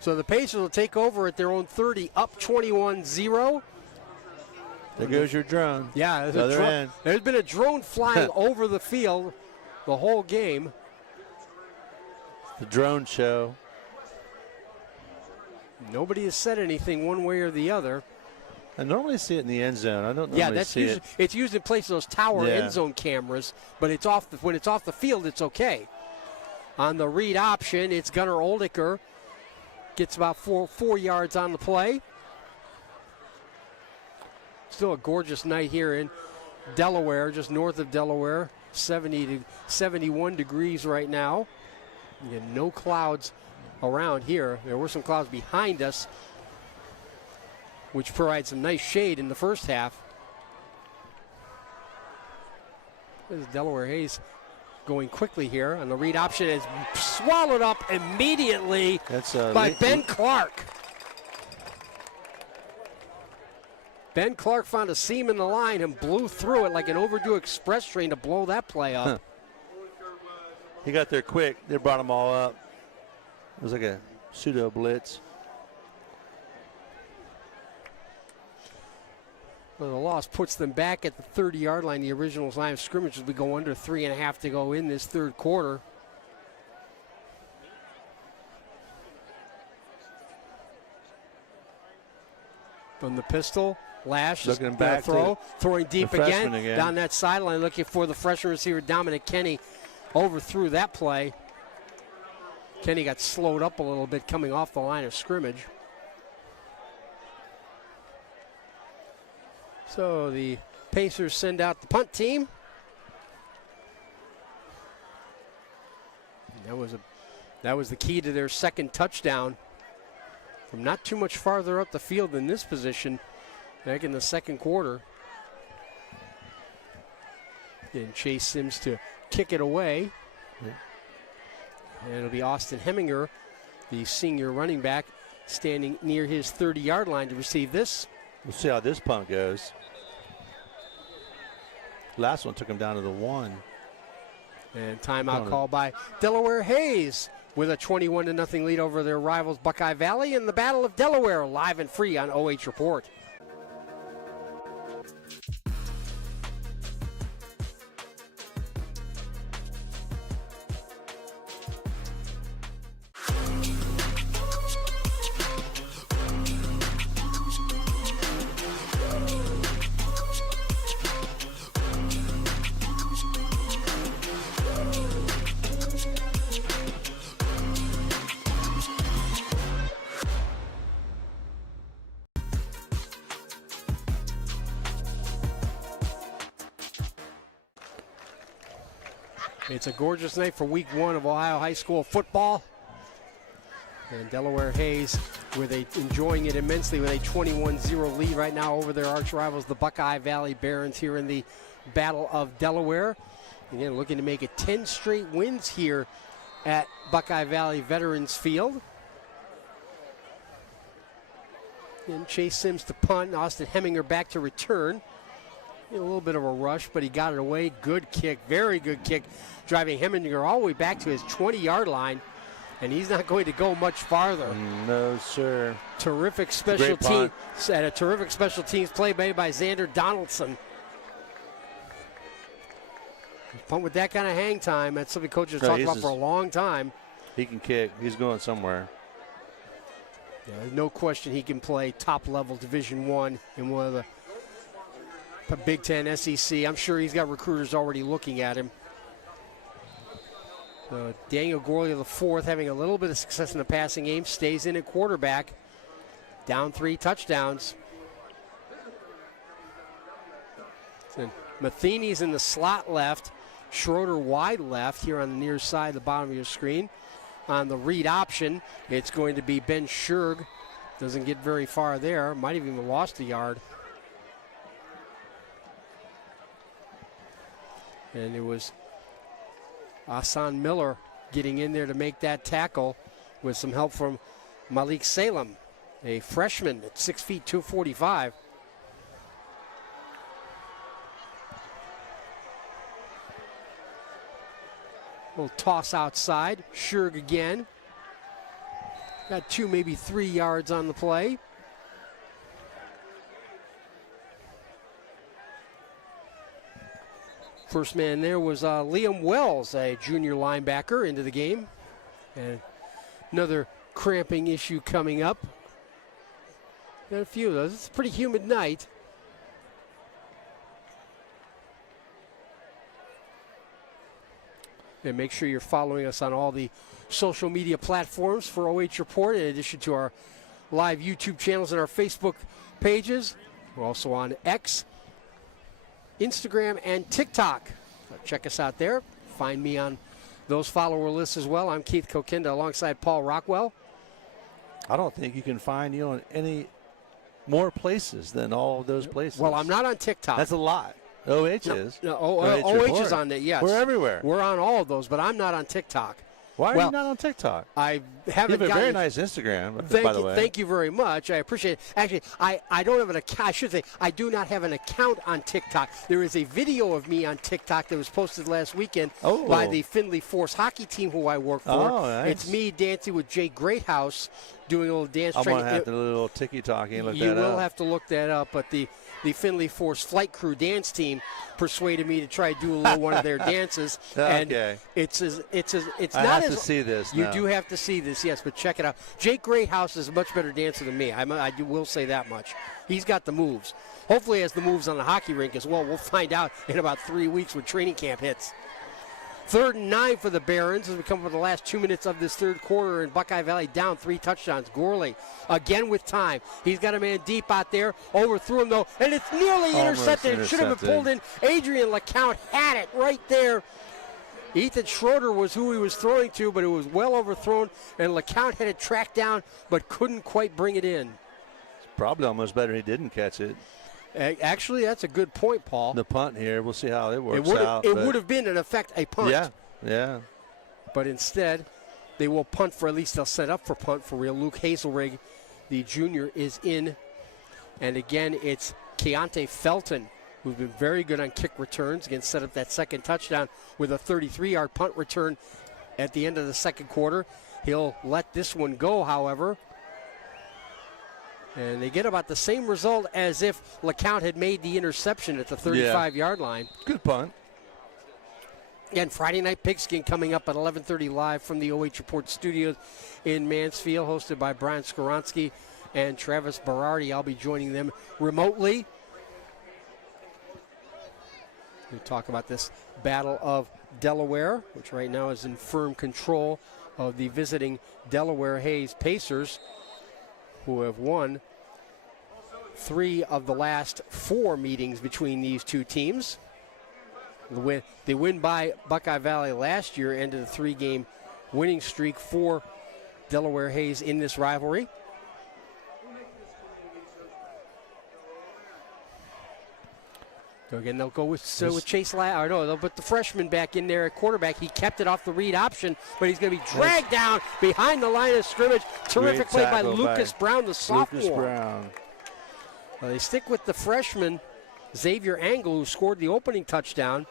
So the Pacers will take over at their own 30, up 21-0. There goes your drone. Yeah, there's been a drone flying over the field the whole game. The drone show. Nobody has said anything one way or the other. I normally see it in the end zone. I don't normally see it. It's used in place of those tower end zone cameras, but when it's off the field, it's okay. On the read option, it's Gunnar Oldiker. Gets about four yards on the play. Still a gorgeous night here in Delaware, just north of Delaware. 70 to 71 degrees right now. Again, no clouds around here. There were some clouds behind us. which provides some nice shade in the first half. There's Delaware Hayes going quickly here, and the read option is swallowed up immediately by Ben Clark. Ben Clark found a seam in the line and blew through it like an overdue express train to blow that play up. He got there quick. They brought them all up. It was like a pseudo blitz. Well, the loss puts them back at the 30-yard line, the original line of scrimmage, as we go under 3.5 to go in this third quarter. From the pistol, Lash is going to throw, throwing deep again, down that sideline, looking for the freshman receiver Dominic Kenny. Overthrew that play. Kenny got slowed up a little bit coming off the line of scrimmage. So the Pacers send out the punt team. That was the key to their second touchdown from not too much farther up the field than this position back in the second quarter. And Chase Sims to kick it away. And it'll be Austin Heminger, the senior running back, standing near his 30-yard line to receive this. We'll see how this punt goes. Last one took him down to the 1. And timeout called by Delaware Hayes with a 21-0 lead over their rivals Buckeye Valley in the Battle of Delaware, live and free on OH Report. It's a gorgeous night for week 1 of Ohio high school football. And Delaware Hayes enjoying it immensely with a 21-0 lead right now over their arch rivals, the Buckeye Valley Barons, here in the Battle of Delaware. Again, looking to make it 10 straight wins here at Buckeye Valley Veterans Field. And Chase Sims to punt, Austin Heminger back to return. A little bit of a rush, but he got it away. Good kick, very good kick, driving Heminger all the way back to his 20-yard line, and he's not going to go much farther. No, sir. Terrific special team, and a terrific special teams play made by Xander Donaldson. Punt with that kind of hang time, that's something coaches talked about for a long time. He can kick. He's going somewhere. Yeah, no question he can play top-level Division I in one of the Big Ten, SEC. I'm sure he's got recruiters already looking at him. Daniel Gorley, the fourth, having a little bit of success in the passing game, stays in at quarterback. Down 3 touchdowns. And Matheny's in the slot left. Schroeder wide left here on the near side, the bottom of your screen. On the read option, it's going to be Ben Scherg. Doesn't get very far there. Might have even lost a yard. And it was Asan Miller getting in there to make that tackle with some help from Malik Salem, a freshman at 6 feet 245. Little toss outside. Scherg again. Got 2, maybe 3 yards on the play. First man there was Liam Wells, a junior linebacker, into the game. And another cramping issue coming up. Got a few of those. It's a pretty humid night. And make sure you're following us on all the social media platforms for OH Report, in addition to our live YouTube channels and our Facebook pages. We're also on X, Instagram, and TikTok. So check us out there. Find me on those follower lists as well. I'm Keith Kokinda alongside Paul Rockwell. I don't think you can find you on any more places than all of those places. Well, I'm not on TikTok. That's a lot. OH is. No, OH is on there, yes. We're everywhere. We're on all of those, but I'm not on TikTok. Why are you not on TikTok? I haven't. You have a very nice Instagram, by the way. Thank you very much. I appreciate it. Actually, I don't have an account. I should say I do not have an account on TikTok. There is a video of me on TikTok that was posted last weekend by the Findlay Force hockey team who I work for. Oh, nice. It's me dancing with Jay Greathouse, doing a little dance I'm training. going to have to do a little tiki-talkie and look that up. You will have to look that up, but the Findlay Force flight crew dance team persuaded me to try to do a little one of their dances. And it's not I have as to see this. You do have to see this, yes, but check it out. Jake Greathouse is a much better dancer than me. I will say that much. He's got the moves. Hopefully he has the moves on the hockey rink as well. We'll find out in about 3 weeks when training camp hits. 3rd and 9 for the Barons as we come up with the last 2 minutes of this third quarter, and Buckeye Valley down 3 touchdowns. Gorley again with time. He's got a man deep out there. Overthrew him, though, and it's nearly intercepted. It should have been pulled in. Adrian LeCount had it right there. Ethan Schroeder was who he was throwing to, but it was well overthrown, and LeCount had it tracked down but couldn't quite bring it in. It's probably almost better he didn't catch it. Actually, that's a good point, Paul. The punt here, we'll see how it works out. It would have been, in effect, a punt. Yeah. But instead, they will punt for, at least they'll set up for punt for real. Luke Hazelrig, the junior, is in. And again, it's Keontae Felton, who's been very good on kick returns. Again, set up that second touchdown with a 33-yard punt return at the end of the second quarter. He'll let this one go, however. And they get about the same result as if LeCount had made the interception at the 35-yard line. Good punt. Again, Friday Night Pigskin coming up at 11:30 live from the OH Report studios in Mansfield, hosted by Brian Skoronsky and Travis Berardi. I'll be joining them remotely. We'll talk about this Battle of Delaware, which right now is in firm control of the visiting Delaware Hayes Pacers, who have won 3 of the last 4 meetings between these two teams. They win by Buckeye Valley last year, ended a 3-game winning streak for Delaware Hayes in this rivalry. So again, they'll go with Chase they'll put the freshman back in there at quarterback. He kept it off the read option, but he's going to be dragged down behind the line of scrimmage. Terrific play by Lucas Brown, the sophomore. Lucas Brown. They stick with the freshman, Xavier Angle, who scored the opening touchdown.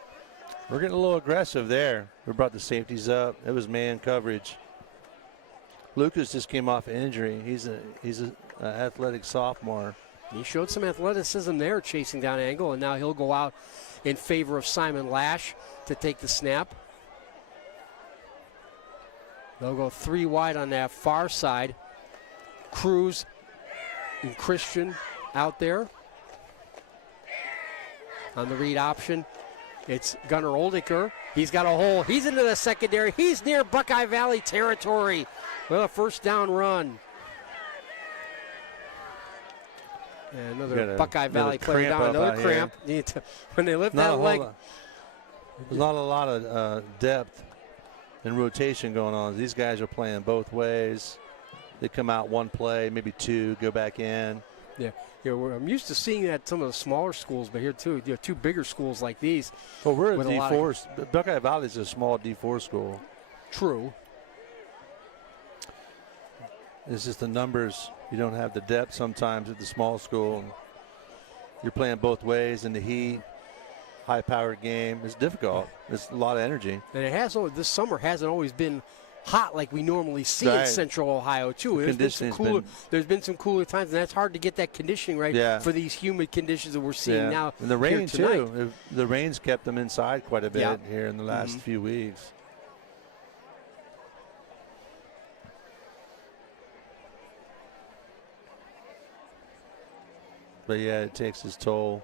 We're getting a little aggressive there. We brought the safeties up. It was man coverage. Lucas just came off an injury. He's an athletic sophomore. He showed some athleticism there, chasing down Angle, and now he'll go out in favor of Simon Lash to take the snap. They'll go 3 wide on that far side. Cruz and Christian out there. On the read option, it's Gunnar Oldiker. He's got a hole. He's into the secondary. He's near Buckeye Valley territory. Well, a first down run. And another Buckeye Valley player down. Another cramp. When they lift that leg. There's not a lot of depth and rotation going on. These guys are playing both ways. They come out one play, maybe 2, go back in. Yeah, I'm used to seeing that at some of the smaller schools, but here too, 2 bigger schools like these. Well, we're a D4. Buckeye Valley is a small D4 school. True. It's just the numbers. You don't have the depth sometimes at the small school. You're playing both ways in the heat, high-powered game. It's difficult. It's a lot of energy. And it has. This summer hasn't always been hot like we normally see in Central Ohio too. There's been some cooler times, and that's hard to get that conditioning right for these humid conditions that we're seeing now. And the rain too. The rain's kept them inside quite a bit here in the last few weeks. But yeah, it takes its toll.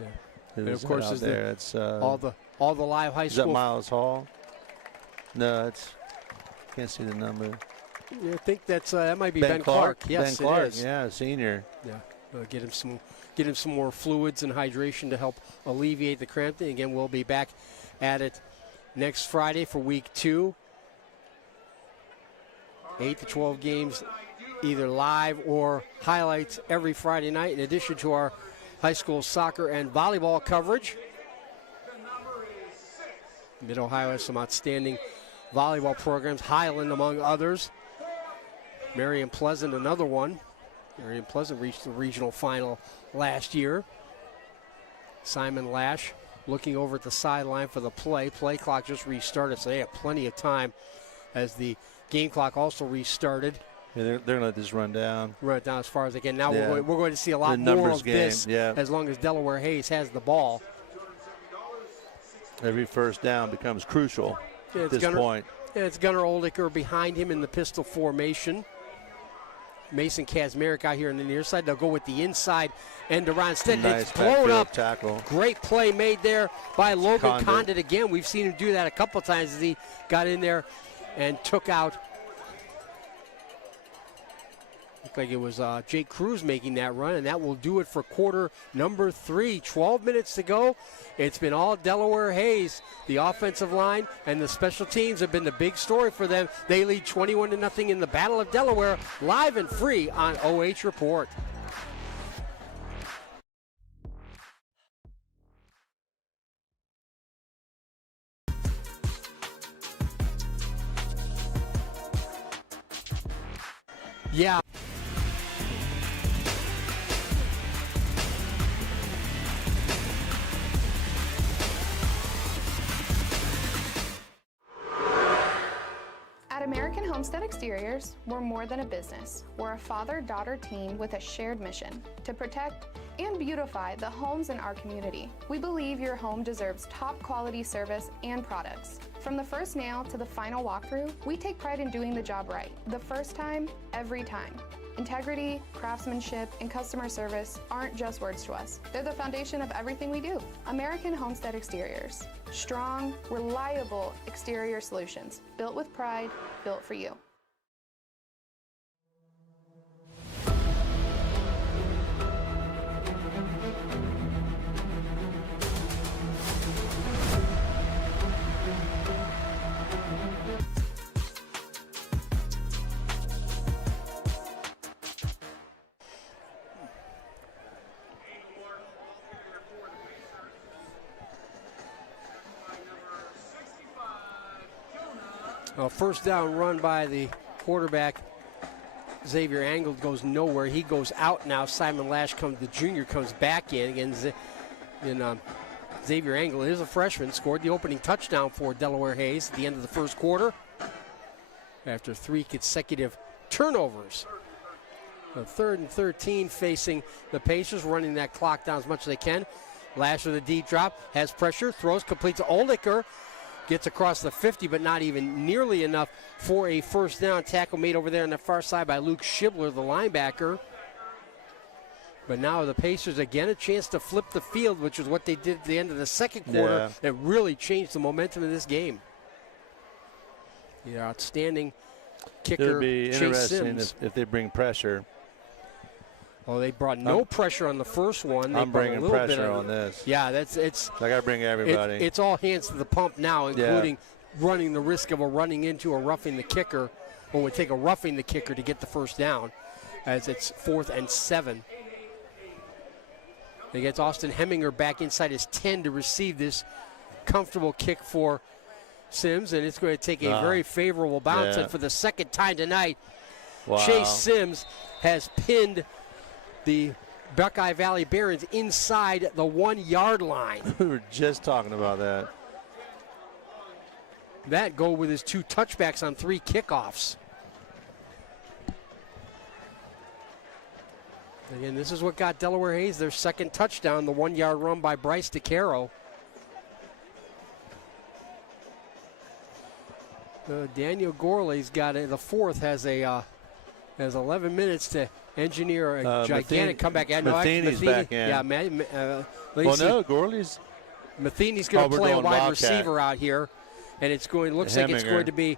Yeah. And of course, is it's all the live high school. Is that Miles Hall? No, can't see the number. Yeah, I think that might be Ben Clark. Yes, Ben Clark. It is. Yeah, senior. Yeah, get him some more fluids and hydration to help alleviate the cramping. Again, we'll be back at it next Friday for week 2. 8 to 12 games either live or highlights every Friday night, in addition to our high school soccer and volleyball coverage. Mid-Ohio has some outstanding volleyball programs, Highland among others. Marion Pleasant, another one. Marion Pleasant reached the regional final last year. Simon Lash looking over at the sideline for the play. Play clock just restarted, so they have plenty of time as the game clock also restarted. Yeah, they're going to let this run down. Run it down as far as they can. Now we're going to see a lot more of this as long as Delaware Hayes has the ball. Every first down becomes crucial at this point. Yeah, it's Gunnar Oldicker behind him in the pistol formation. Mason Kazmarek out here on the near side. They'll go with the inside end around. Instead, nice it's blown up. Tackle. Great play made there by Logan Condit again. We've seen him do that a couple times as he got in there and took out. Looked like it was Jake Cruz making that run, and that will do it for quarter number 3. 12 minutes to go. It's been all Delaware Hayes. The offensive line and the special teams have been the big story for them. They lead 21-0 in the Battle of Delaware, live and free on OH Report. Yeah. At American Homestead Exteriors, we're more than a business. We're a father-daughter team with a shared mission to protect and beautify the homes in our community. We believe your home deserves top quality service and products. From the first nail to the final walkthrough, we take pride in doing the job right. The first time, every time. Integrity, craftsmanship, and customer service aren't just words to us. They're the foundation of everything we do. American Homestead Exteriors. Strong, reliable exterior solutions. Built with pride, built for you. A first down run by the quarterback, Xavier Angle, goes nowhere. He goes out now. Simon Lash, the junior, comes back in. Again, Xavier Angle is a freshman, scored the opening touchdown for Delaware Hayes at the end of the first quarter after 3 consecutive turnovers. A 3rd and 13 facing the Pacers, running that clock down as much as they can. Lash with a deep drop, has pressure, throws, completes to Oldicker. Gets across the 50, but not even nearly enough for a first down. Tackle made over there on the far side by Luke Schibler, the linebacker. But now the Pacers again a chance to flip the field, which is what they did at the end of the second quarter. Yeah. It really changed the momentum of this game. Yeah, outstanding kicker, It'll be Chase interesting Sims. if they bring pressure. Oh, they brought no pressure on the first one. I'm bringing pressure on this. Yeah, it's. I got to bring everybody. It's all hands to the pump now, including running the risk of a running into or roughing the kicker, or would take a roughing the kicker to get the first down, as it's 4th and 7. They get Austin Heminger back inside his 10 to receive this comfortable kick for Sims, and it's going to take a very favorable bounce. And for the second time tonight, Chase Sims has pinned the Buckeye Valley Barons inside the 1-yard line. We were just talking about that. That goal with his 2 touchbacks on 3 kickoffs. Again, this is what got Delaware Hayes their second touchdown, the 1-yard run by Bryce DeCaro. Daniel Gorley's got it. The 4th has 11 minutes to engineer a gigantic comeback. Matheny's back in. Yeah, Gorley's. Matheny's going to play a wide receiver out here, and looks like it's going to be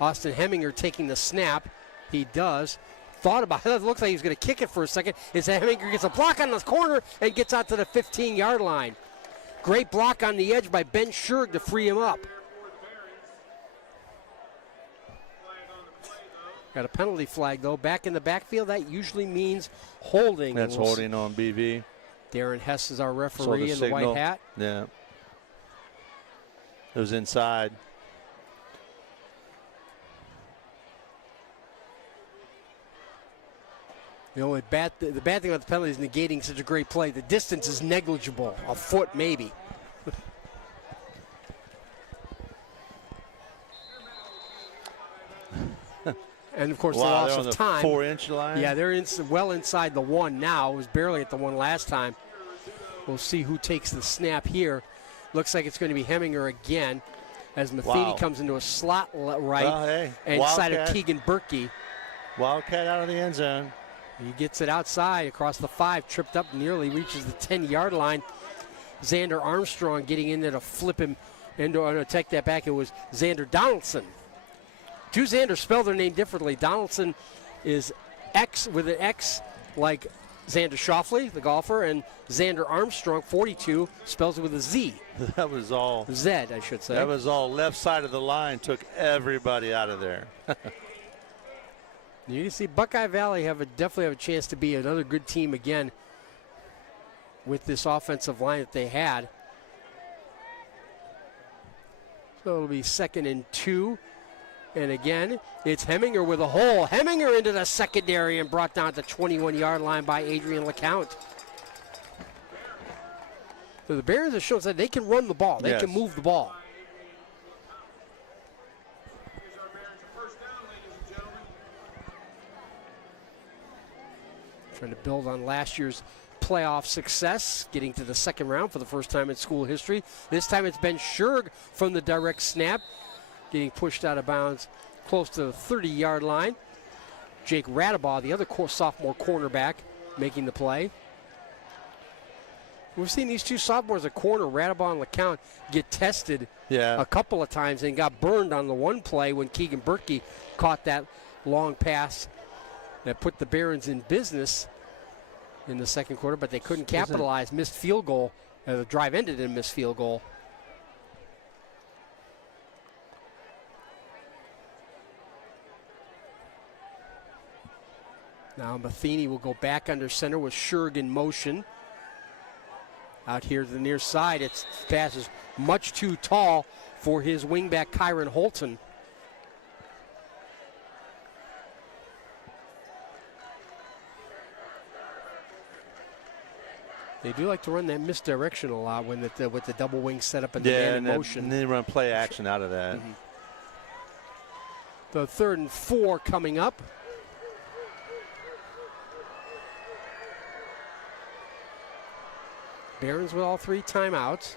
Austin Heminger taking the snap. He does. Thought about it. It looks like he's going to kick it for a second. Heminger gets a block on the corner and gets out to the 15-yard line. Great block on the edge by Ben Schurg to free him up. Got a penalty flag, though. Back in the backfield, that usually means holding. That's holding on BV. Darren Hess is our referee in the white hat. Yeah. It was inside. The only the bad thing about the penalty is negating such a great play. The distance is negligible, a foot maybe. And, of course, the loss of time. 4-inch line? Yeah, they're well inside the 1 now. It was barely at the 1 last time. We'll see who takes the snap here. Looks like it's going to be Heminger again as Matheny comes into a slot right inside of Keegan Berkey. Wildcat out of the end zone. He gets it outside across the 5, tripped up, nearly reaches the 10-yard line. Xander Armstrong getting in there to flip him to take that back. It was Xander Donaldson. Two Xanders spell their name differently. Donaldson is X with an X like Xander Schauffele, the golfer, and Xander Armstrong, 42, spells it with a Z. That was all. Z, I should say. That was all left side of the line, took everybody out of there. You can see Buckeye Valley definitely have a chance to be another good team again with this offensive line that they had. So it'll be 2nd and 2. And again, it's Heminger with a hole. Heminger into the secondary and brought down at the 21-yard line by Adrian LeCount. So the Barons have shown that they can run the ball. They can move the ball. Trying to build on last year's playoff success, getting to the 2nd round for the first time in school history. This time it's Ben Scherg from the direct snap, getting pushed out of bounds close to the 30-yard line. Jake Radabaugh, the other sophomore cornerback, making the play. We've seen these two sophomores at corner, Radabaugh and LeCount, get tested a couple of times and got burned on the one play when Keegan Berkey caught that long pass that put the Barons in business in the 2nd quarter, but they couldn't capitalize. Missed field goal. The drive ended in a missed field goal. Now Matheny will go back under center with Scherg in motion. Out here to the near side, its pass is much too tall for his wingback Kyron Holton. They do like to run that misdirection a lot when with the double wing setup and the man in motion. And they run play action out of that. Mm-hmm. The 3rd and 4 coming up. Barons with all 3 timeouts.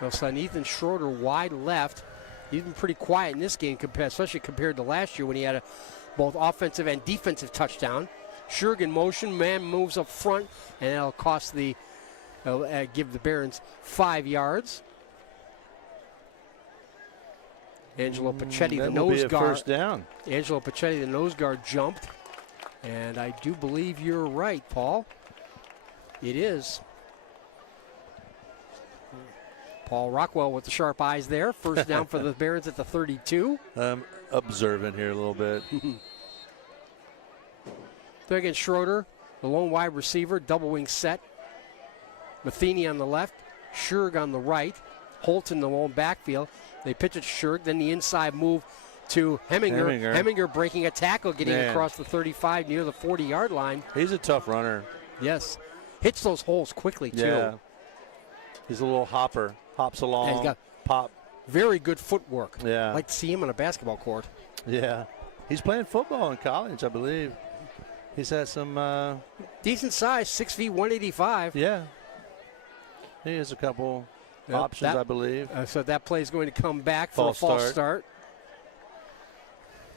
They'll send Ethan Schroeder wide left. He's been pretty quiet in this game, especially compared to last year when he had both offensive and defensive touchdown. Scherg in motion, man moves up front, and that'll cost give the Barons 5 yards. Angelo Pacetti, the nose guard. First down. Angelo Pacetti, the nose guard, jumped. And I do believe you're right, Paul. It is. Paul Rockwell with the sharp eyes there. First down for the Barons at the 32. I'm observant here a little bit. There again, Schroeder, the lone wide receiver, double wing set. Matheny on the left, Scherg on the right. Holton the lone backfield. They pitch it to Scherg, then the inside move to Heminger. Heminger breaking a tackle, getting across the 35 near the 40-yard line. He's a tough runner. Yes. Hits those holes quickly, too. Yeah. He's a little hopper. Hops along, he's got pop. Very good footwork. Yeah. I'd like to see him on a basketball court. Yeah. He's playing football in college, I believe. He's had some decent size, 6 feet, 185. Yeah. He has a couple options, I believe. So that play is going to come back for a false start.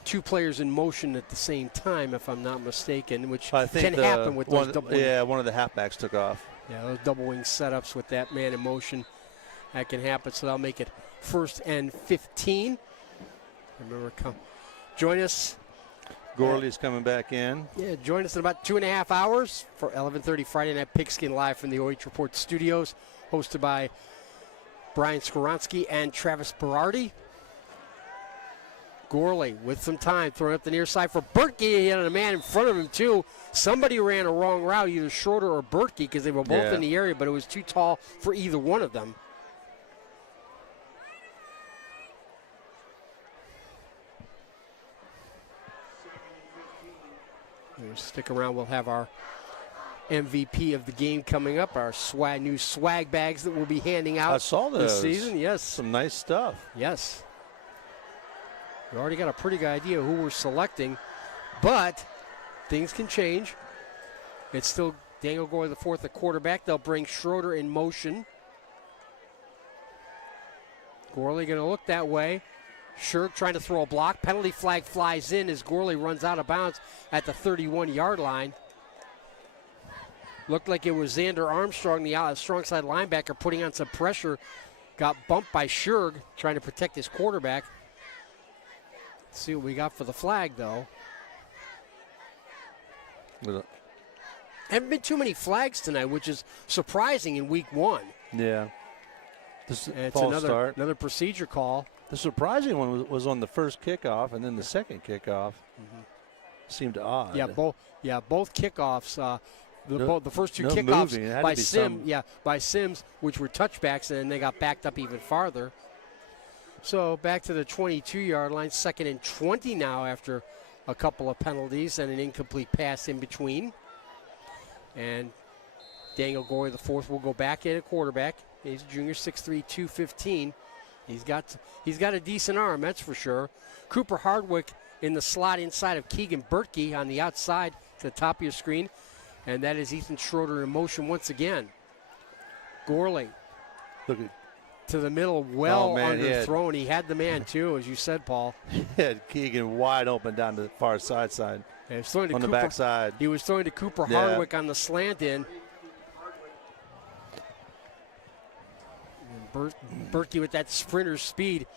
2 players in motion at the same time, if I'm not mistaken, which can happen with those double wings. Yeah, one of the halfbacks took off. Yeah, those double wing setups with that man in motion. That can happen, so that'll make it 1st and 15. Remember, join us. Gorley's coming back in. Yeah, join us in about 2.5 hours for 11:30 Friday Night Pigskin Live from the OH Report studios, hosted by Brian Skoronsky and Travis Berardi. Gorley with some time, throwing up the near side for Berkey. He had a man in front of him, too. Somebody ran a wrong route, either Schroeder or Berkey, because they were both in the area, but it was too tall for either one of them. Stick around. We'll have our MVP of the game coming up, our new swag bags that we'll be handing out. I saw those this season. Yes. Some nice stuff. Yes. We already got a pretty good idea who we're selecting, but things can change. It's still Daniel Gorley the fourth at quarterback. They'll bring Schroeder in motion. Gorley going to look that way. Shirk trying to throw a block. Penalty flag flies in as Gorley runs out of bounds at the 31-yard line. Looked like it was Xander Armstrong, the strong side linebacker, putting on some pressure. Got bumped by Shurg, trying to protect his quarterback. Let's see what we got for the flag, though. Haven't been too many flags tonight, which is surprising in week one. Yeah. This it's another procedure call. The surprising one was on the first kickoff, and then the second kickoff seemed odd. Yeah, both kickoffs. The first two kickoffs by Sims, which were touchbacks, and then they got backed up even farther. So back to the 22-yard line, 2nd and 20 now after a couple of penalties and an incomplete pass in between. And Daniel Gorley the fourth will go back in at quarterback. He's a junior, 6'3", 215. He's got a decent arm, that's for sure. Cooper Hardwick in the slot inside of Keegan Berkey on the outside to the top of your screen. And that is Ethan Schroeder in motion once again. Gorley to the middle, underthrown. He had the man, too, as you said, Paul. He had Keegan wide open down the far side. The backside. He was throwing to Cooper Hardwick on the slant in. Berkey with that sprinter speed.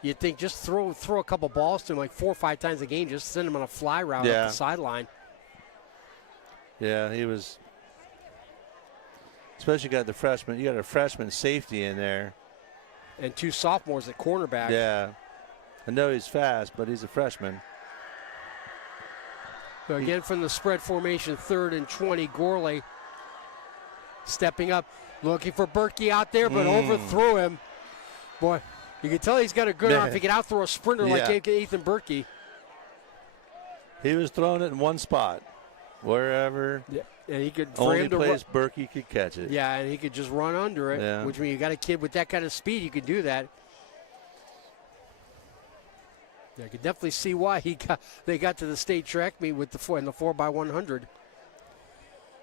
You'd think just throw a couple balls to him like 4 or 5 times a game, just send him on a fly route up the sideline. Yeah, he was. Especially got the freshman. You got a freshman safety in there. And 2 sophomores at cornerback. Yeah. I know he's fast, but he's a freshman. So again, from the spread formation, 3rd and 20, Gorley stepping up, looking for Berkey out there, but overthrew him. Boy, you can tell he's got a good arm. If he can outthrow a sprinter like Ethan Berkey. He was throwing it in one spot. Wherever. Yeah. And he could only place Berkey could catch it. Yeah, and he could just run under it, which means you got a kid with that kind of speed, you could do that. I could definitely see why they got to the state track meet with the 4x100.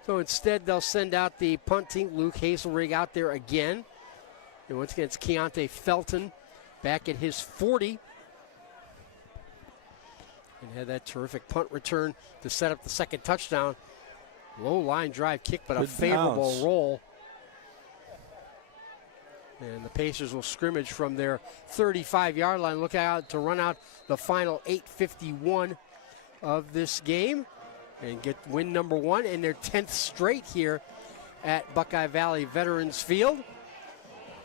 So instead, they'll send out the punt team, Luke Hazelrig out there again. And once again, it's Keontae Felton back at his 40. And had that terrific punt return to set up the second touchdown. Low line drive kick, but a favorable roll. And the Pacers will scrimmage from their 35-yard line. Look out to run out the final 8:51 of this game and get win number 1 and their 10th straight here at Buckeye Valley Veterans Field.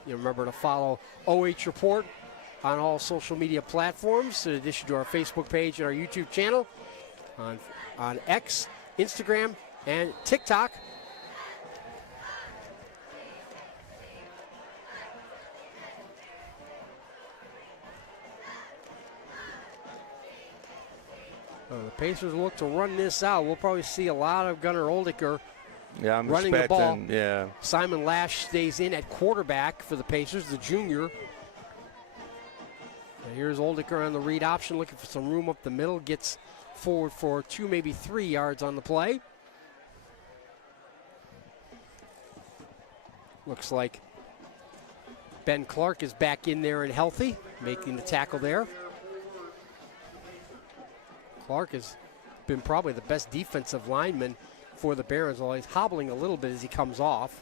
You remember to follow OH Report on all social media platforms, in addition to our Facebook page and our YouTube channel, on X, Instagram, and TikTok. The Pacers look to run this out. We'll probably see a lot of Gunnar Oldiker running the ball. Yeah. Simon Lash stays in at quarterback for the Pacers, the junior. And here's Oldiker on the read option, looking for some room up the middle. Gets forward for 2, maybe 3 yards on the play. Looks like Ben Clark is back in there and healthy, making the tackle there. Clark has been probably the best defensive lineman for the Barons, although he's hobbling a little bit as he comes off.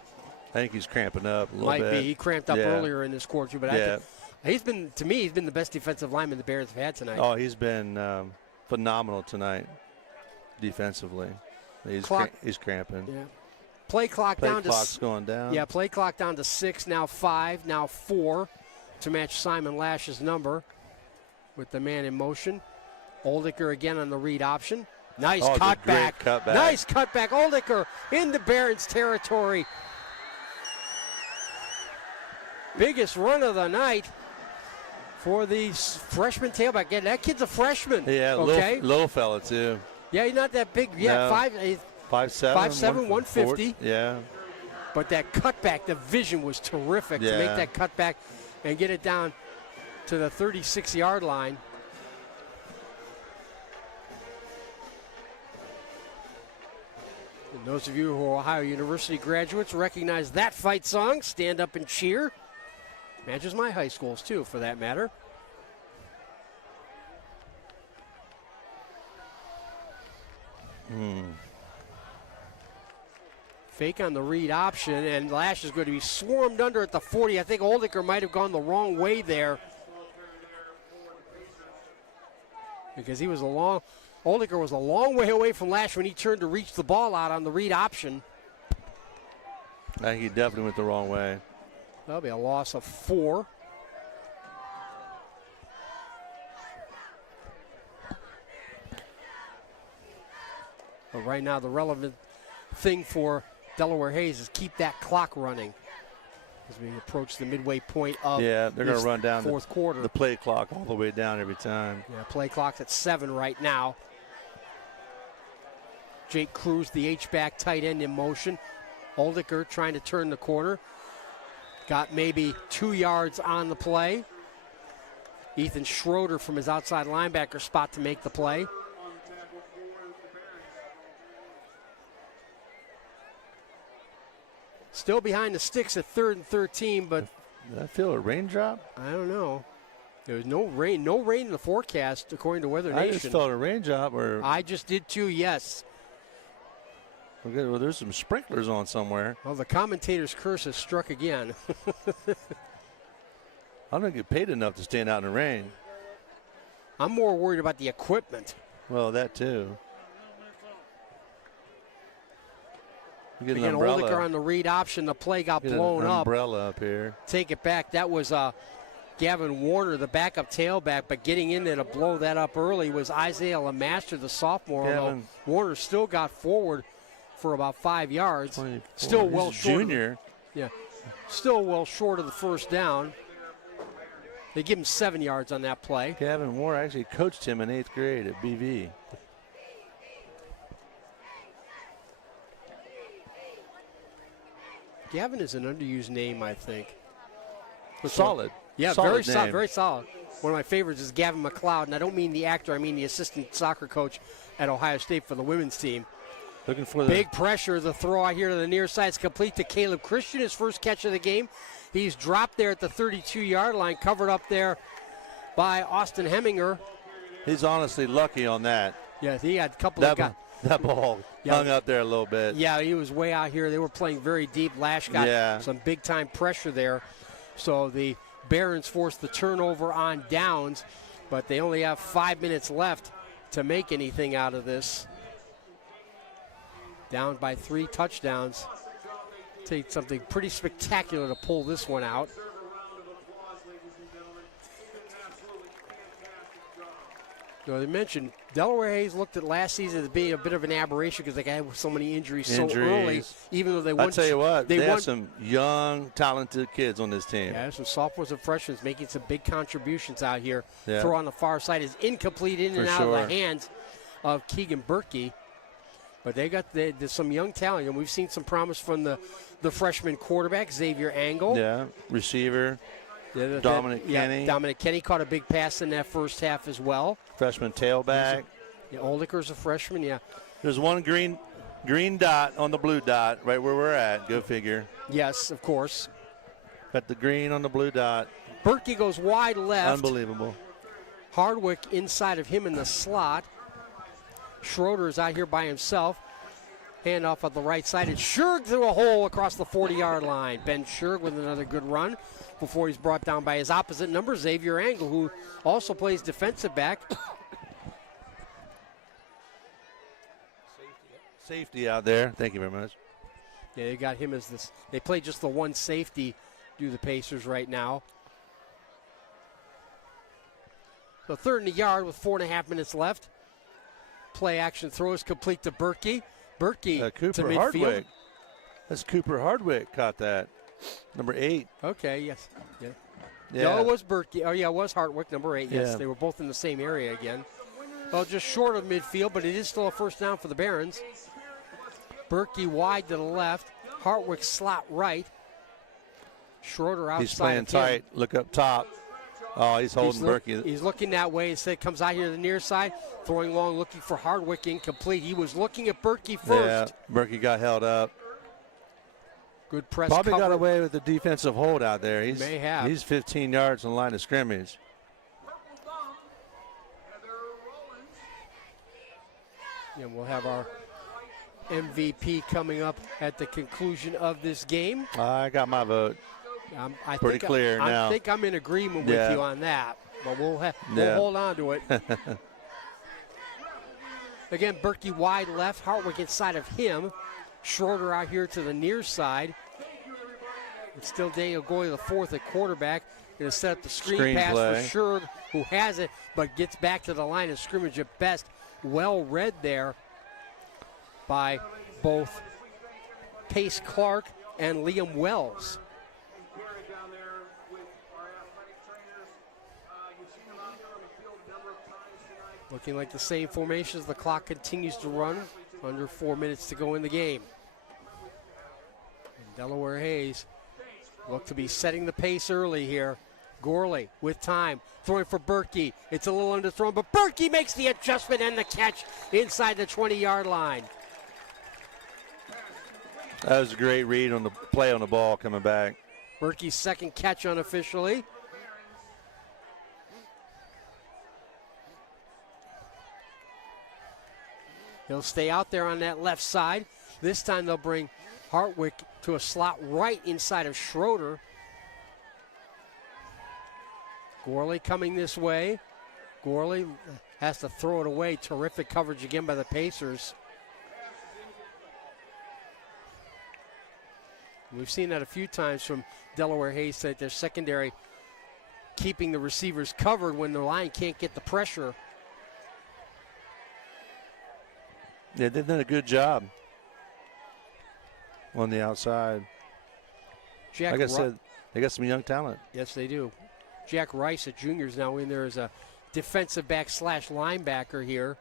I think he's cramping up a little bit. Might be. He cramped up earlier in this quarter, too, but I think he's been the best defensive lineman the Barons have had tonight. Oh, he's been phenomenal tonight defensively. He's cramping. Yeah. Play clock's going down. Yeah, play clock down to 6, now 5, now 4 to match Simon Lash's number. with the man in motion. Oldicker again on the read option. Nice cutback. Nice cutback. Oldicker into Barron's territory. Biggest run of the night for the freshman tailback. Yeah, that kid's a freshman. Yeah, okay. Little fella, too. Yeah, he's not that big. Yeah, no. 5'7", 150. Yeah. But that cutback, the vision was terrific to make that cutback and get it down to the 36-yard line. And those of you who are Ohio University graduates recognize that fight song, Stand Up and Cheer. Matches my high schools, too, for that matter. Fake on the read option, and Lash is going to be swarmed under at the 40. I think Oldicker might have gone the wrong way there, because Oldicker was a long way away from Lash when he turned to reach the ball out on the read option. I think he definitely went the wrong way. That'll be a loss of 4. But right now, the relevant thing for Delaware Hayes is keep that clock running as we approach the midway point of they're going to run down fourth quarter. The play clock all the way down every time. Yeah, play clock's at 7 right now. Jake Cruz, the H-back tight end in motion. Oldicker trying to turn the corner. Got maybe 2 yards on the play. Ethan Schroeder from his outside linebacker spot to make the play. Still behind the sticks at 3rd and 13, but did I feel a raindrop? I don't know. There was no rain in the forecast according to Weather Nation. I just felt a raindrop. I just did too, yes. Okay, well, there's some sprinklers on somewhere. Well, the commentator's curse has struck again. I don't get paid enough to stand out in the rain. I'm more worried about the equipment. Well, that too. Again, Oldicker on the read option. The play got blown up. Umbrella up here. Take it back. That was Gavin Warner, the backup tailback, but getting in there to blow that up early was Isaiah LeMaster, the sophomore. Although Warner still got forward for about 5 yards. 24. Still well short. Junior. Still well short of the first down. They give him 7 yards on that play. Gavin Warner actually coached him in 8th grade at BV. Gavin is an underused name, I think. Solid. Yeah, solid very solid. One of my favorites is Gavin McLeod, and I don't mean the actor, I mean the assistant soccer coach at Ohio State for the women's team. Looking for big pressure. The throw out here to the near side is complete to Caleb Christian, his first catch of the game. He's dropped there at the 32-yard line, covered up there by Austin Heminger. He's honestly lucky on that. Yeah, he had a couple of guys. That ball hung up there a little bit. Yeah, he was way out here. They were playing very deep. Lash got some big-time pressure there. So the Barons forced the turnover on downs, but they only have 5 minutes left to make anything out of this. Down by 3 touchdowns. Take something pretty spectacular to pull this one out. So they mentioned Delaware Hayes looked at last season as being a bit of an aberration because they had so many injuries so early. Even though they won, I tell you what, they have some young, talented kids on this team. Yeah, some sophomores and freshmen making some big contributions out here. Yeah. Throw on the far side is incomplete in and out of the hands of Keegan Berkey. But they got some young talent, and we've seen some promise from the freshman quarterback, Xavier Angle. Yeah, receiver. Dominic Kenny. Dominic Kenny caught a big pass in that first half as well. Freshman tailback. Oldicker's a freshman, yeah. There's one green dot on the blue dot right where we're at. Go figure. Yes, of course. Got the green on the blue dot. Berkey goes wide left. Unbelievable. Hardwick inside of him in the slot. Schroeder is out here by himself. Handoff on the right side. It's Scherg through a hole across the 40-yard line. Ben Scherg with another good run before he's brought down by his opposite number, Xavier Angle, who also plays defensive back. Safety out there. Thank you very much. Yeah, they got him as this. They play just the one safety, do the Pacers right now. So 3rd and a yard with 4.5 minutes left. Play action throws complete to Berkey. Berkey Cooper to midfield. Hardwick. That's Cooper Hardwick caught that. Number 8. Okay, yes. Yeah. Yeah. No, it was Berkey. Oh, yeah, it was Hardwick, number 8. Yes, Yeah. they were both in the same area again. Well, just short of midfield, but it is still a first down for the Barons. Berkey wide to the left. Hardwick slot right. Schroeder outside. He's playing tight. Look up top. Oh, he's holding Berkey. He's looking that way. Instead, comes out here to the near side, throwing long, looking for Hardwick, incomplete. He was looking at Berkey first. Yeah, Berkey got held up. Good press Probably cover. got away with the defensive hold out there. May have. He's 15 yards on the line of scrimmage. And we'll have our MVP coming up at the conclusion of this game. I got my vote. I Pretty clear now. I think I'm in agreement with you on that, but we'll hold on to it. Again, Berkey wide left, Hardwick inside of him. Schroeder out here to the near side. It's still Daniel Goy, the 4th at quarterback. Going to set up the screen pass play. for Sherg, who has it, but gets back to the line of scrimmage at best. Well read there by both Pace Clark and Liam Wells. Looking like the same formations. The clock continues to run. Under 4 minutes to go in the game. And Delaware Hayes look to be setting the pace early here. Gorley with time, throwing for Berkey. It's a little underthrown, but Berkey makes the adjustment and the catch inside the 20-yard line. That was a great read on the play on the ball coming back. Berkey's second catch unofficially. He'll stay out there on that left side. This time they'll bring Hardwick to a slot right inside of Schroeder. Gorley coming this way. Gorley has to throw it away. Terrific coverage again by the Pacers. We've seen that a few times from Delaware Hayes, that their secondary keeping the receivers covered when the line can't get the pressure. Yeah, they've done a good job on the outside. Like I said, they got some young talent. Yes, they do. Jack Rice, a junior, is now in there as a defensive back / linebacker here.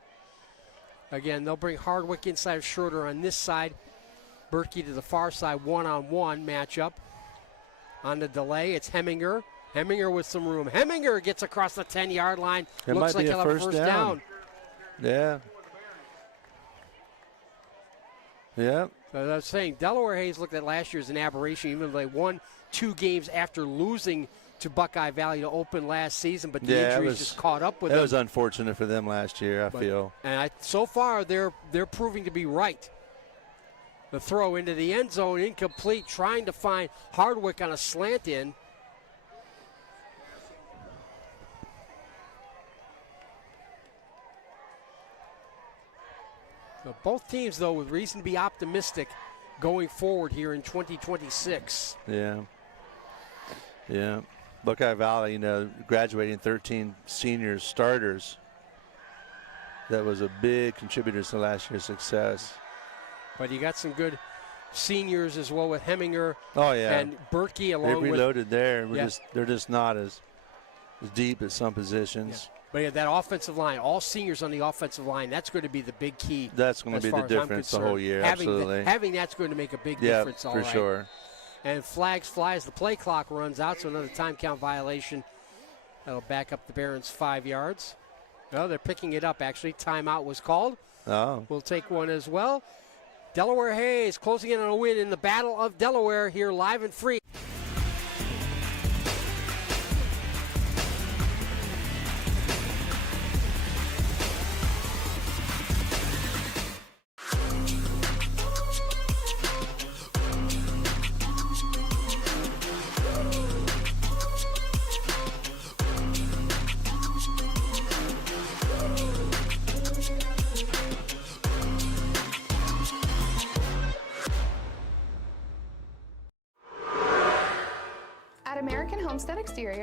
Again, they'll bring Hardwick inside of Schroeder on this side. Berkey to the far side, one-on-one matchup. On the delay, it's Heminger. Heminger with some room. Heminger gets across the 10-yard line. Looks like he'll have a first down. Yeah. Yeah. As I was saying, Delaware Hayes looked at last year as an aberration, even though they won 2 games after losing to Buckeye Valley to open last season, but the injuries just caught up with them. It was unfortunate for them last year, I feel. And so far, they're proving to be right. The throw into the end zone, incomplete, trying to find Hardwick on a slant in. So both teams, though, with reason to be optimistic going forward here in 2026. Yeah. Yeah. Buckeye Valley, graduating 13 seniors, starters. That was a big contributor to last year's success. But you got some good seniors as well with Heminger. Oh, yeah. And Berkey along with. They reloaded there. They're just not as deep at some positions. Yeah. But yeah, that offensive line, all seniors on the offensive line, that's going to be the big key. That's going to be the difference the whole year, absolutely. Having that's going to make a big difference, all right. For sure. And flags fly as the play clock runs out, so another time count violation. That'll back up the Barons 5 yards. No, they're picking it up, actually. Timeout was called. Oh. We'll take one as well. Delaware Hayes closing in on a win in the Battle of Delaware here live and free.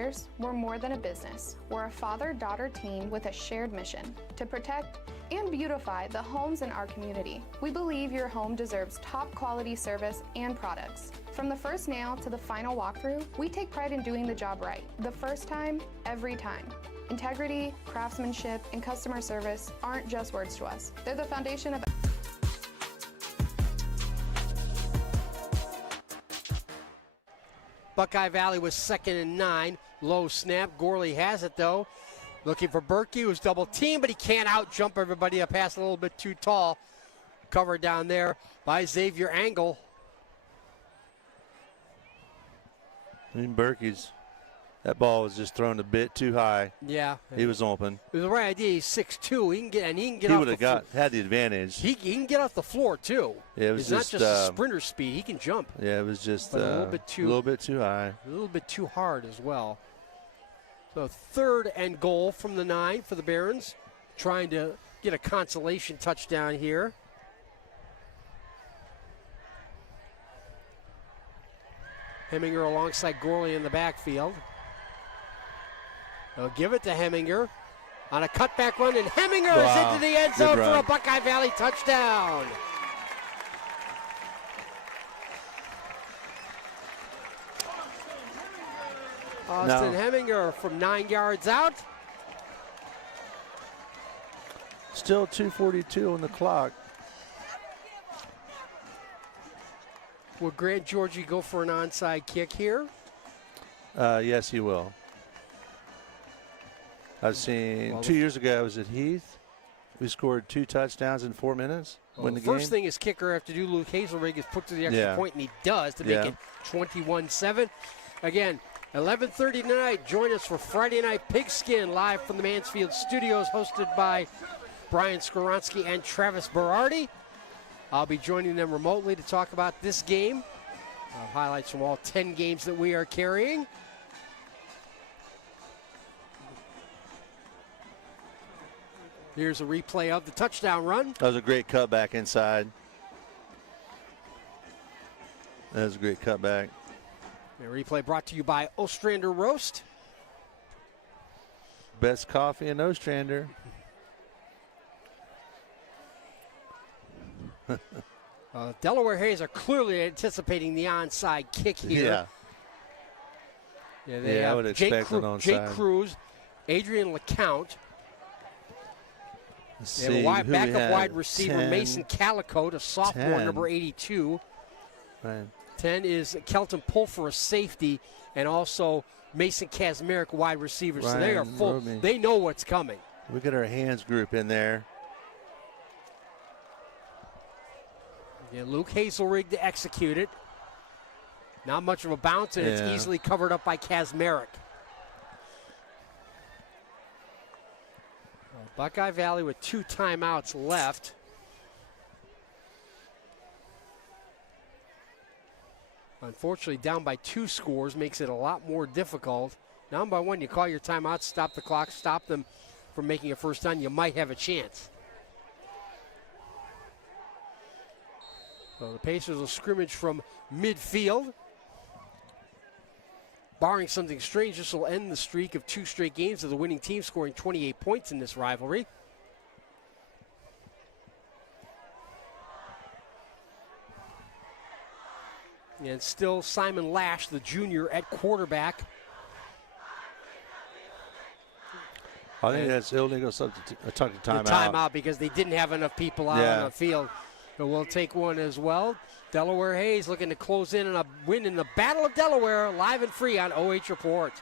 Exteriors, we're more than a business. We're a father-daughter team with a shared mission to protect and beautify the homes in our community. We believe your home deserves top quality service and products. From the first nail to the final walkthrough, we take pride in doing the job right. The first time, every time. Integrity, craftsmanship, and customer service aren't just words to us. They're the foundation of Buckeye Valley was 2nd and 9. Low snap. Gorley has it, though. Looking for Berkey, who's double teamed, but he can't out-jump everybody. A pass a little bit too tall. Covered down there by Xavier Angle. I mean, Berkey's, that ball was just thrown a bit too high. Yeah. He was open. It was the right idea. He's 6'2". He can get off the floor. He would have had the advantage. He can get off the floor, too. Yeah, it was it's not just a sprinter speed. He can jump. Yeah, it was just a little bit too high. A little bit too hard as well. So 3rd and goal from the 9 for the Barons. Trying to get a consolation touchdown here. Heminger alongside Gorley in the backfield. They'll give it to Heminger on a cutback run, and Heminger is into the end zone for a Buckeye Valley touchdown. Austin Heminger from 9 yards out. Still 2:42 on the clock. Will Grant Georgie go for an onside kick here? Yes, he will. I've seen 2 years ago, I was at Heath. We scored 2 touchdowns in 4 minutes. Well, the first thing his kicker have to do, Luke Hazelrig, is put to the extra point, and he does to make it 21-7. Again, 11:30 tonight. Join us for Friday Night Pigskin live from the Mansfield Studios, hosted by Brian Skoronsky and Travis Berardi. I'll be joining them remotely to talk about this game. Highlights from all 10 games that we are carrying. Here's a replay of the touchdown run. That was a great cutback inside. That was a great cutback. A replay brought to you by Ostrander Roast. Best coffee in Ostrander. Delaware Hayes are clearly anticipating the onside kick here. Yeah, they have I would expect an onside. Jake Cruz, Adrian LeCount. They have a backup wide receiver, 10, Mason Calicote, a sophomore, 10. Number 82. Right. 10 is Kelton Pulfer, a safety, and also Mason Kazmarek, wide receiver. So they are full. Roby. They know what's coming. We got our hands group in there. Yeah, Luke Hazelrig to execute it. Not much of a bounce, and it's easily covered up by Kazmarek. Buckeye Valley with 2 timeouts left. Unfortunately, down by 2 scores makes it a lot more difficult. Down by 1, you call your timeouts, stop the clock, stop them from making a first down. You might have a chance. So the Pacers will scrimmage from midfield. Barring something strange, this will end the streak of 2 straight games of the winning team scoring 28 points in this rivalry. And still Simon Lash, the junior, at quarterback. I think that's illegal substitute. Timeout. Timeout because they didn't have enough people out on the field. So we'll take one as well. Delaware Hayes looking to close in on a win in the Battle of Delaware, live and free on OH Report.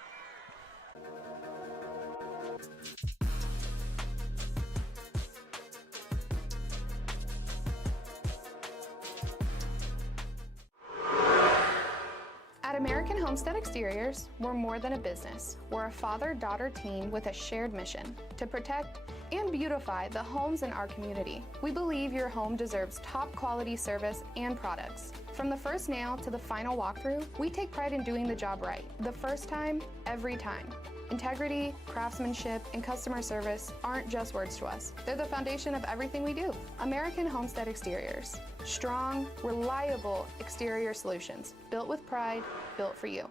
At American Homestead Exteriors, we're more than a business. We're a father-daughter team with a shared mission to protect and beautify the homes in our community. We believe your home deserves top quality service and products. From the first nail to the final walkthrough, we take pride in doing the job right. The first time, every time. Integrity, craftsmanship, and customer service aren't just words to us. They're the foundation of everything we do. American Homestead Exteriors. Strong, reliable exterior solutions. Built with pride, built for you.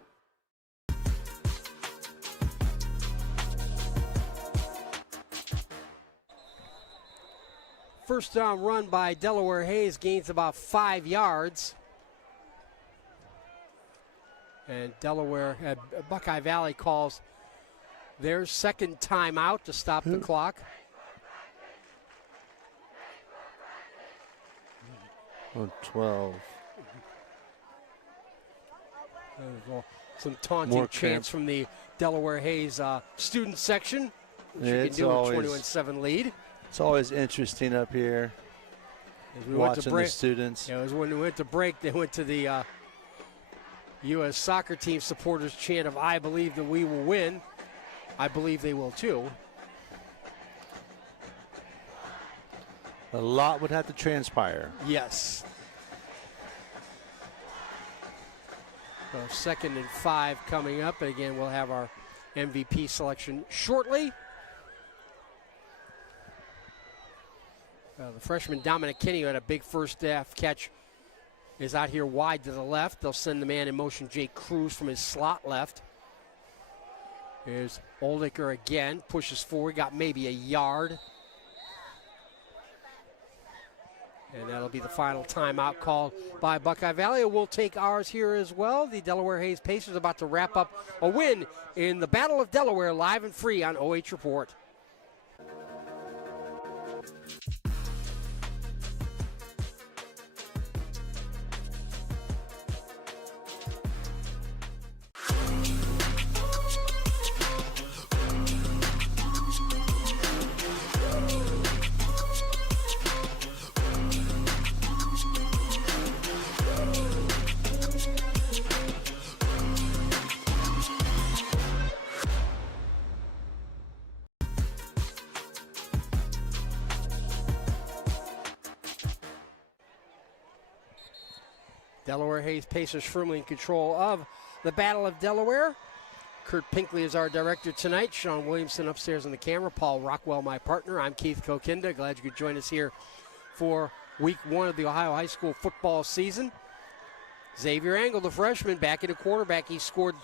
First down run by Delaware Hayes gains about 5 yards. And Buckeye Valley calls their second timeout to stop the clock. 12. Some taunting chants from the Delaware Hayes student section, which you can do with 21-7 lead. It's always interesting up here watching the students. Yeah, it was when we went to break, they went to the U.S. soccer team supporters chant of "I believe that we will win." I believe they will too. A lot would have to transpire. Yes. So 2nd and 5 coming up. And again, we'll have our MVP selection shortly. The freshman Dominic Kinney, who had a big first half catch, is out here wide to the left. They'll send the man in motion, Jake Cruz, from his slot left. Here's Oldicker again, pushes forward, got maybe a yard. And that'll be the final timeout called by Buckeye Valley. We'll take ours here as well. The Delaware Hayes Pacers about to wrap up a win in the Battle of Delaware, live and free on OH Report. Delaware Hayes Pacers firmly in control of the Battle of Delaware. Kurt Pinkley is our director tonight. Sean Williamson upstairs on the camera. Paul Rockwell, my partner. I'm Keith Kokinda. Glad you could join us here for week 1 of the Ohio High School football season. Xavier Angle, the freshman, back into quarterback. He scored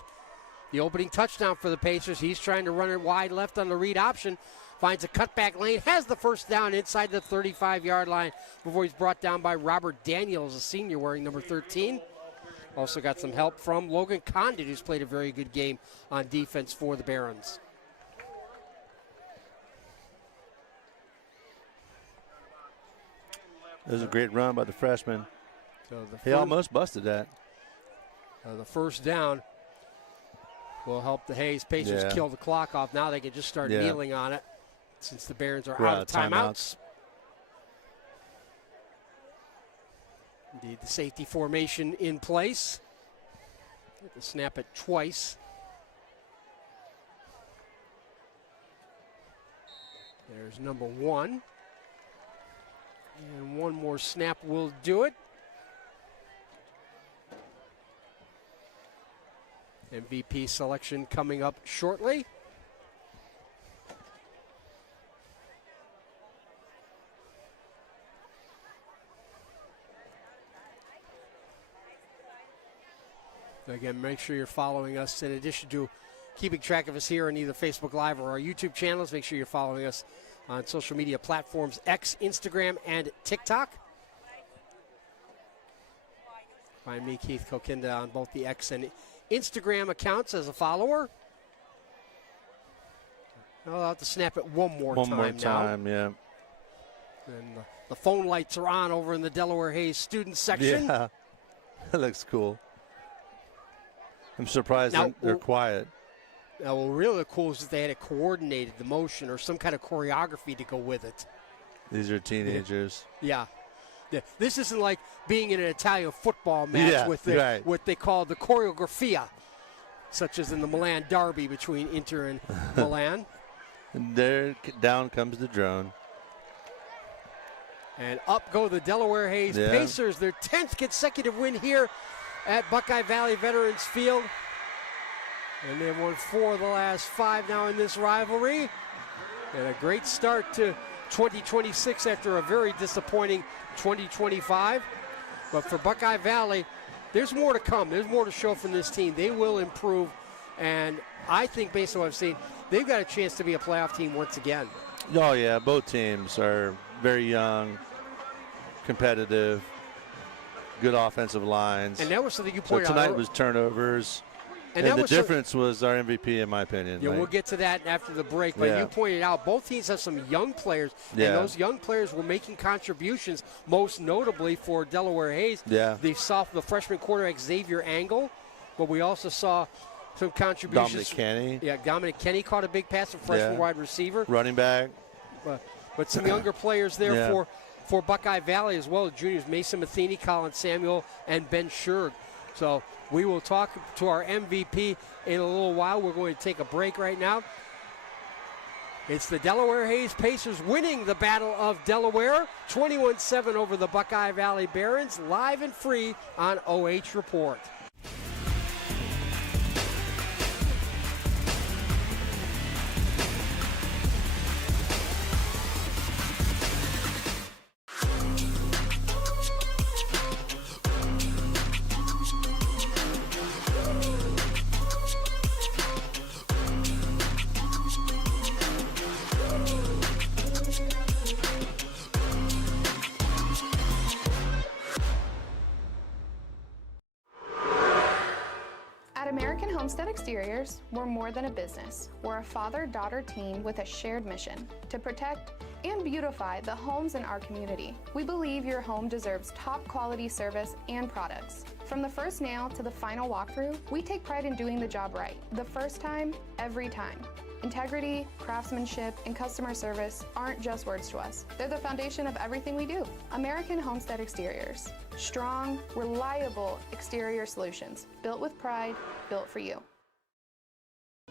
the opening touchdown for the Pacers. He's trying to run it wide left on the read option. Finds a cutback lane, has the first down inside the 35-yard line before he's brought down by Robert Daniels, a senior wearing number 13. Also got some help from Logan Condit, who's played a very good game on defense for the Barons. It was a great run by the freshman. So he almost busted that. The first down will help the Hayes Pacers kill the clock off. Now they can just start kneeling on it since the Barons are out of timeouts. Indeed, the safety formation in place. Have to snap it twice. There's number 1. And one more snap will do it. MVP selection coming up shortly. Again, make sure you're following us. In addition to keeping track of us here on either Facebook Live or our YouTube channels, make sure you're following us on social media platforms X, Instagram, and TikTok. Find me, Keith Kokinda, on both the X and Instagram accounts as a follower. I'll have to snap it one more time now. And the phone lights are on over in the Delaware Hayes student section. Yeah, that looks cool. I'm surprised they're quiet. Now, what really cool is that they had it coordinated, the motion, or some kind of choreography to go with it. These are teenagers. Yeah. This isn't like being in an Italian football match with what they call the choreografia, such as in the Milan derby between Inter and Milan. And there, down comes the drone. And up go the Delaware Hayes Pacers, their 10th consecutive win here at Buckeye Valley Veterans Field. And they've won 4 of the last 5 now in this rivalry. And a great start to 2026 after a very disappointing 2025. But for Buckeye Valley, there's more to come. There's more to show from this team. They will improve. And I think, based on what I've seen, they've got a chance to be a playoff team once again. Oh, yeah. Both teams are very young, competitive, good offensive lines. And that was something you pointed out. out. Tonight was turnovers. And the difference was our MVP, in my opinion. Yeah, we'll get to that after the break. But you pointed out both teams have some young players, and those young players were making contributions, most notably for Delaware Hayes. Yeah. The freshman quarterback Xavier Angle, but we also saw some contributions. Dominic Kenny. Yeah, Dominic Kenny caught a big pass, a freshman wide receiver. Running back. But some younger players there for Buckeye Valley as well. Juniors Mason Matheny, Colin Samuel, and Ben Scherg. So we will talk to our MVP in a little while. We're going to take a break right now. It's the Delaware Hayes Pacers winning the Battle of Delaware, 21-7 over the Buckeye Valley Barons, live and free on OH Report. Exteriors, we're more than a business. We're a father-daughter team with a shared mission to protect and beautify the homes in our community. We believe your home deserves top quality service and products. From the first nail to the final walkthrough, we take pride in doing the job right. The first time, every time. Integrity, craftsmanship, and customer service aren't just words to us. They're the foundation of everything we do. American Homestead Exteriors. Strong, reliable exterior solutions. Built with pride, built for you.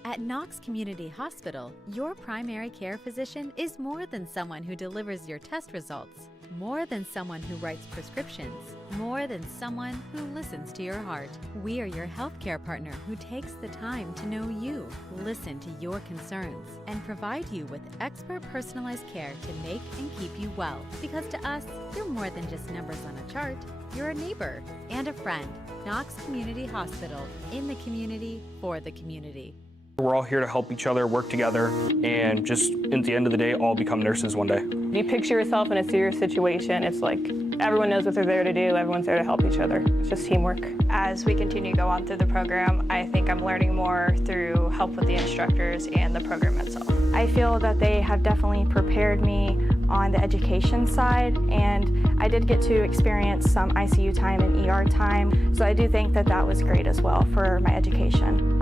At Knox Community Hospital, your primary care physician is more than someone who delivers your test results, more than someone who writes prescriptions, more than someone who listens to your heart. We are your healthcare partner who takes the time to know you, listen to your concerns, and provide you with expert personalized care to make and keep you well. Because to us, you're more than just numbers on a chart. You're a neighbor and a friend. Knox Community Hospital, in the community, for the community. We're all here to help each other, work together, and just at the end of the day, all become nurses one day. If you picture yourself in a serious situation, it's like everyone knows what they're there to do, everyone's there to help each other. It's just teamwork. As we continue to go on through the program, I think I'm learning more through help with the instructors and the program itself. I feel that they have definitely prepared me on the education side, and I did get to experience some ICU time and ER time, so I do think that that was great as well for my education.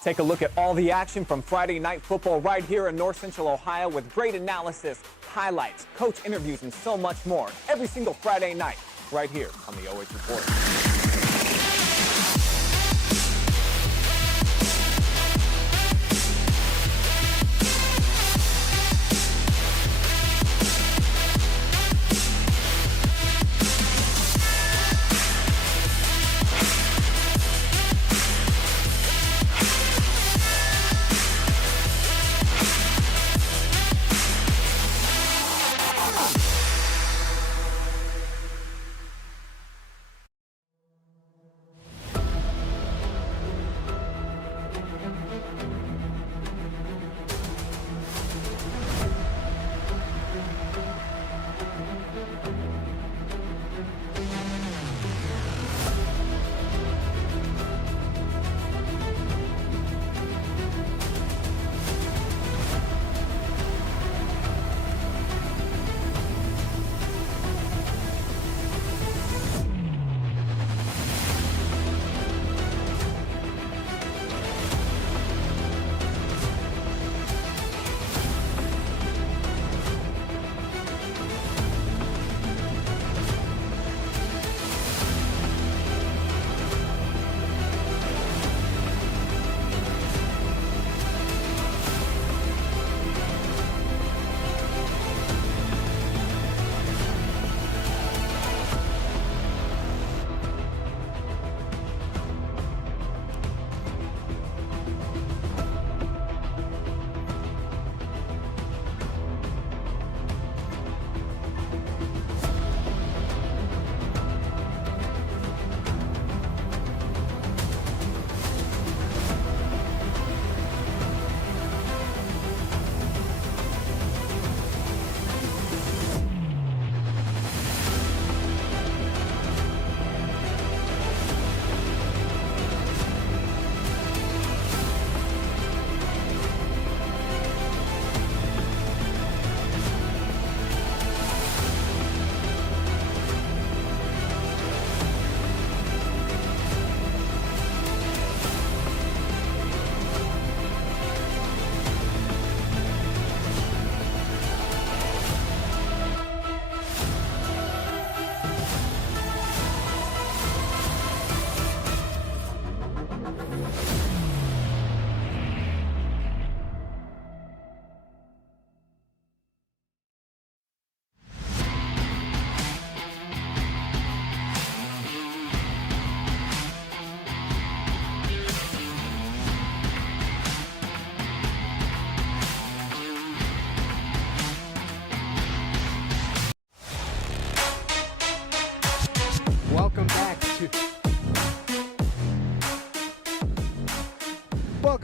Take a look at all the action from Friday night football right here in North Central Ohio with great analysis, highlights, coach interviews, and so much more every single Friday night right here on the OH Report.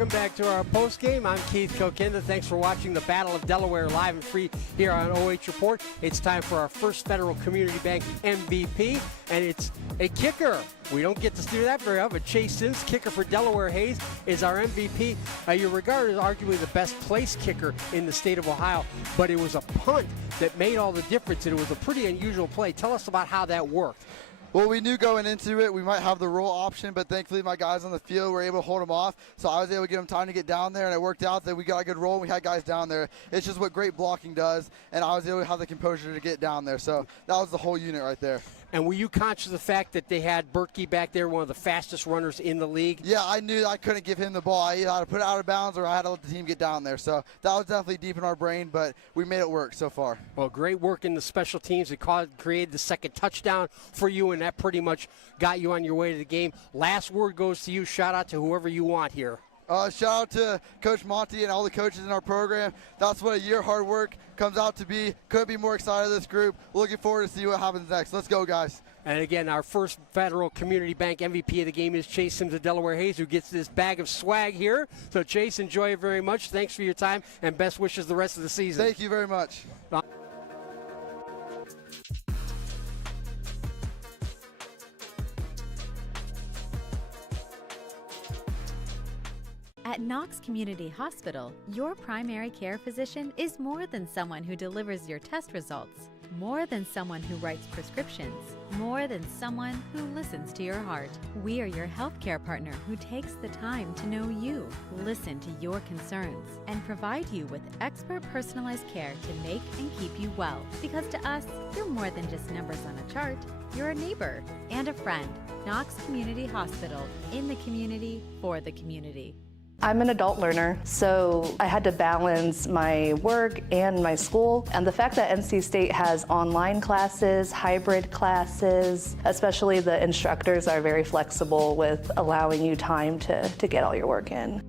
welcome back to our post game. I'm Keith Kokinda. Thanks for watching the Battle of Delaware live and free here on OH Report. It's time for our first Federal Community Bank MVP, and it's a kicker. We don't get to do that very often. Chase Sims, kicker for Delaware Hayes, is our MVP. You're regarded as arguably the best place kicker in the state of Ohio, but it was a punt that made all the difference, and it was a pretty unusual play. Tell us about how that worked. Well, we knew going into it we might have the roll option, but thankfully my guys on the field were able to hold them off, so I was able to give them time to get down there, and it worked out that we got a good roll and we had guys down there. It's just what great blocking does, and I was able to have the composure to get down there, so that was the whole unit right there. And were you conscious of the fact that they had Bertkey back there, one of the fastest runners in the league? Yeah, I knew I couldn't give him the ball. I either had to put it out of bounds or I had to let the team get down there. So that was definitely deep in our brain, but we made it work so far. Well, great work in the special teams. It created the second touchdown for you, and that pretty much got you on your way to the game. Last word goes to you. Shout out to whoever you want here. Shout out to Coach Monty and all the coaches in our program. That's what a year of hard work comes out to be. Couldn't be more excited of this group. Looking forward to see what happens next. Let's go, guys. And again, our first Federal Community Bank MVP of the game is Chase Sims of Delaware Hayes, who gets this bag of swag here. So, Chase, enjoy it very much. Thanks for your time, and best wishes the rest of the season. Thank you very much. At Knox Community Hospital, your primary care physician is more than someone who delivers your test results, more than someone who writes prescriptions, more than someone who listens to your heart. We are your healthcare partner who takes the time to know you, listen to your concerns, and provide you with expert personalized care to make and keep you well. Because to us, you're more than just numbers on a chart. You're a neighbor and a friend. Knox Community Hospital, in the community, for the community. I'm an adult learner, so I had to balance my work and my school. And the fact that NC State has online classes, hybrid classes, especially the instructors are very flexible with allowing you time to get all your work in.